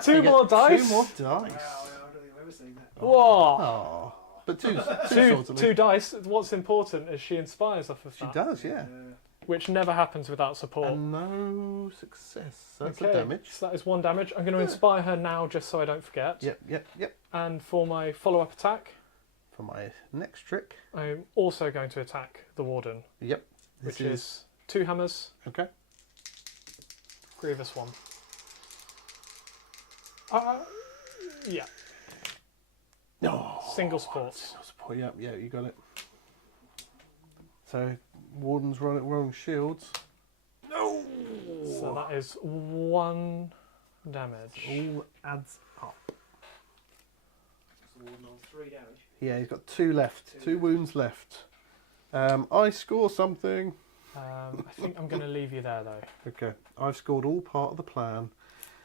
2 more dice. 2 more dice. Wow, I don't think I've ever seen that. Whoa! Oh. But two swords at Two least. dice. What's important is she inspires off of She that, does, yeah. which never happens without support. And no success. That's Okay, a damage. so that is 1 damage. I'm going to inspire her now, just so I don't forget. Yep. And for my follow-up attack, For my next trick. I'm also going to attack the Warden, Yep. which is 2 hammers, Okay. grievous 1. Yeah, No. single supports. Single support. Yeah, you got it. So, Warden's rolling shields. No! So that is 1 damage. All adds up. So Warden on 3 damage. Yeah, he's got 2 left. 2 wounds left. I score something. I think I'm going to leave you there, though. Okay, I've scored all part of the plan.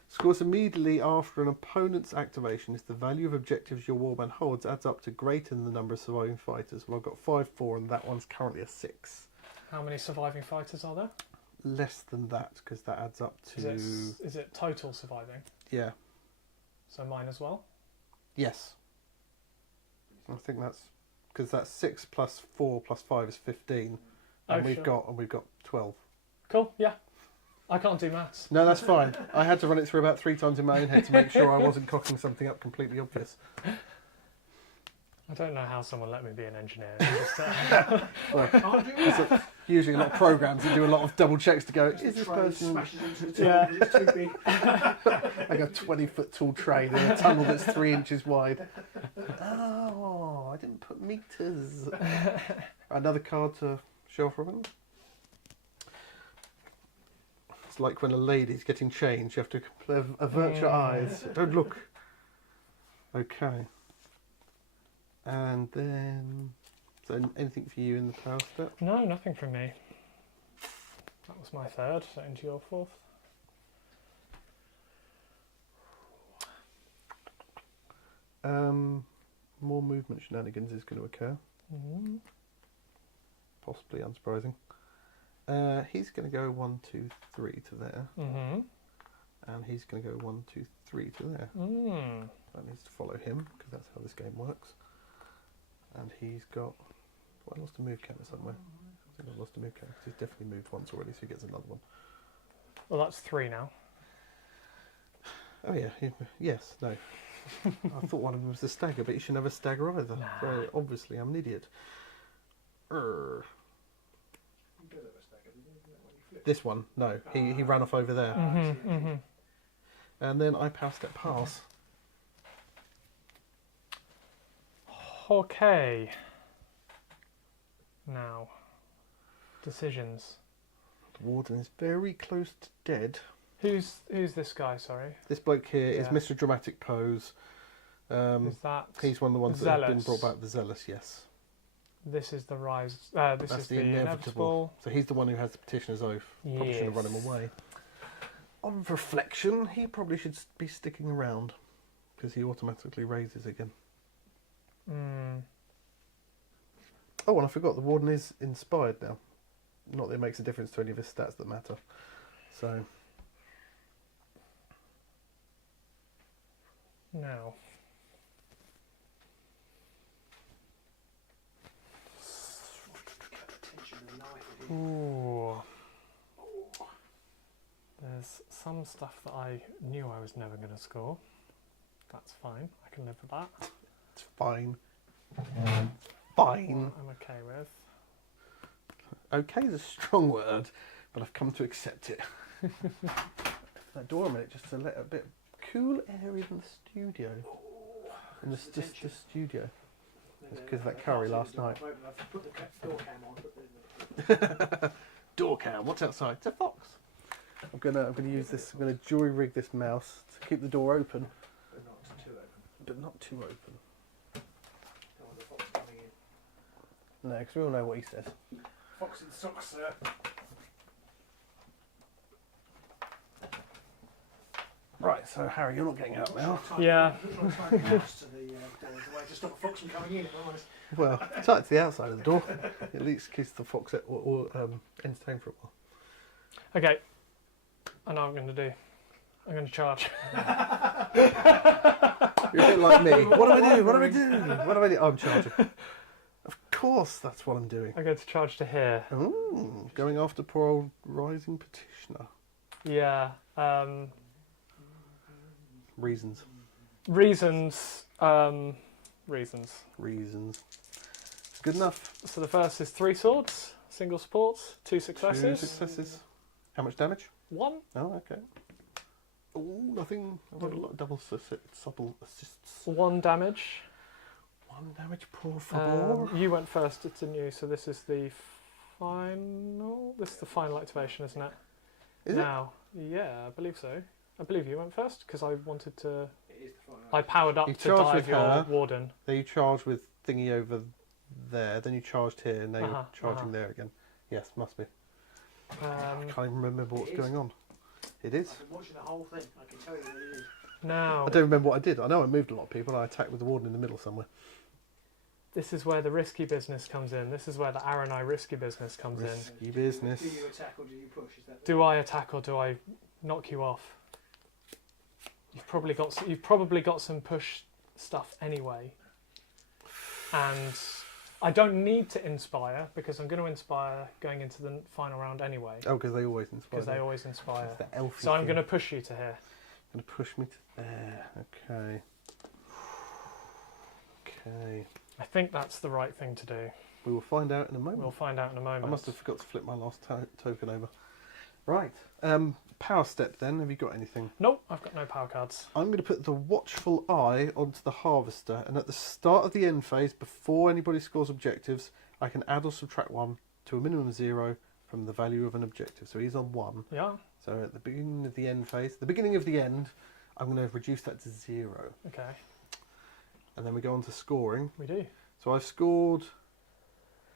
Scores immediately after an opponent's activation if the value of objectives your warband holds adds up to greater than the number of surviving fighters. Well, I've got 5, 4, and that one's currently a 6. How many surviving fighters are there? Less than that, because that adds up to... Is it total surviving? Yeah. So mine as well? Yes. I think that's... Because that's 6 plus 4 plus 5 is 15. And we've got 12. Cool, yeah. I can't do maths. No, that's fine. I had to run it through about 3 times in my own head to make sure I wasn't cocking something up completely obvious. I don't know how someone let me be an engineer. Well, Can't do that. usually a lot of programs that do a lot of double checks to go, is this Train person... smashes into the Yeah. tunnel, it's too big. Like a 20-foot tall train in a tunnel that's 3 inches wide. Oh, I didn't put meters. Another card to show off, Robin. It's like when a lady's getting changed. You have to avert your eyes. Don't look. Okay. And then... So anything for you in the power step? No, nothing from me. That was my 3rd, so into your 4th. More movement shenanigans is going to occur. Mm-hmm. Possibly unsurprising. He's going to go 1, 2, 3 to there. Mm-hmm. And he's going to go 1, 2, 3 to there. Mm. That needs to follow him, because that's how this game works. And he's got... Well, I lost a move counter somewhere. I think I lost a move counter, because he's definitely moved once already, so he gets another one. Well, that's 3 now. Oh yeah, yes, no. I thought one of them was a stagger, but you should never stagger either. Nah. So obviously I'm an idiot. You do have a stagger, didn't you? Isn't that when you flip? This one, no. He ran off over there. Mm-hmm, mm-hmm. And then I power step pass. Okay. Now, decisions. Warden is very close to dead. Who's this guy? Sorry. This bloke here is Yeah. Mr. Dramatic Pose. Is that? He's one of the ones that have been Zealous? brought back. The Zealous, yes. This is the rise. This That's is the inevitable. So he's the one who has the Petitioner's Oath. Probably should have run him Yes. away. On reflection, he probably should be sticking around because he automatically raises again. Mm. Oh, and I forgot, the Warden is inspired now. Not that it makes a difference to any of his stats that matter. So, Now. Tension and knife in here. Ooh. There's some stuff that I knew I was never going to score. That's fine. I can live with that. it's fine. Fine. I'm okay with. Okay is a strong word, but I've come to accept it. That door a minute, just to let a bit cool air in the studio. In the studio. It's because of that curry last night. I've put the door cam on. But Door cam. What's outside? It's a fox. I'm gonna use this. I'm gonna jury rig this mouse to keep the door open, not too open. but not too open. Don't want the fox coming in. No, because we all know what he says. Fox in socks, sir. Right. So Harry, you're not getting out now. Yeah. I'm trying to tie the mouse to the door as a way to stop a fox from coming in, if I'm honest. Well, tie it to the outside of the door. At least keeps the fox or entertained for a while. Okay. I know what I'm going to do. I'm going to charge. You're a bit like me. What do I do? What do I do? What do I do? Oh, I'm charging. Of course, that's what I'm doing. I'm going to charge to here. Ooh, going after poor old Rising Petitioner. Yeah. Reasons. Reasons. Reasons. It's good enough. So the first is 3 swords, single supports, 2 successes. 2 successes. How much damage? 1. Oh, okay. Oh, nothing. I've got a lot of double supple assists. 1 damage. 1 damage, por favor. You went first, didn't you? So this is the final. This is the final activation, isn't it? Is it? now, yeah, I believe so. I believe you went first because I wanted to. It is the final. I powered up You to charged dive with your her. warden. Then you charged with thingy over there. Then you charged here. And now Uh-huh, you're charging uh-huh. there again. Yes, must be. I can't even remember what's It is. going on. It is. I've been watching the whole thing. I can tell you what it is. Now, I don't remember what I did. I know I moved a lot of people. I attacked with the warden in the middle somewhere. this is where the risky business comes in. This is where the Arenai risky business comes in. Risky business. Do you attack or do you push? Is that Do I attack or do I knock you off? You've probably got some push stuff anyway, and I don't need to inspire because I'm going to inspire going into the final round anyway. Oh, because they always inspire. Because they always inspire. It's the elfy So I'm thing. going to push you to here. Going to push me to there. Okay. Okay. I think that's the right thing to do. We will find out in a moment. We'll find out in a moment. I must have forgot to flip my last token over. Right. Power step then. Have you got anything? Nope, I've got no power cards. I'm going to put the Watchful Eye onto the Harvester, and at the start of the end phase, before anybody scores objectives, I can add or subtract 1 to a minimum of 0 from the value of an objective. So he's on 1. Yeah. So at the beginning of the end phase, the beginning of the end, I'm going to reduce that to 0. Okay. And then we go on to scoring. We do. So I've scored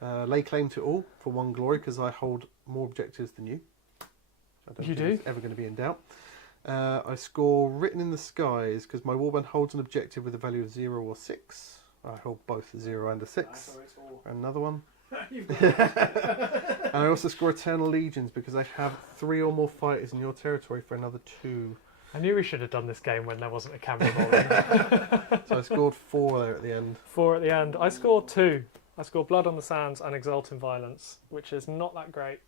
lay claim to all for 1 glory because I hold more objectives than you. I don't You think do? it's ever going to be in doubt. I score written in the skies because my warband holds an objective with a value of 0 or 6. I hold both a 0 and a 6. sorry, it's all. Another one. You've got And I also score Eternal Legions because I have 3 or more fighters in your territory for another 2. I knew we should have done this game when there wasn't a camera rolling. So I scored 4 there at the end. 4 at the end. I scored 2. I scored Blood on the Sands and Exalting Violence, which is not that great.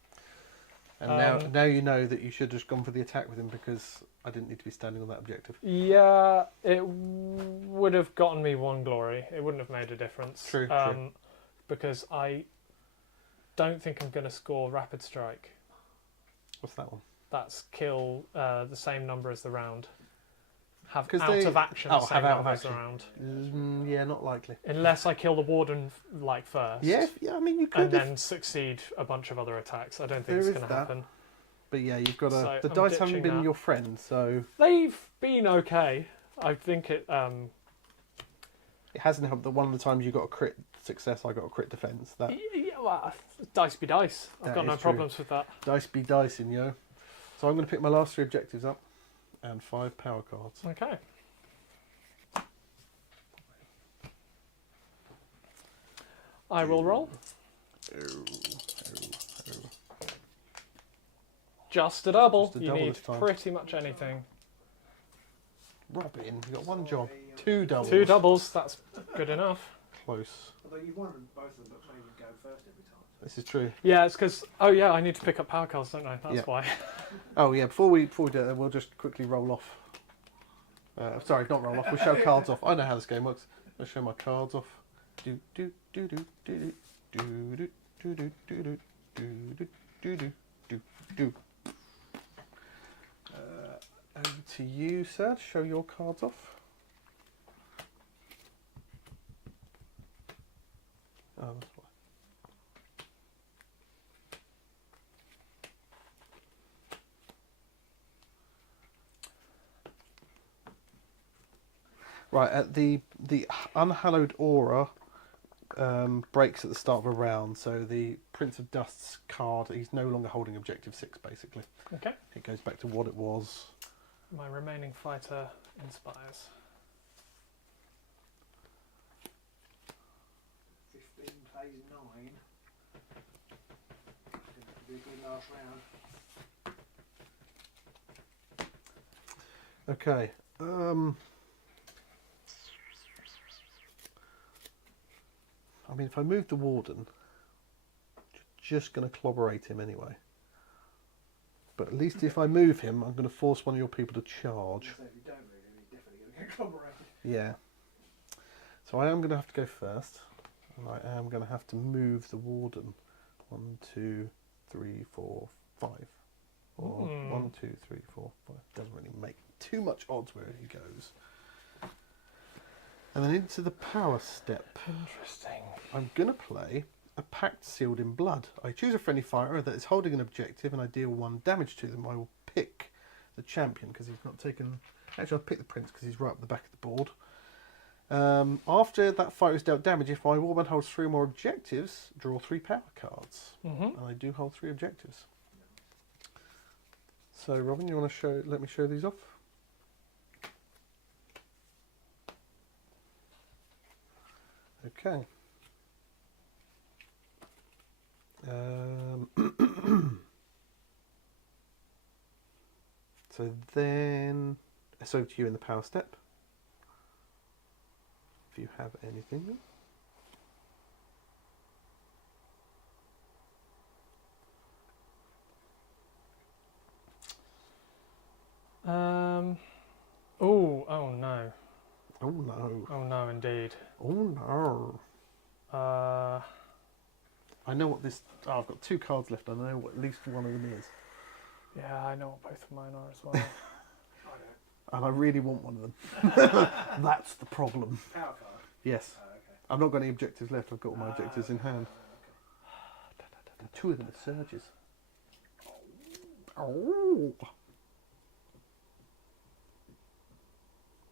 And now you know that you should have gone for the attack with him because I didn't need to be standing on that objective. Yeah, it would have gotten me 1 glory. It wouldn't have made a difference. True, true. Because I don't think I'm going to score Rapid Strike. What's that one? That's kill the same number as the round. Have 'Cause out they- of action oh, the same have out of number as the action. round. Yeah, not likely. Unless I kill the Warden first. Yeah, I mean you could. And then succeed a bunch of other attacks. I don't think There it's is going to that. happen. But yeah, you've got to. So The I'm dice haven't ditching been that. your friend, so They've been okay. I think it. it hasn't helped that one of the times you got a crit success, I got a crit defense. That Yeah, well, dice be dice. I've That got no is true. problems with that. dice be dicing, yo. So I'm going to pick my last 3 objectives up and 5 power cards. Okay. I will roll. Just a double. Just a You double need this time. pretty much anything. Robin, you got 1 job. 2 doubles. 2 doubles, that's good enough. Close. Although you've won both of them, but made them go first every time. This is true. Yeah, it's because. Oh, yeah, I need to pick up power cards, don't I? That's Yeah. why. Oh yeah, before we do that, we'll just quickly roll off. Sorry, not roll off. We'll show cards off. I know how this game works. I'll show my cards off. Do do do do do do do do do do do do do do do. Over to you, sir. To show your cards off. Oh, that's why. Right, the unhallowed aura breaks at the start of a round, so the Prince of Dust's card, he's no longer holding objective 6, basically. Okay. It goes back to what it was. My remaining fighter inspires. 15 plays 9. I think that'll be a good last round. Okay. I mean, if I move the Warden, just going to clobberate him anyway. But at least if I move him, I'm going to force one of your people to charge. So if you don't move him, he's definitely going to get collaborated. Yeah. So I am going to have to go first. And I am going to have to move the Warden. 1, 2, 3, 4, 5. Or 1, 2, 3, 4, 5. Doesn't really make too much odds where he goes. And then into the power step. Interesting. I'm going to play a Pact Sealed in Blood. I choose a friendly fighter that is holding an objective and I deal 1 damage to them. I will pick the champion because he's not taken... Actually, I'll pick the prince because he's right up the back of the board. After that fighter is dealt damage, if my warband holds 3 or more objectives, draw 3 power cards. And I do hold 3 objectives. So, Robin, you want to let me show these off? Okay. So then, it's over to you in the power step. If you have anything. Oh no. Oh no. Oh no, indeed. Oh no. I know what this... Oh, I've got 2 cards left. I know what at least one of them is. Yeah, I know what both of mine are as well. And I really want one of them. That's the problem. Power card? Yes. Okay. I've not got any objectives left. I've got all my objectives in hand. And 2 of them are surges. Oh.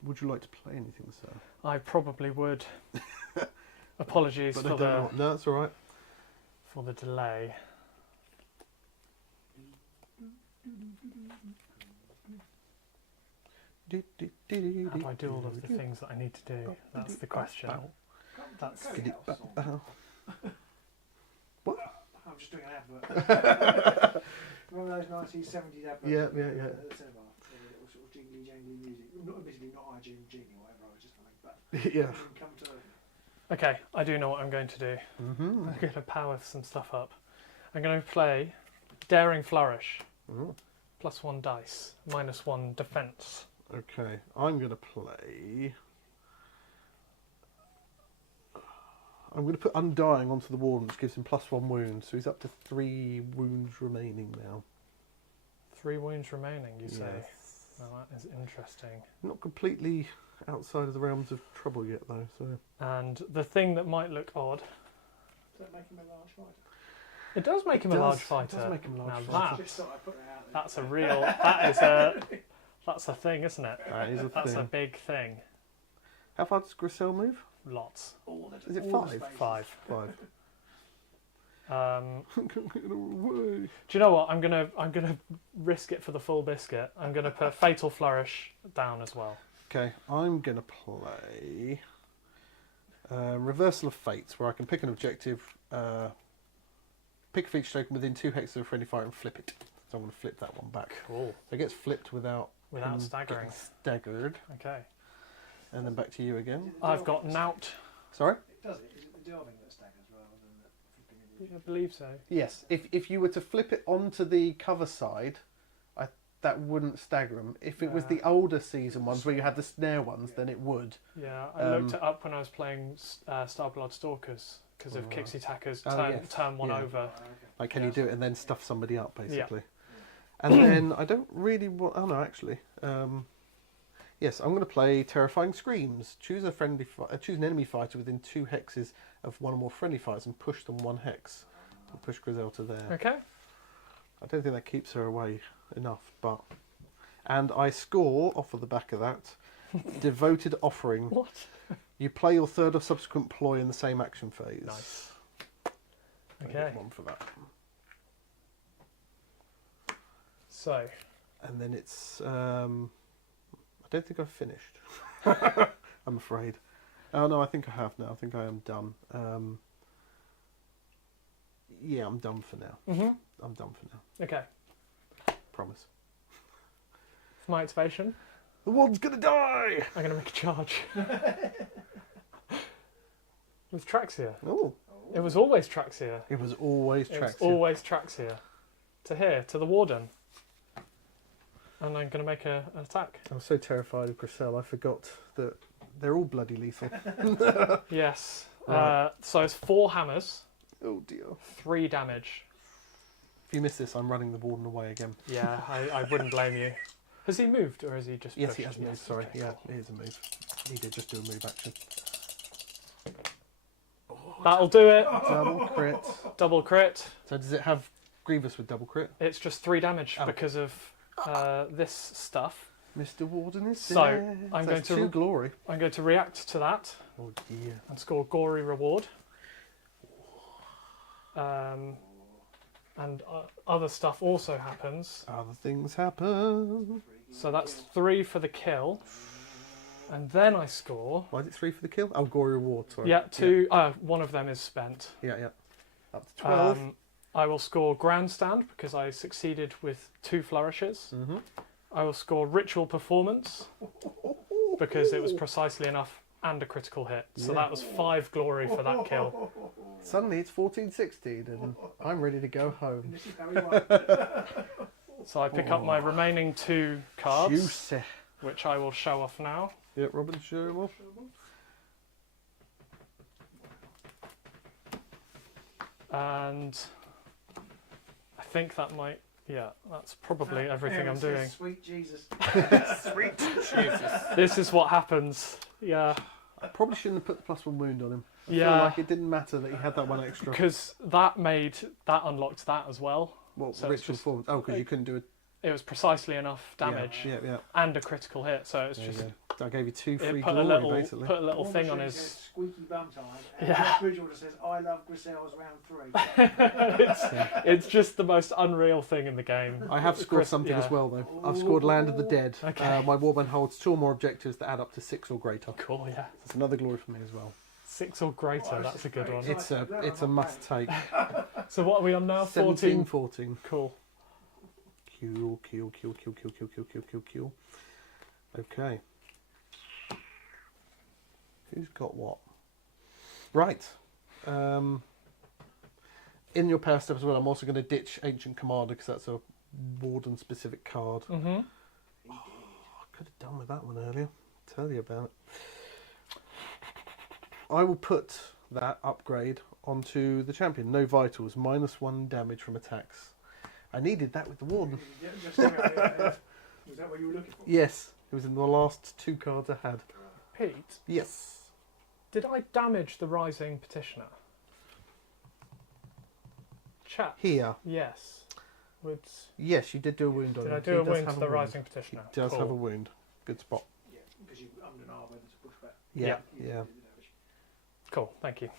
Would you like to play anything, sir? I probably would. Apologies But I for don't know. No, that's all right. the delay. How do I do all of the things that I need to do? That's the question. That's What? I'm just doing an advert. Remember those 1970s adverts? Yeah. At the cinema? Little sort of jingly jangly music. Not admittedly not IGM or whatever, I was just something, but Yeah. come to Okay, I do know what I'm going to do. Mm-hmm. I'm going to power some stuff up. I'm going to play Daring Flourish. +1 dice, -1 defense. Okay, I'm going to play... I'm going to put Undying onto the Warden, which gives him +1 wound, so he's up to 3 wounds remaining now. 3 wounds remaining, you say? Yes. Well, that is interesting. Not completely outside of the realms of trouble yet, though. So And the thing that might look odd... Does that make him a large fighter? It does make him a large fighter. It does make him a large Now fighter. Just thought I'd put that out there. That's a real. That is a. That's a thing, isn't it? That is a That's thing. a big thing. How far does Grisel move? Lots. All the- Is it all the 5? spaces. 5. 5. Do you know what? I'm gonna risk it for the full biscuit. I'm gonna put Fatal Flourish down as well. Okay, I'm going to play Reversal of Fates, where I can pick an objective, pick a feature token within 2 hexes of a friendly fire and flip it. So I'm going to flip that one back. Cool. So it gets flipped without him staggering. getting staggered. Okay. And then back to you again. Is it the I've got delving Nout. Sorry? that- Does it? Is it the delving that staggers rather than the flipping in the I believe so. Yes. If you were to flip it onto the cover side, that wouldn't stagger them. If it was the older season ones where you had the snare ones, then it would. Yeah, I looked it up when I was playing Starblood Stalkers because of Right. Kixie Tacker's Oh, yes. turn one Yeah. over. Oh, okay. Like, can you Yes. do it and then stuff somebody up, basically? And then I don't really want... Oh, no, actually. Yes, I'm going to play Terrifying Screams. Choose a choose an enemy fighter within 2 hexes of one or more friendly fighters and push them 1 hex. I'll push Grisel to there. Okay. I don't think that keeps her away enough, but... And I score, off of the back of that, Devoted Offering. What? You play your 3rd or subsequent ploy in the same action phase. Nice. I Okay. get 1 for that. So, And then it's... I don't think I've finished. I'm afraid. Oh, no, I think I have now. I think I am done. Yeah, I'm done for now. I'm done for now. okay. Promise. For my activation, The one's gonna die! I'm going to make a charge. With Traxia. Oh, It was always Traxia. it was always It was Traxia. always Traxia. To here, to the Warden. And I'm going to make an attack. I was so terrified of Grisel, I forgot that they're all bloody lethal. Yes. Right. So it's 4 hammers, Oh dear. 3 damage. If you miss this, I'm running the warden away again. Yeah, I wouldn't blame you. Has he moved or has he just Yes, pushed? he has moved, Yes, sorry. okay, Yeah, cool. it is a move. He did just do a move action. That'll do it. Double crit. Double crit. So does it have Grievous with double crit? It's just 3 damage Oh. because of this stuff. Mr. Warden is So, dead. I'm That's going to- 2 glory. I'm going to react to that Oh dear. and score Gory Reward. And other stuff also happens. Other things happen. So that's 3 for the kill. And then I score... Why is it 3 for the kill? Oh, gory reward, sorry. Yeah, 2... one of them is spent. Yeah. Up to 12. I will score Grandstand because I succeeded with 2 flourishes. Mm-hmm. I will score Ritual Performance because it was precisely enough and a critical hit. So Yeah. that was 5 glory for that kill. Suddenly it's 14-16 and I'm ready to go home. This is how we want. So I pick up my remaining 2 cards, Juicy. which I will show off now. Yeah, Robin, show him off. And I think that might... Yeah, that's probably everything I'm Aaron says, doing. Sweet Jesus. Sweet Jesus. This is what happens. Yeah. I probably shouldn't have put the +1 wound on him. I feel Yeah. like it didn't matter that he had that 1 extra. Because that unlocked that as well. What, so it's ritual just- form? Oh, because you couldn't do it. It was precisely enough damage Yeah. and a critical hit, so it's There you just go. I gave you 2 free it put a glory, little basically. put a little War thing on Machine his. says squeaky bum time. And Yeah. Jeff Bridgewater says, I love Grisel's round 3. It's just the most unreal thing in the game. I have scored Chris- something yeah. as well, though. I've scored Land of the Dead. Okay. My warband holds 2 or more objectives that add up to 6 or greater. Cool, yeah. That's another glory for me as well. 6 or greater, Oh, that's a good one. it's- It's a must take. So what are we on now? 14. 14. Cool. Kill. Okay. Who's got what? Right. In your power step as well, I'm also going to ditch Ancient Commander because that's a Warden specific card. Mm-hmm. I could have done with that one earlier. Tell you about it. I will put that upgrade onto the champion. No vitals, -1 damage from attacks. I needed that with the Warden. Was that what you were looking for? Yes, it was in the last 2 cards I had. Pete, Yes. did I damage the Rising Petitioner? chat. Here. Yes. Would Yes, you did do a wound on did him. I do He a does wound have to a the wound. Rising He Petitioner? does Cool. have a wound. Good spot. Yeah, because you ummed and ahed whether to push back. Yeah. You Yeah. did the damage. Cool. Thank you.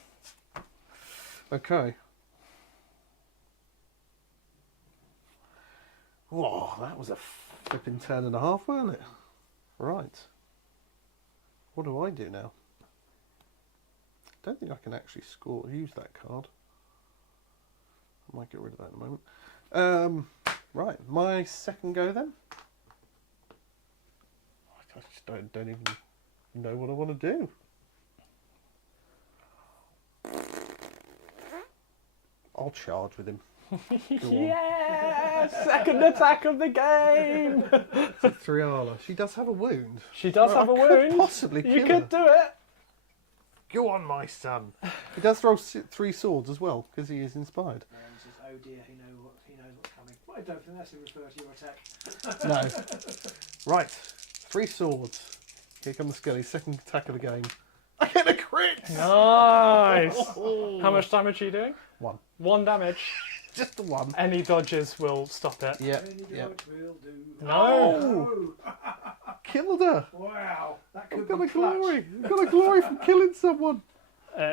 Okay. Whoa, that was a flipping turn and a half, wasn't it? Right. What do I do now? Don't think I can actually use that card. I might get rid of that in a moment. Right, my second go then. I just don't even know what I want to do. I'll charge with him. Go on. Yes! Second attack of the game! Triala. She does have a wound. She does Well, have a I could wound. possibly You kill could her. do it. Go on, my son. He does throw 3 swords as well because he is inspired. He says, "Oh dear, he knows what's coming." Well, I don't think that's a refer to your attack. No. Right. 3 swords. Here comes Skelly. Second attack of the game. I get a crit. Nice. How much damage are you doing? 1. 1 damage. Just the 1. Any dodges will stop it. Yeah. Any Yeah. dodge will do. No. Oh, Killed her. wow, that could I've got be a clutch. glory. I've got a glory from killing someone.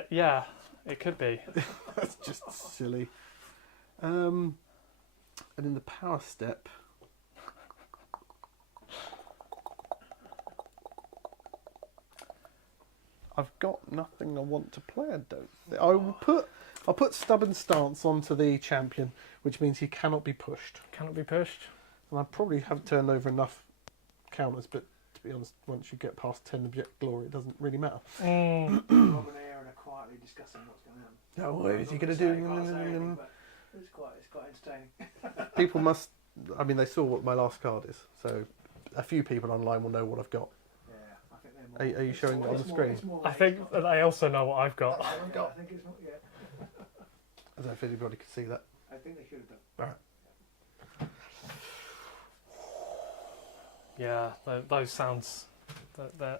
Yeah, it could be. That's just silly. And in the power step, I've got nothing I want to play. I don't think. I'll put stubborn stance onto the champion, which means he cannot be pushed. Cannot be pushed. And I probably haven't turned over enough counters, but to be honest, once you get past 10 object glory, it doesn't really matter. Mm. Rob and Aaron are quietly discussing what's going to happen. Oh, what is he I'm not going to say- can't say do? anything, but it's quite entertaining. People must. I mean, they saw what my last card is, so a few people online will know what I've got. Yeah, I think they're more. Are you showing it on the screen? I think that I also know what I've got. I think it's more. Yeah, I don't know if anybody could see that. I think they should have done. Alright. Yeah, those sounds.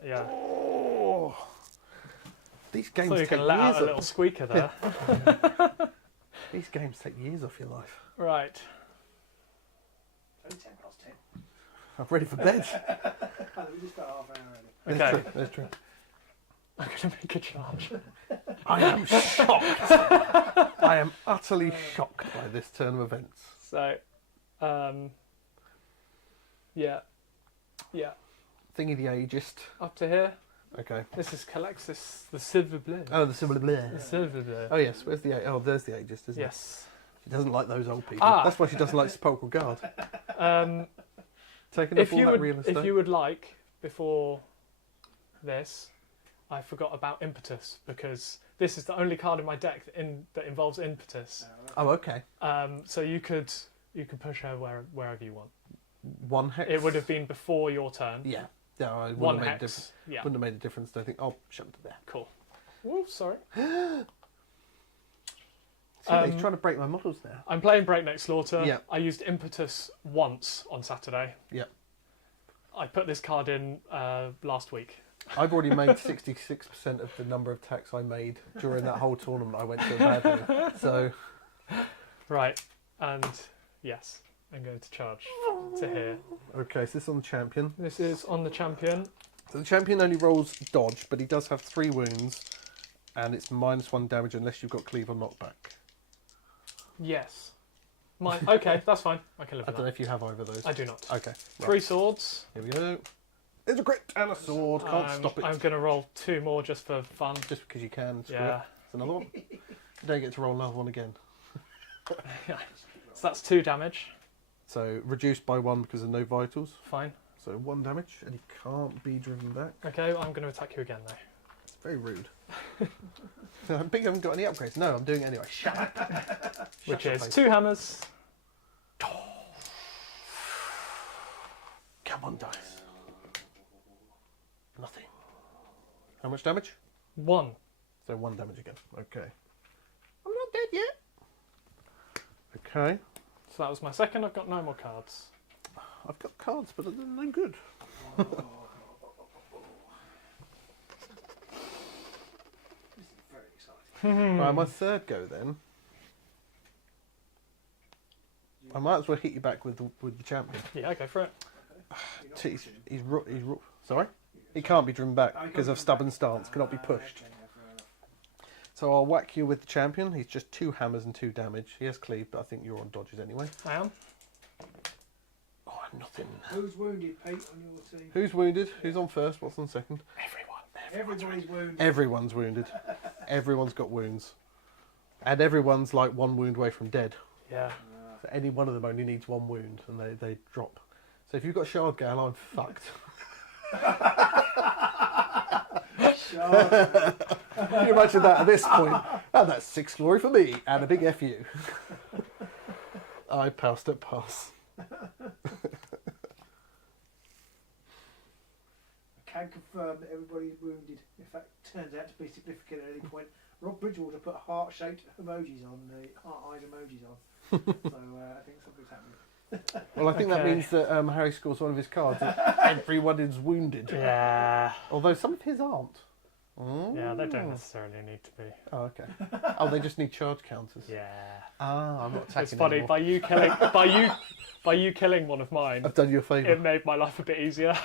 Yeah. Oh, these games So you take can let out years. a little squeaker there. These games take years off your life. Right. Only 10 past 10. I'm ready for bed. We just got half an hour early. That's Okay. true. That's true. I'm going to make a charge. I am shocked. I am utterly shocked by this turn of events. So, yeah. Thingy the Ageist. Up to here. Okay. This is Calexis, the Silver Blade. Oh, the Silver Blair. The Silver Blade. Oh yes, where's the oh? There's the Ageist, isn't Yes. it? She doesn't like those old people. Ah. That's why she doesn't like Sepulchal Guard. Taking up If all you that would, real estate. if you would like, before this, I forgot about Impetus because this is the only card in my deck that involves Impetus. Oh, okay. So you could push her wherever you want. 1 hex. It would have been before your turn. Yeah. No, it 1 wouldn't have made a hex. Yeah. Wouldn't have made a difference. I think. Oh, shut it there. Cool. Oh, sorry. See, he's trying to break my models now. I'm playing Breakneck Slaughter. Yeah. I used Impetus once on Saturday. Yeah. I put this card in last week. I've already made 66% of the number of attacks I made during that whole tournament I went to badly. So, Right. And yes, I'm going to charge to here. okay, so this is on the champion. This is on the champion. So the champion only rolls dodge, but he does have 3 wounds, and it's -1 damage unless you've got cleave or knockback. Yes. Okay, that's fine. I can live I with don't know that. if you have either of those. I do not. Okay, right. 3 swords. Here we go. There's a crit and a sword. Can't stop it. I'm going to roll 2 more just for fun. Just because you can. Screw Yeah. it. It's another one. You don't get to roll another one again. So that's 2 damage. So reduced by 1 because of no vitals. Fine. So 1 damage, and he can't be driven back. Okay, I'm going to attack you again though. Very rude. I think I haven't got any upgrades. No, I'm doing it anyway. Shut up. Which your is face. 2 hammers. Come on, dice. Nothing. How much damage? 1. So 1 damage again. Okay. I'm not dead yet. Okay. So that was my second. I've got no more cards. I've got cards, but they're no good. This is very exciting. Right, my third go then. I might as well hit you back with the champion. Yeah, go for it. Sorry? He can't be driven back because of stubborn stance, cannot be pushed. Okay, yeah, fair enough. So I'll whack you with the champion. He's just 2 hammers and 2 damage. He has cleave, but I think you're on dodges anyway. I am. Oh, nothing. Who's wounded, Pete, on your team? Who's wounded? Who's on first? What's on second? Everybody's wounded. Everyone's wounded. Everyone's got wounds. And everyone's like 1 wound away from dead. Yeah. So any one of them only needs 1 wound and they drop. So if you've got Shard Gale, I'm fucked. Can you imagine that at this point? Oh, that's 6 glory for me and a big FU. I passed at pass. I can confirm that everybody's wounded. In fact, turns out to be significant at any point. Rob Bridgewater put heart-shaped emojis on, the heart-eyed emojis on. So I think something's happening. Well, I think that Okay. means that Harry scores one of his cards. Everyone is wounded. Yeah. Although some of his aren't. Yeah, they don't necessarily need to be. Oh, okay. Oh, they just need charge counters. Yeah. Ah, I'm not attacking It's funny, anymore. by you killing one of mine, I've done you a favour. it made my life a bit easier.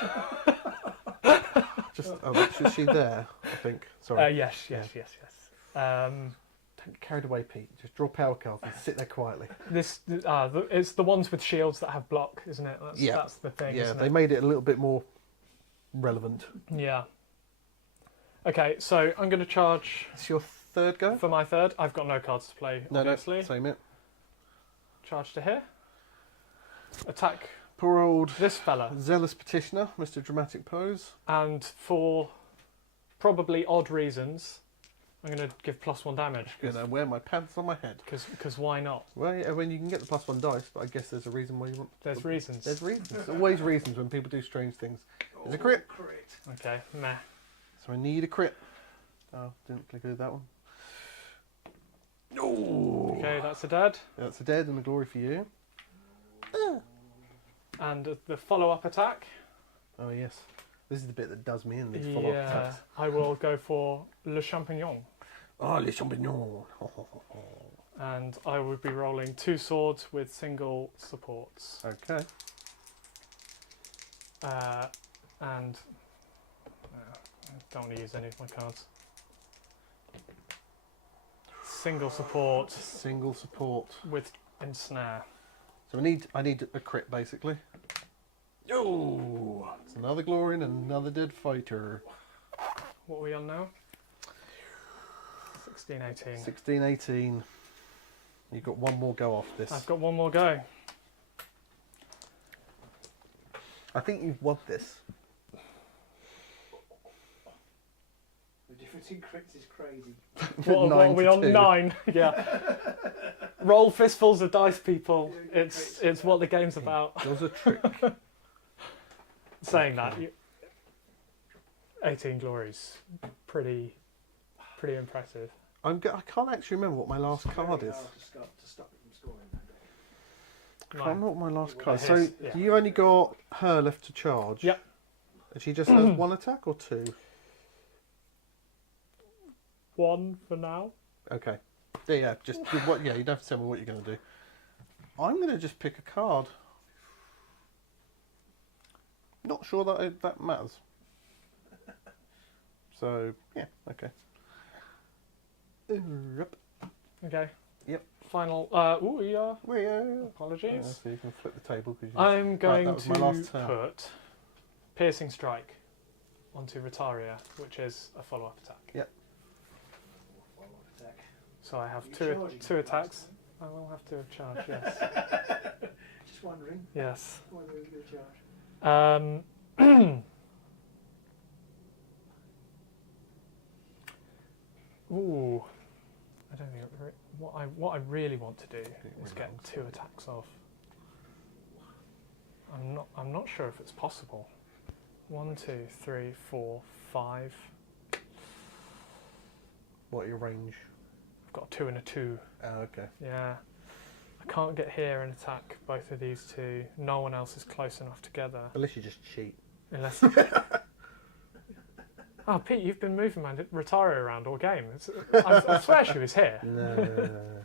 Just, is she there? I think. Sorry. Yes. Don't get carried away, Pete. Just draw power cards and sit there quietly. It's the ones with shields that have block, isn't it? That's the thing. Yeah, isn't they it? made it a little bit more relevant. Yeah. Okay, so I'm going to charge It's your third go? for my third. I've got no cards to play, obviously. No, same it. Charge to here. Attack Poor old this fella. zealous petitioner, Mr. Dramatic Pose. And for probably odd reasons, I'm going to give +1 damage. You know, wear my pants on my head. Because why not? Well, yeah, when you can get the +1 dice, but I guess there's a reason why you want. There's reasons. There's reasons. There's always reasons when people do strange things. There's a crit. Okay, meh. So I need a crit. Oh, didn't click with that one. No. Okay, that's a dead. That's a dead and a glory for you. And the follow-up attack. Oh yes, this is the bit that does me in these follow-up attacks. I will go for Le Champignon. Oh, les champignons. And I will be rolling 2 swords with single supports. Okay. And I don't want to use any of my cards. Single support Single support. with ensnare. So I need a crit basically. Oh, it's another glory and another dead fighter. What are we on now? 16, 18. 16, 18. You've got one more go off this. I've got one more go. I think you've won this. The difference in crits is crazy. What are we on? 2. 9. Yeah. Roll fistfuls of dice, people. Yeah, It's what the game's about. There was a trick. Saying that, 18 glories, pretty impressive. I can't actually remember what my last card is. To stop it from scoring that day. I can't remember what my last Well, card. it So is, yeah. you only got her left to charge. Yep. And she just has 1 attack or 2? 1 for now. Okay. Yeah, just what? Yeah, you don't have to tell me what you're going to do. I'm going to just pick a card. Not sure that matters. So yeah, okay. Yep. Okay. Yep. Final. Yeah. Apologies. So you can flip the table because I'm going that was to my last turn. put Piercing Strike onto Retaria, which is a follow-up attack. Yep. Follow-up attack. So I have Are you two charging attacks. last I will have to charge. Yes. Just wondering Yes. whether you're going to charge. Ooh, I don't think what I really want to do is get 2 attacks off. I'm not sure if it's possible. 1, 2, 3, 4, 5. What are your range? I've got a 2 and a 2. Oh, okay. Yeah, I can't get here and attack both of these 2. No one else is close enough together. Unless you just cheat. Unless. Oh, Pete, you've been moving my Retaria around all game. I swear she was here. No.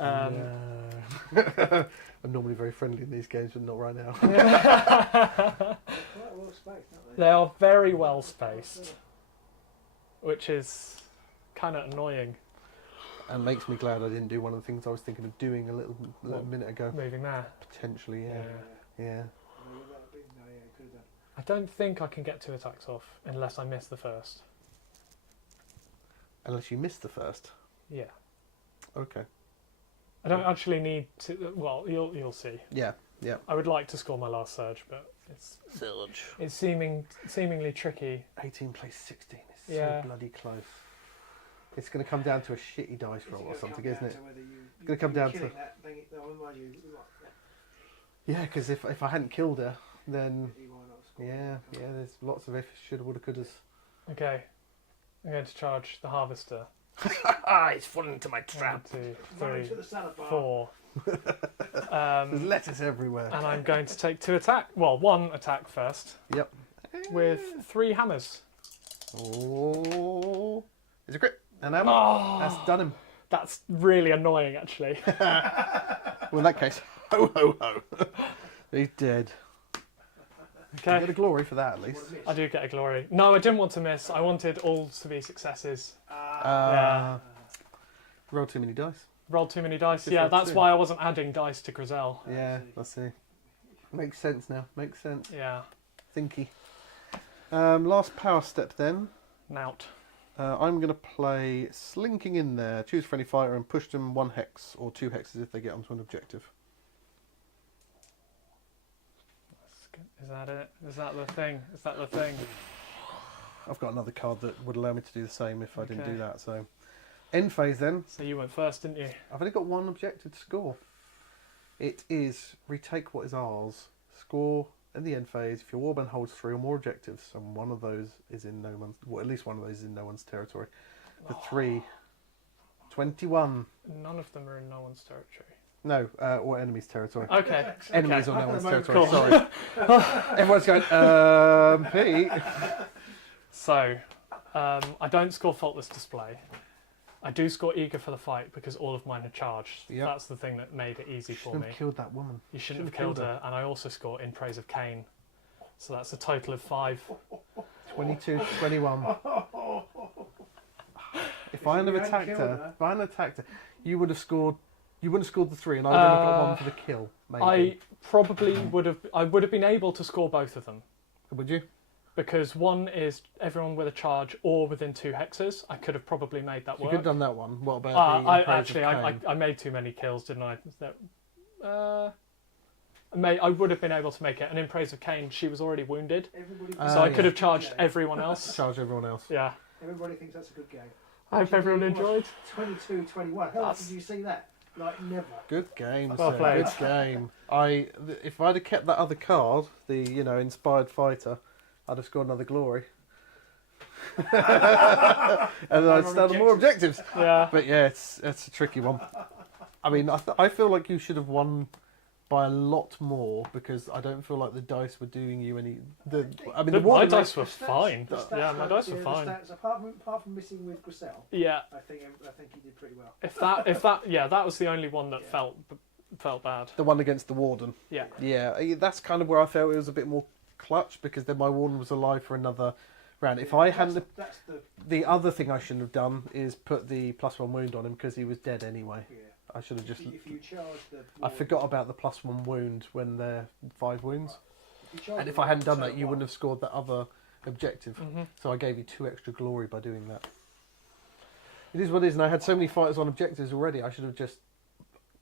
Um, I'm normally very friendly in these games, but not right now. Quite well spaced, aren't they? They are very well spaced, which is kind of annoying. And makes me glad I didn't do one of the things I was thinking of doing a little minute ago. Moving there. Potentially, yeah. No, Yeah. would that have been? No, yeah, could have done. I don't think I can get 2 attacks off unless I miss the first. Unless you missed the first. Yeah. Okay. I don't actually need to. Well, you'll see. Yeah. Yeah. I would like to score my last surge, but it's seemingly tricky. 18 plays 16. It's Yeah. so bloody close. It's going to come down to a shitty dice roll or something, isn't it? It's gonna come down to- That, Yeah, because if I hadn't killed her, then he might not have scored. yeah, there's lots of ifs, shoulda, woulda, couldas. Okay. I'm going to charge the harvester. It's fallen into my 1, 2, Run 3, into the salad bar. 4. There's lettuce everywhere. And I'm going to take 2 attack. Well, 1 attack first Yep. with 3 hammers. Oh, it's a crit. And now Oh, that's done him. that's really annoying, actually. Well, in that case, ho ho ho. He's dead. You Okay. get a glory for that at You least. wanna miss? I do get a glory. No, I didn't want to miss. I wanted all to be successes. Roll too many dice. Rolled too many dice. Just Yeah, rolled that's 2. why I wasn't adding dice to Griselle. Yeah, see. I see. Makes sense now. Makes sense. Yeah. Thinky. Last power step then. Nout. I'm going to play Slinking in there. Choose friendly fighter and push them 1 hex or 2 hexes if they get onto an objective. Is that it? Is that the thing? Is that the thing? I've got another card that would allow me to do the same if I didn't Okay. do that. So, end phase then. So you went first, didn't you? I've only got 1 objective to score. It is retake what is ours. Score in the end phase if your warband holds 3 or more objectives, and one of those is in no one's, well, at least one of those is in no one's territory. The 3, 21. None of them are in no one's territory. No, or enemy's territory. Okay. Enemies okay. or no one's Cool. territory. Sorry. Everyone's going, Pete. So, I don't score Faultless Display. I do score Eager for the Fight because all of mine are charged. Yep. That's the thing that made it easy for Shouldn't me. have killed that woman. You shouldn't have killed her. And I also score In Praise of Cain. So that's a total of 5. 22 to 21. If I hadn't have attacked her, you would have scored. You wouldn't have scored the 3, and I would have got 1 for the kill. Maybe. I probably would have. I would have been able to score both of them Would you? because one is everyone with a charge or within 2 hexes. I could have probably made that You work. could have done that one. What about the I Praise of Cain? I made too many kills, didn't I? I would have been able to make it. And in Praise of Cain, she was already wounded, Everybody so I yeah. could have charged everyone else. Charge everyone else. Yeah. Everybody thinks that's a good game. I hope everyone enjoyed. 22-21. How That's- did you see that? Like, never. Good game, Well sir. played. Good game. If I'd have kept that other card, the inspired fighter, I'd have scored another glory. And then I'd start on more objectives. Yeah. But yeah, it's a tricky one. I mean, I feel like you should have won by a lot more because I don't feel like the dice were doing you any. I mean, the My water dice were The stats- fine. the stats Yeah, my were- dice were the fine. Stats, apart from missing with Griselle, Yeah. I think he did pretty well. If that was the only one that Yeah. felt bad. the one against the warden. Yeah. Yeah, that's kind of where I felt it was a bit more clutch because then my warden was alive for another round. If I hadn't, That's the other thing I shouldn't have done is put the +1 wound on him because he was dead anyway. yeah. I should have just. If you charge the. I forgot about the +1 wound when they're 5 wounds, If you charge and the if I hadn't done one, that, you wouldn't have scored that other objective. Hmm. So I gave you 2 extra glory by doing that. It is what it is, and I had so many fighters on objectives already. I should have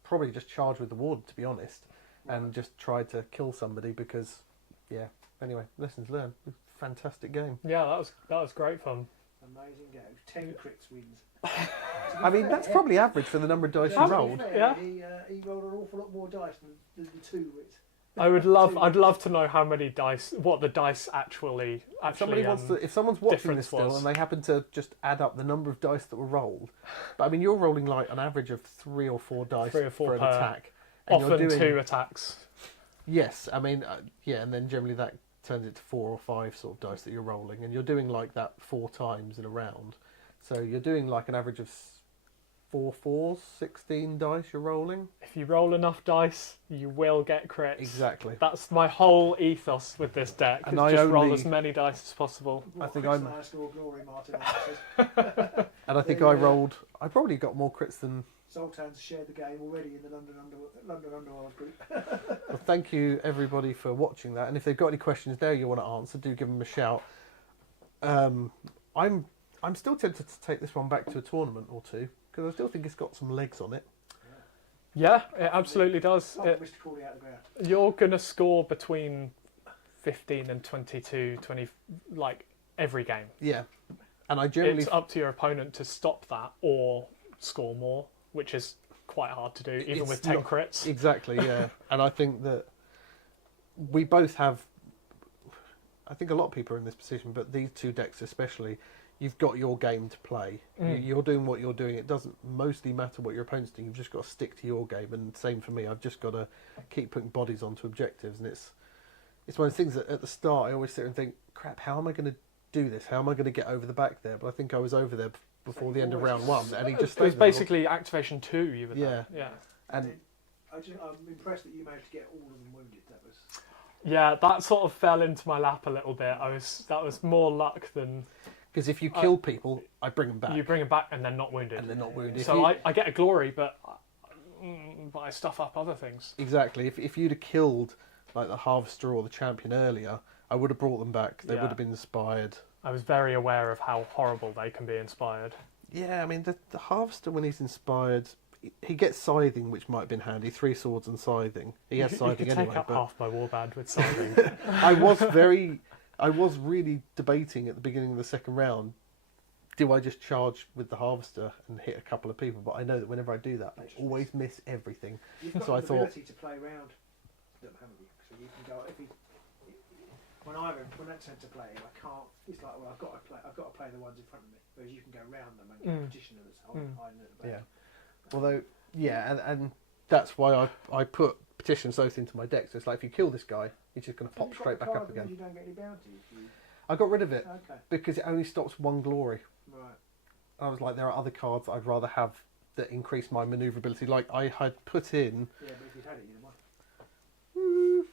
probably just charged with the warden, to be honest, and just tried to kill somebody because, yeah. Anyway, lessons learned. Fantastic game. Yeah, that was great fun. Amazing game. 10 crits wins. I mean, that's probably average for the number of dice you rolled. Yeah. He rolled an awful lot more dice than the 2 wits. I'd love to know how many dice, what the dice actually. If someone's watching difference this still was. and they happen to just add up the number of dice that were rolled, but I mean, you're rolling like an average of 3 or 4 dice 3 or 4 for an per, attack. And often you're doing, 2 attacks. Yes, I mean, yeah, and then generally that turns it to 4 or 5 sort of dice that you're rolling, and you're doing like that 4 times in a round. So you're doing like an average of 4 fours, 16 dice you're rolling. If you roll enough dice, you will get crits. Exactly. That's my whole ethos with this deck. And Is I just roll only- as many dice as possible. What I think crits I'm- last or glory, Martin. Says. And I think Yeah, I yeah. rolled... I probably got more crits than... Zoltan's shared the game already in the London Underworld group. Well, thank you, everybody, for watching that. And if they've got any questions there you want to answer, do give them a shout. I'm still tempted to take this one back to a tournament or two, because I still think it's got some legs on it. Yeah, it absolutely does. Oh, It, Mr. Crawley out of the ground. you're going to score between 15 and 22, 20, like, every game. Yeah. And I generally... It's up to your opponent to stop that or score more, which is quite hard to do, even It's with 10 not- crits. Exactly, yeah. And I think that we both have... I think a lot of people are in this position, but these two decks especially, you've got your game to play. You're doing what you're doing. It doesn't mostly matter what your opponent's doing. You've just got to stick to your game. And same for me. I've just got to keep putting bodies onto objectives. And it's one of the things that at the start I always sit and think, crap, how am I going to do this? How am I going to get over the back there? But I think I was over there before the end of round one. And he just It was stayed there. basically activation 2 you were Yeah. there. Yeah. And I'm impressed that you managed to get all of them wounded. That was. Yeah, that sort of fell into my lap a little bit. That was more luck than because if you kill people, I bring them back. you bring them back and they're not wounded. and they're not wounded. If So you- I get a glory, but I stuff up other things. Exactly. If you'd have killed like the Harvester or the Champion earlier, I would have brought them back. They Yeah. would have been inspired. I was very aware of how horrible they can be inspired. Yeah, I mean the Harvester when he's inspired, he gets scything, which might have been handy. 3 swords and scything. He has You scything could anyway. take up But half my warband with scything. I was really debating at the beginning of the second round. Do I just charge with the Harvester and hit a couple of people? But I know that whenever I do that, I always miss everything. You've got So I the thought- ability to play around them, haven't you? So you can go if you. When that's sent to play, I can't. It's like, well, I've got to play the ones in front of me, whereas you can go round them and get a petitioner that's hiding at the back. Yeah. Although, yeah, and that's why I put petitions both into my deck. So it's like if you kill this guy, he's just going to pop You've got straight the back card up that again. means you don't get any bounty if you. I got rid of it Okay. because it only stops 1 glory. Right. I was like, there are other cards that I'd rather have that increase my manoeuvrability. Like I had put in, Yeah, but if you'd had it, you'd have won.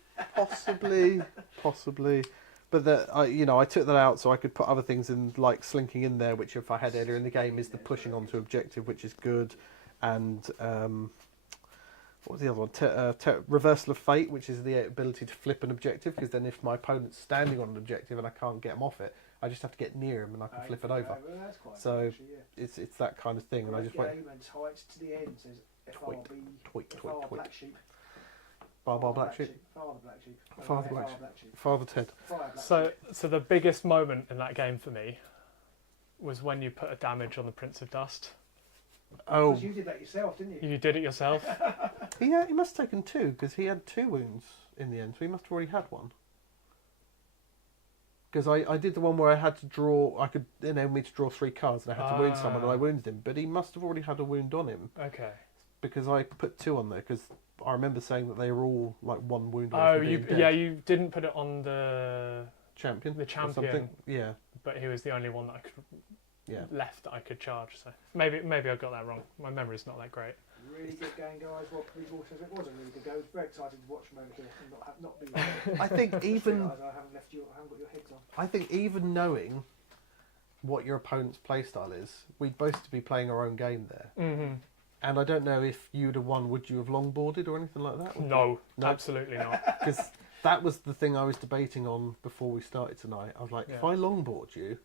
possibly, but that I took that out so I could put other things in, like slinking in there, which if I had earlier in the game is the pushing onto objective, which is good, and what was the other one? Reversal of Fate, which is the ability to flip an objective, because then if my opponent's standing on an objective and I can't get him off it, I just have to get near him and I can flip it over. Well, that's quite So, good, actually, yeah. It's that kind of thing, and I just went game and heights to the end says Tweet, FRB, tweet, FR tweet, tweet. Black Sheep. Bar Black Sheep, Father Black Sheep. Father Black Sheep. Father Ted. Fire Black So, Sheep. so the biggest moment in that game for me was when you put a damage on the Prince of Dust. Oh, Because you did that yourself, didn't you? You did it yourself. he must have taken 2 because he had 2 wounds in the end, so he must have already had 1. Because I did the one where I had to draw, I could enable me to draw 3 cards and I had to wound someone and I wounded him, but he must have already had a wound on him Okay. because I put 2 on there because I remember saying that they were all like 1 wound away Oh, from being dead. yeah, you didn't put it on the Champion. the or champion. something. Yeah, but he was the only one that I could yeah. left that I could charge. So maybe I got that wrong. My memory's not that great. Really good game, guys. Rob Regal says it was a really good game. I was very excited to watch them over here and not be. I think even I haven't got your heads on. I think even knowing what your opponent's playstyle is, we'd both be playing our own game there. Mm-hmm. And I don't know if you'd have won, would you have longboarded or anything like that? No, No. absolutely not. Because that was the thing I was debating on before we started tonight. I was like, if Yeah. I longboard you,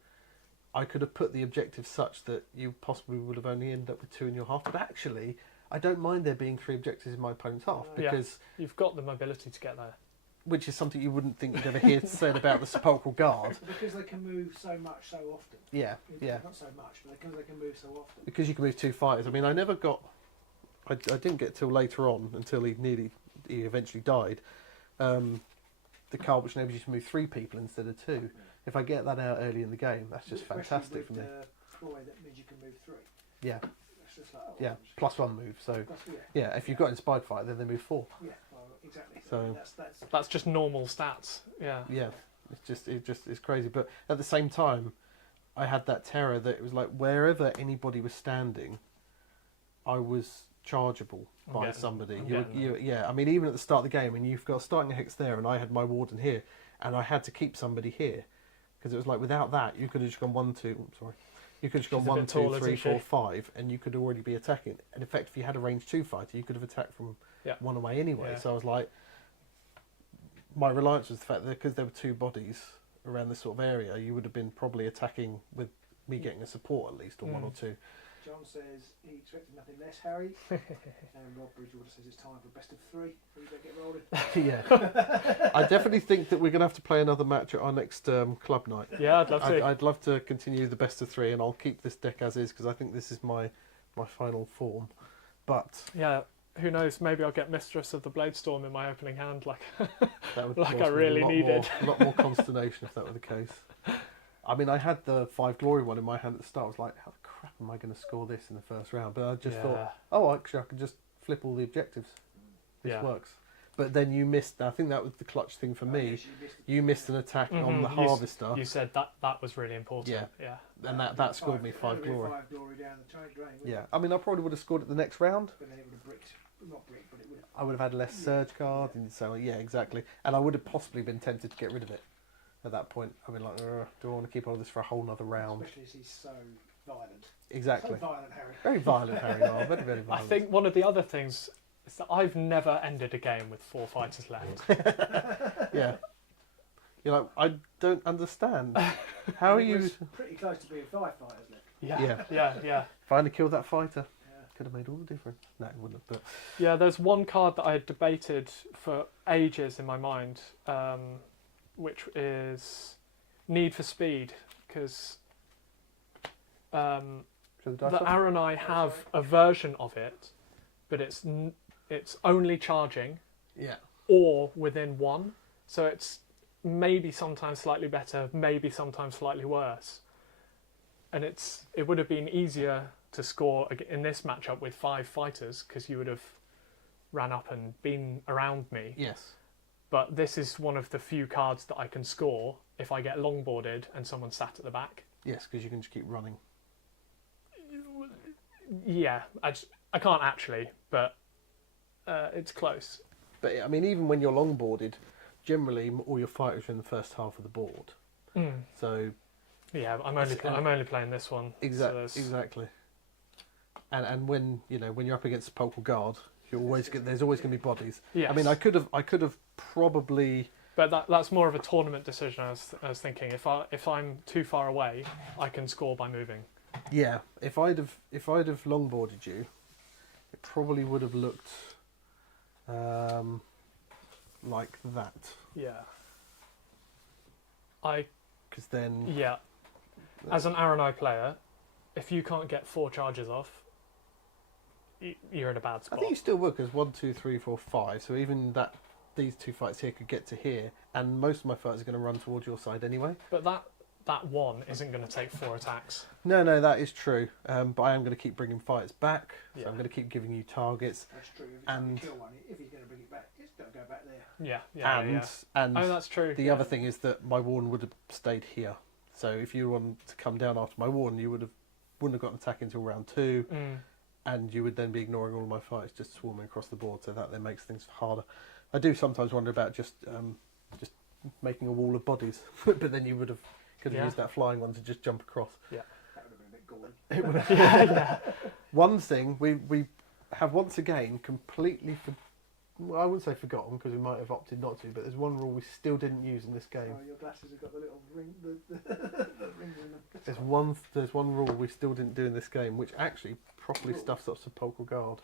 I could have put the objective such that you possibly would have only ended up with 2 in your half. But actually, I don't mind there being 3 objectives in my opponent's half Yeah. because, You've got the mobility to get there. which is something you wouldn't think you'd ever hear said about the Sepulchral Guard. Because they can move so much so often. Yeah, yeah. Not so much, but because they can move so often. Because you can move 2 fighters. I mean, I never got. I didn't get till later on until he eventually died. The card which enables you to move 3 people instead of 2. If I get that out early in the game, that's just Especially fantastic for with, me. Ploy, that means you can move 3. Yeah, It's just like, oh, yeah. +1 move. So yeah, yeah, if you've got inspired fighter, then they move 4. yeah, well, exactly. So- That's That's just normal stats. Yeah. Yeah, it's crazy. But at the same time, I had that terror that it was like wherever anybody was standing, I was chargeable by Yeah, somebody. I'm You, getting you, yeah, I mean, even at the start of the game, and you've got a starting hex there, and I had my warden here, and I had to keep somebody here because it was like without that, you could have just gone 1, 2. Sorry, you could have just She's gone a 1, bit 2, taller, 3, isn't she? 4, 5, and you could already be attacking. And in fact, if you had a range 2 fighter, you could have attacked from Yeah. 1 away anyway. Yeah. So I was like, my reliance was the fact that because there were 2 bodies around this sort of area, you would have been probably attacking with me getting a support at least, or 1 or 2. John says he expected nothing less, Harry. And Rob Bridgewater says it's time for best of 3. So you better get rolling. Yeah, I definitely think that we're going to have to play another match at our next club night. Yeah, I'd love to. I'd love to continue the best of 3, and I'll keep this deck as is because I think this is my final form. But Yeah, who knows? Maybe I'll get Mistress of the Bladestorm in my opening hand, like that would Like cause I me really a lot needed. a lot more consternation if that were the case. I mean, I had the 5 glory one in my hand at the start. I was like, how the crap am I going to score this in the first round? But I just thought, oh, actually, I could just flip all the objectives. This Yeah. works. But then you missed. I think that was the clutch thing for me. Yes, you missed it. You missed an attack on the Mhm. harvester, You said that was really important. Yeah. Yeah. and that scored me 5 glory. 5 glory down the change drain. wouldn't Yeah, it? I mean, I probably would have scored it the next round. But then it would have bricked. Not bricked, but it would have. I would have had less surge card, and so yeah, exactly. And I would have possibly been tempted to get rid of it at that point. I mean, like, do I want to keep all this for a whole nother round? Especially as he's so violent. Exactly. So violent, Harry. Very violent, Harry. No, very, very I violent. think one of the other things is that I've never ended a game with 4 fighters left. Yeah. You're like, I don't understand. How are It you? was pretty close to being 5 fighters left. Yeah. Finally killed that fighter. Yeah. Could have made all the difference. No, it wouldn't have. But Yeah, there's one card that I had debated for ages in my mind, which is Need for Speed, because should the dice the up? Arenai have a version of it, but it's only charging Yeah. or within 1, so it's maybe sometimes slightly better, maybe sometimes slightly worse, and it would have been easier to score in this matchup with 5 fighters because you would have ran up and been around me. Yes. But this is one of the few cards that I can score if I get longboarded and someone sat at the back. Yes, because you can just keep running. Yeah, I can't actually, but it's close. But I mean, even when you're longboarded, generally all your fighters are in the first half of the board. So Yeah, I'm only playing this one. exactly, So exactly. And when when you're up against Sepulchal Guard, there's always going to be bodies. yes. I mean, I could have probably. But that's more of a tournament decision. I was thinking if I'm too far away, I can score by moving. Yeah, if I'd have longboarded you, it probably would have looked like that. Yeah. Because then, Yeah. As an Arenai player, if you can't get 4 charges off, you're in a bad I spot. think you still would, because 1, 2, 3, 4, 5. So even these 2 fights here could get to here, and most of my fights are going to run towards your side anyway. But that one isn't going to take 4 attacks. No, that is true. But I am going to keep bringing fights back. So Yeah. I'm going to keep giving you targets. That's true. If And- you kill one, if he's going to bring it back, it's going to go back there. Yeah. And Oh, that's true. the other thing is that my warden would have stayed here. So if you wanted to come down after my warden, you wouldn't have got an attack until round 2, and you would then be ignoring all of my fights, just swarming across the board. So that then makes things harder. I do sometimes wonder about just making a wall of bodies, but then you could have Yeah. used that flying one to just jump across. That would have been a bit gory. It would have. Yeah. One thing we have once again completely I wouldn't say forgotten, because we might have opted not to, but there's one rule we still didn't use in this game. Oh, your glasses have got the little ring, the rings in them. There's one rule we still didn't do in this game, which actually properly stuffs up Sepulchal Guard.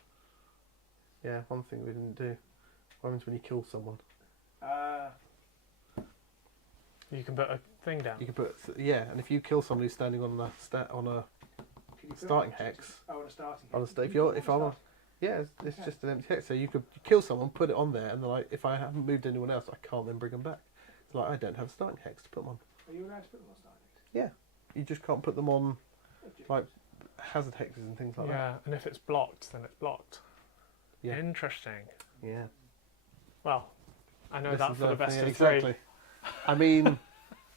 Yeah, one thing we didn't do. What happens when you kill someone? You can put a thing down. You can put and if you kill somebody standing on a Can you put starting it hex. Oh, on a starting On a hex. sta- if You you're- can if put it on I'm a on- Yeah, it's just an empty hex. So you could kill someone, put it on there, and then if I haven't moved anyone else, I can't then bring them back. It's like I don't have a starting hex to put them on. Are you allowed to put them on starting hex? You just can't put them on Objectives. like hazard hexes and things like that. Yeah, and if it's blocked, then it's blocked. Yeah. Interesting. Yeah. Well, I know Lessons that for the learned. best Yeah, of exactly. 3. I mean,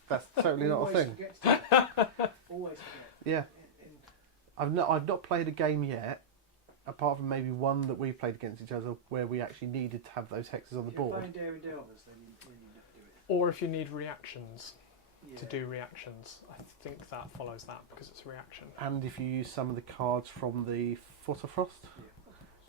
that's totally not a Always thing. forget to- Always forget. Yeah. In- I've not played a game yet apart from maybe one that we played against each other where we actually needed to have those hexes on the If you're board. playing Daring Delvers, then you have to do it. Or if you need reactions to Yeah. do reactions, I think that follows that because it's a reaction. And if you use some of the cards from the Foot of Frost,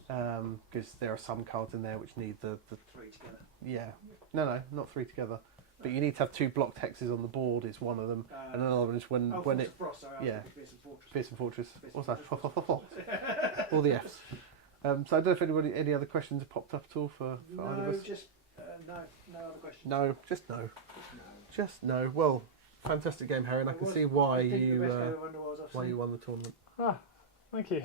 because there are some cards in there which need the 3 together. yeah. No, not 3 together. But you need to have 2 blocked hexes on the board is one of them, and another one is when Force it of Frost, sorry, yeah. Fearsome Fortress. Fearsome Fortress. Fearsome What's that? Fortress. All the Fs. So I don't know if any other questions have popped up at all for either of No, us. just no other questions. No, just no. Just no. Just no. Well, fantastic game, Harry, and I It can was, see why I think, the you best game of Underworlds I've why seen. you won the tournament. Ah, thank you.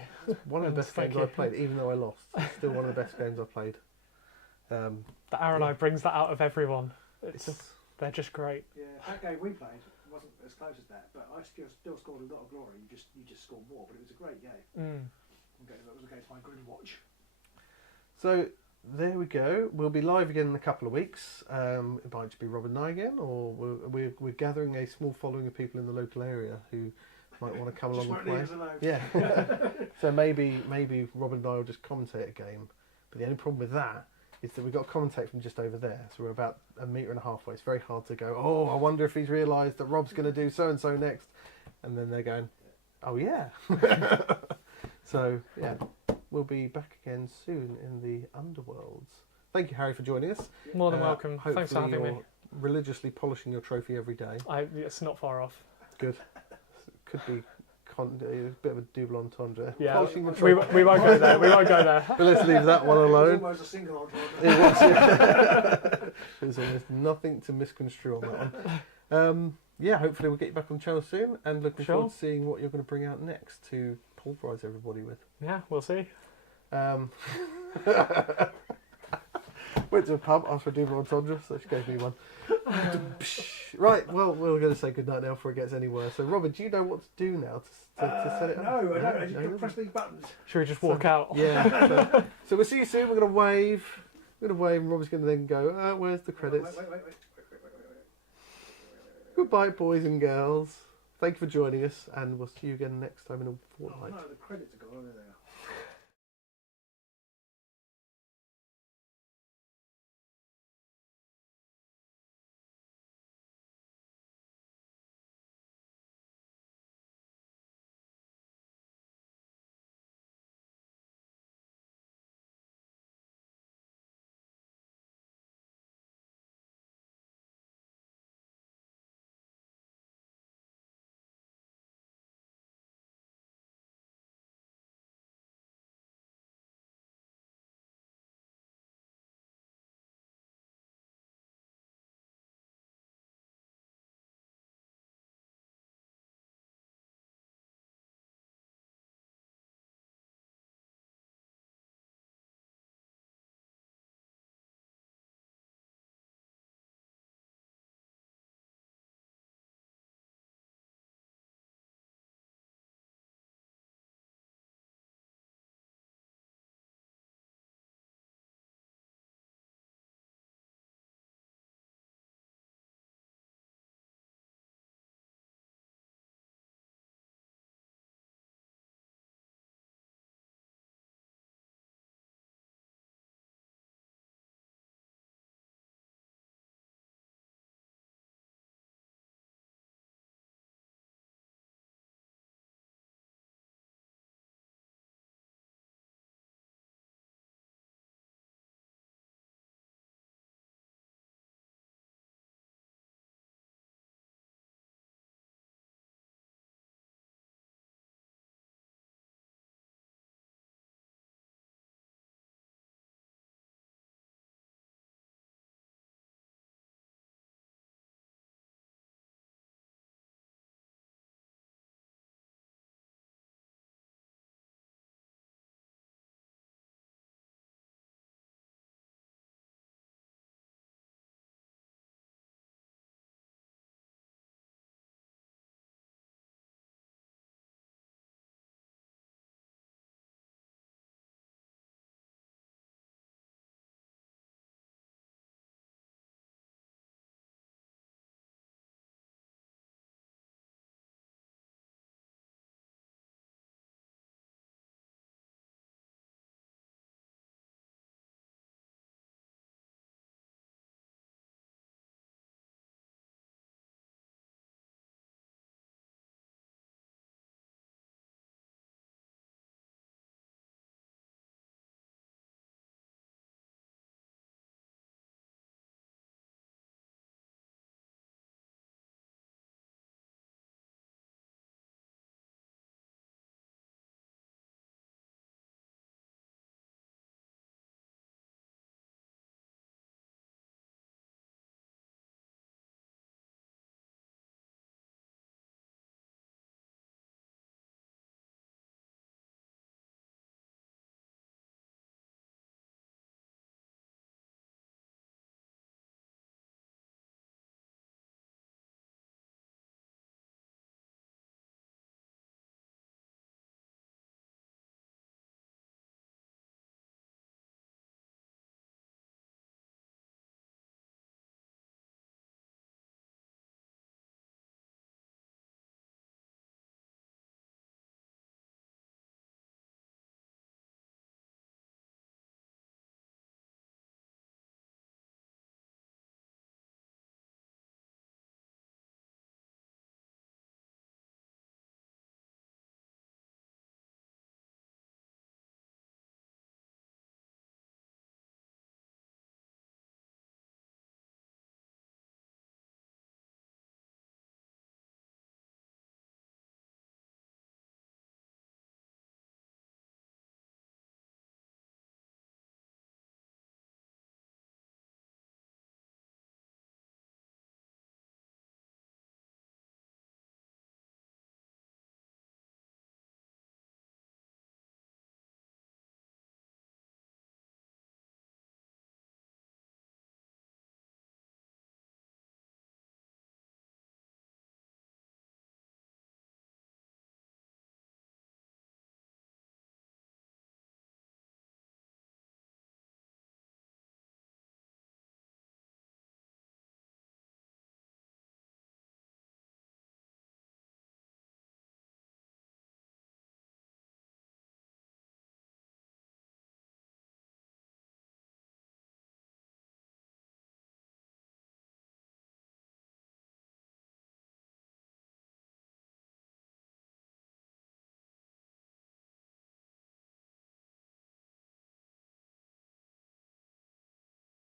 One of the best Thank games you. I've played, even though I lost. It's still one of the best games I've played. The Arenai brings that out of everyone. It's They're just great. Yeah, that game we played wasn't as close as that, but I still scored a lot of glory. You just scored more, but it was a great game. Okay, that was against my Green Watch. So there we go. We'll be live again in a couple of weeks. It might just be Rob and I again, or we're gathering a small following of people in the local area who might want to come along and play. Just won't Yeah. So maybe Rob and I will just commentate a game. But the only problem with that is that we've got to commentate from just over there. So we're about 1.5 meters away. It's very hard to go, oh, I wonder if he's realised that Rob's going to do so-and-so next. And then they're going, oh, yeah. So, yeah, we'll be back again soon in the Underworlds. Thank you, Harry, for joining us. More than welcome. Thanks for Hopefully having me. you're religiously polishing your trophy every day. It's not far off. Good. Could be a bit of a double entendre. Yeah, Polishing the we trophy. won't go there. We won't go there. But let's leave that one It was alone. almost a single on It was, There's almost nothing to misconstrue on that one. Yeah, hopefully we'll get you back on the channel soon, and looking Sure. forward to seeing what you're going to bring out next to pulverise everybody with. Yeah, we'll see. Went to a pub after a double entendre, so she gave me one. Right, well, we're going to say goodnight now before it gets any worse. So, Robert, do you know what to do now to set it up? No, I don't. I just No? press these buttons. Should we just walk out? Yeah. So we'll see you soon. We're going to wave. We're going to wave, and Robert's going to then go, where's the credits? Wait. Goodbye, boys and girls. Thank you for joining us, and we'll see you again next time in a Oh fortnight. no, the credits are gone. There they are.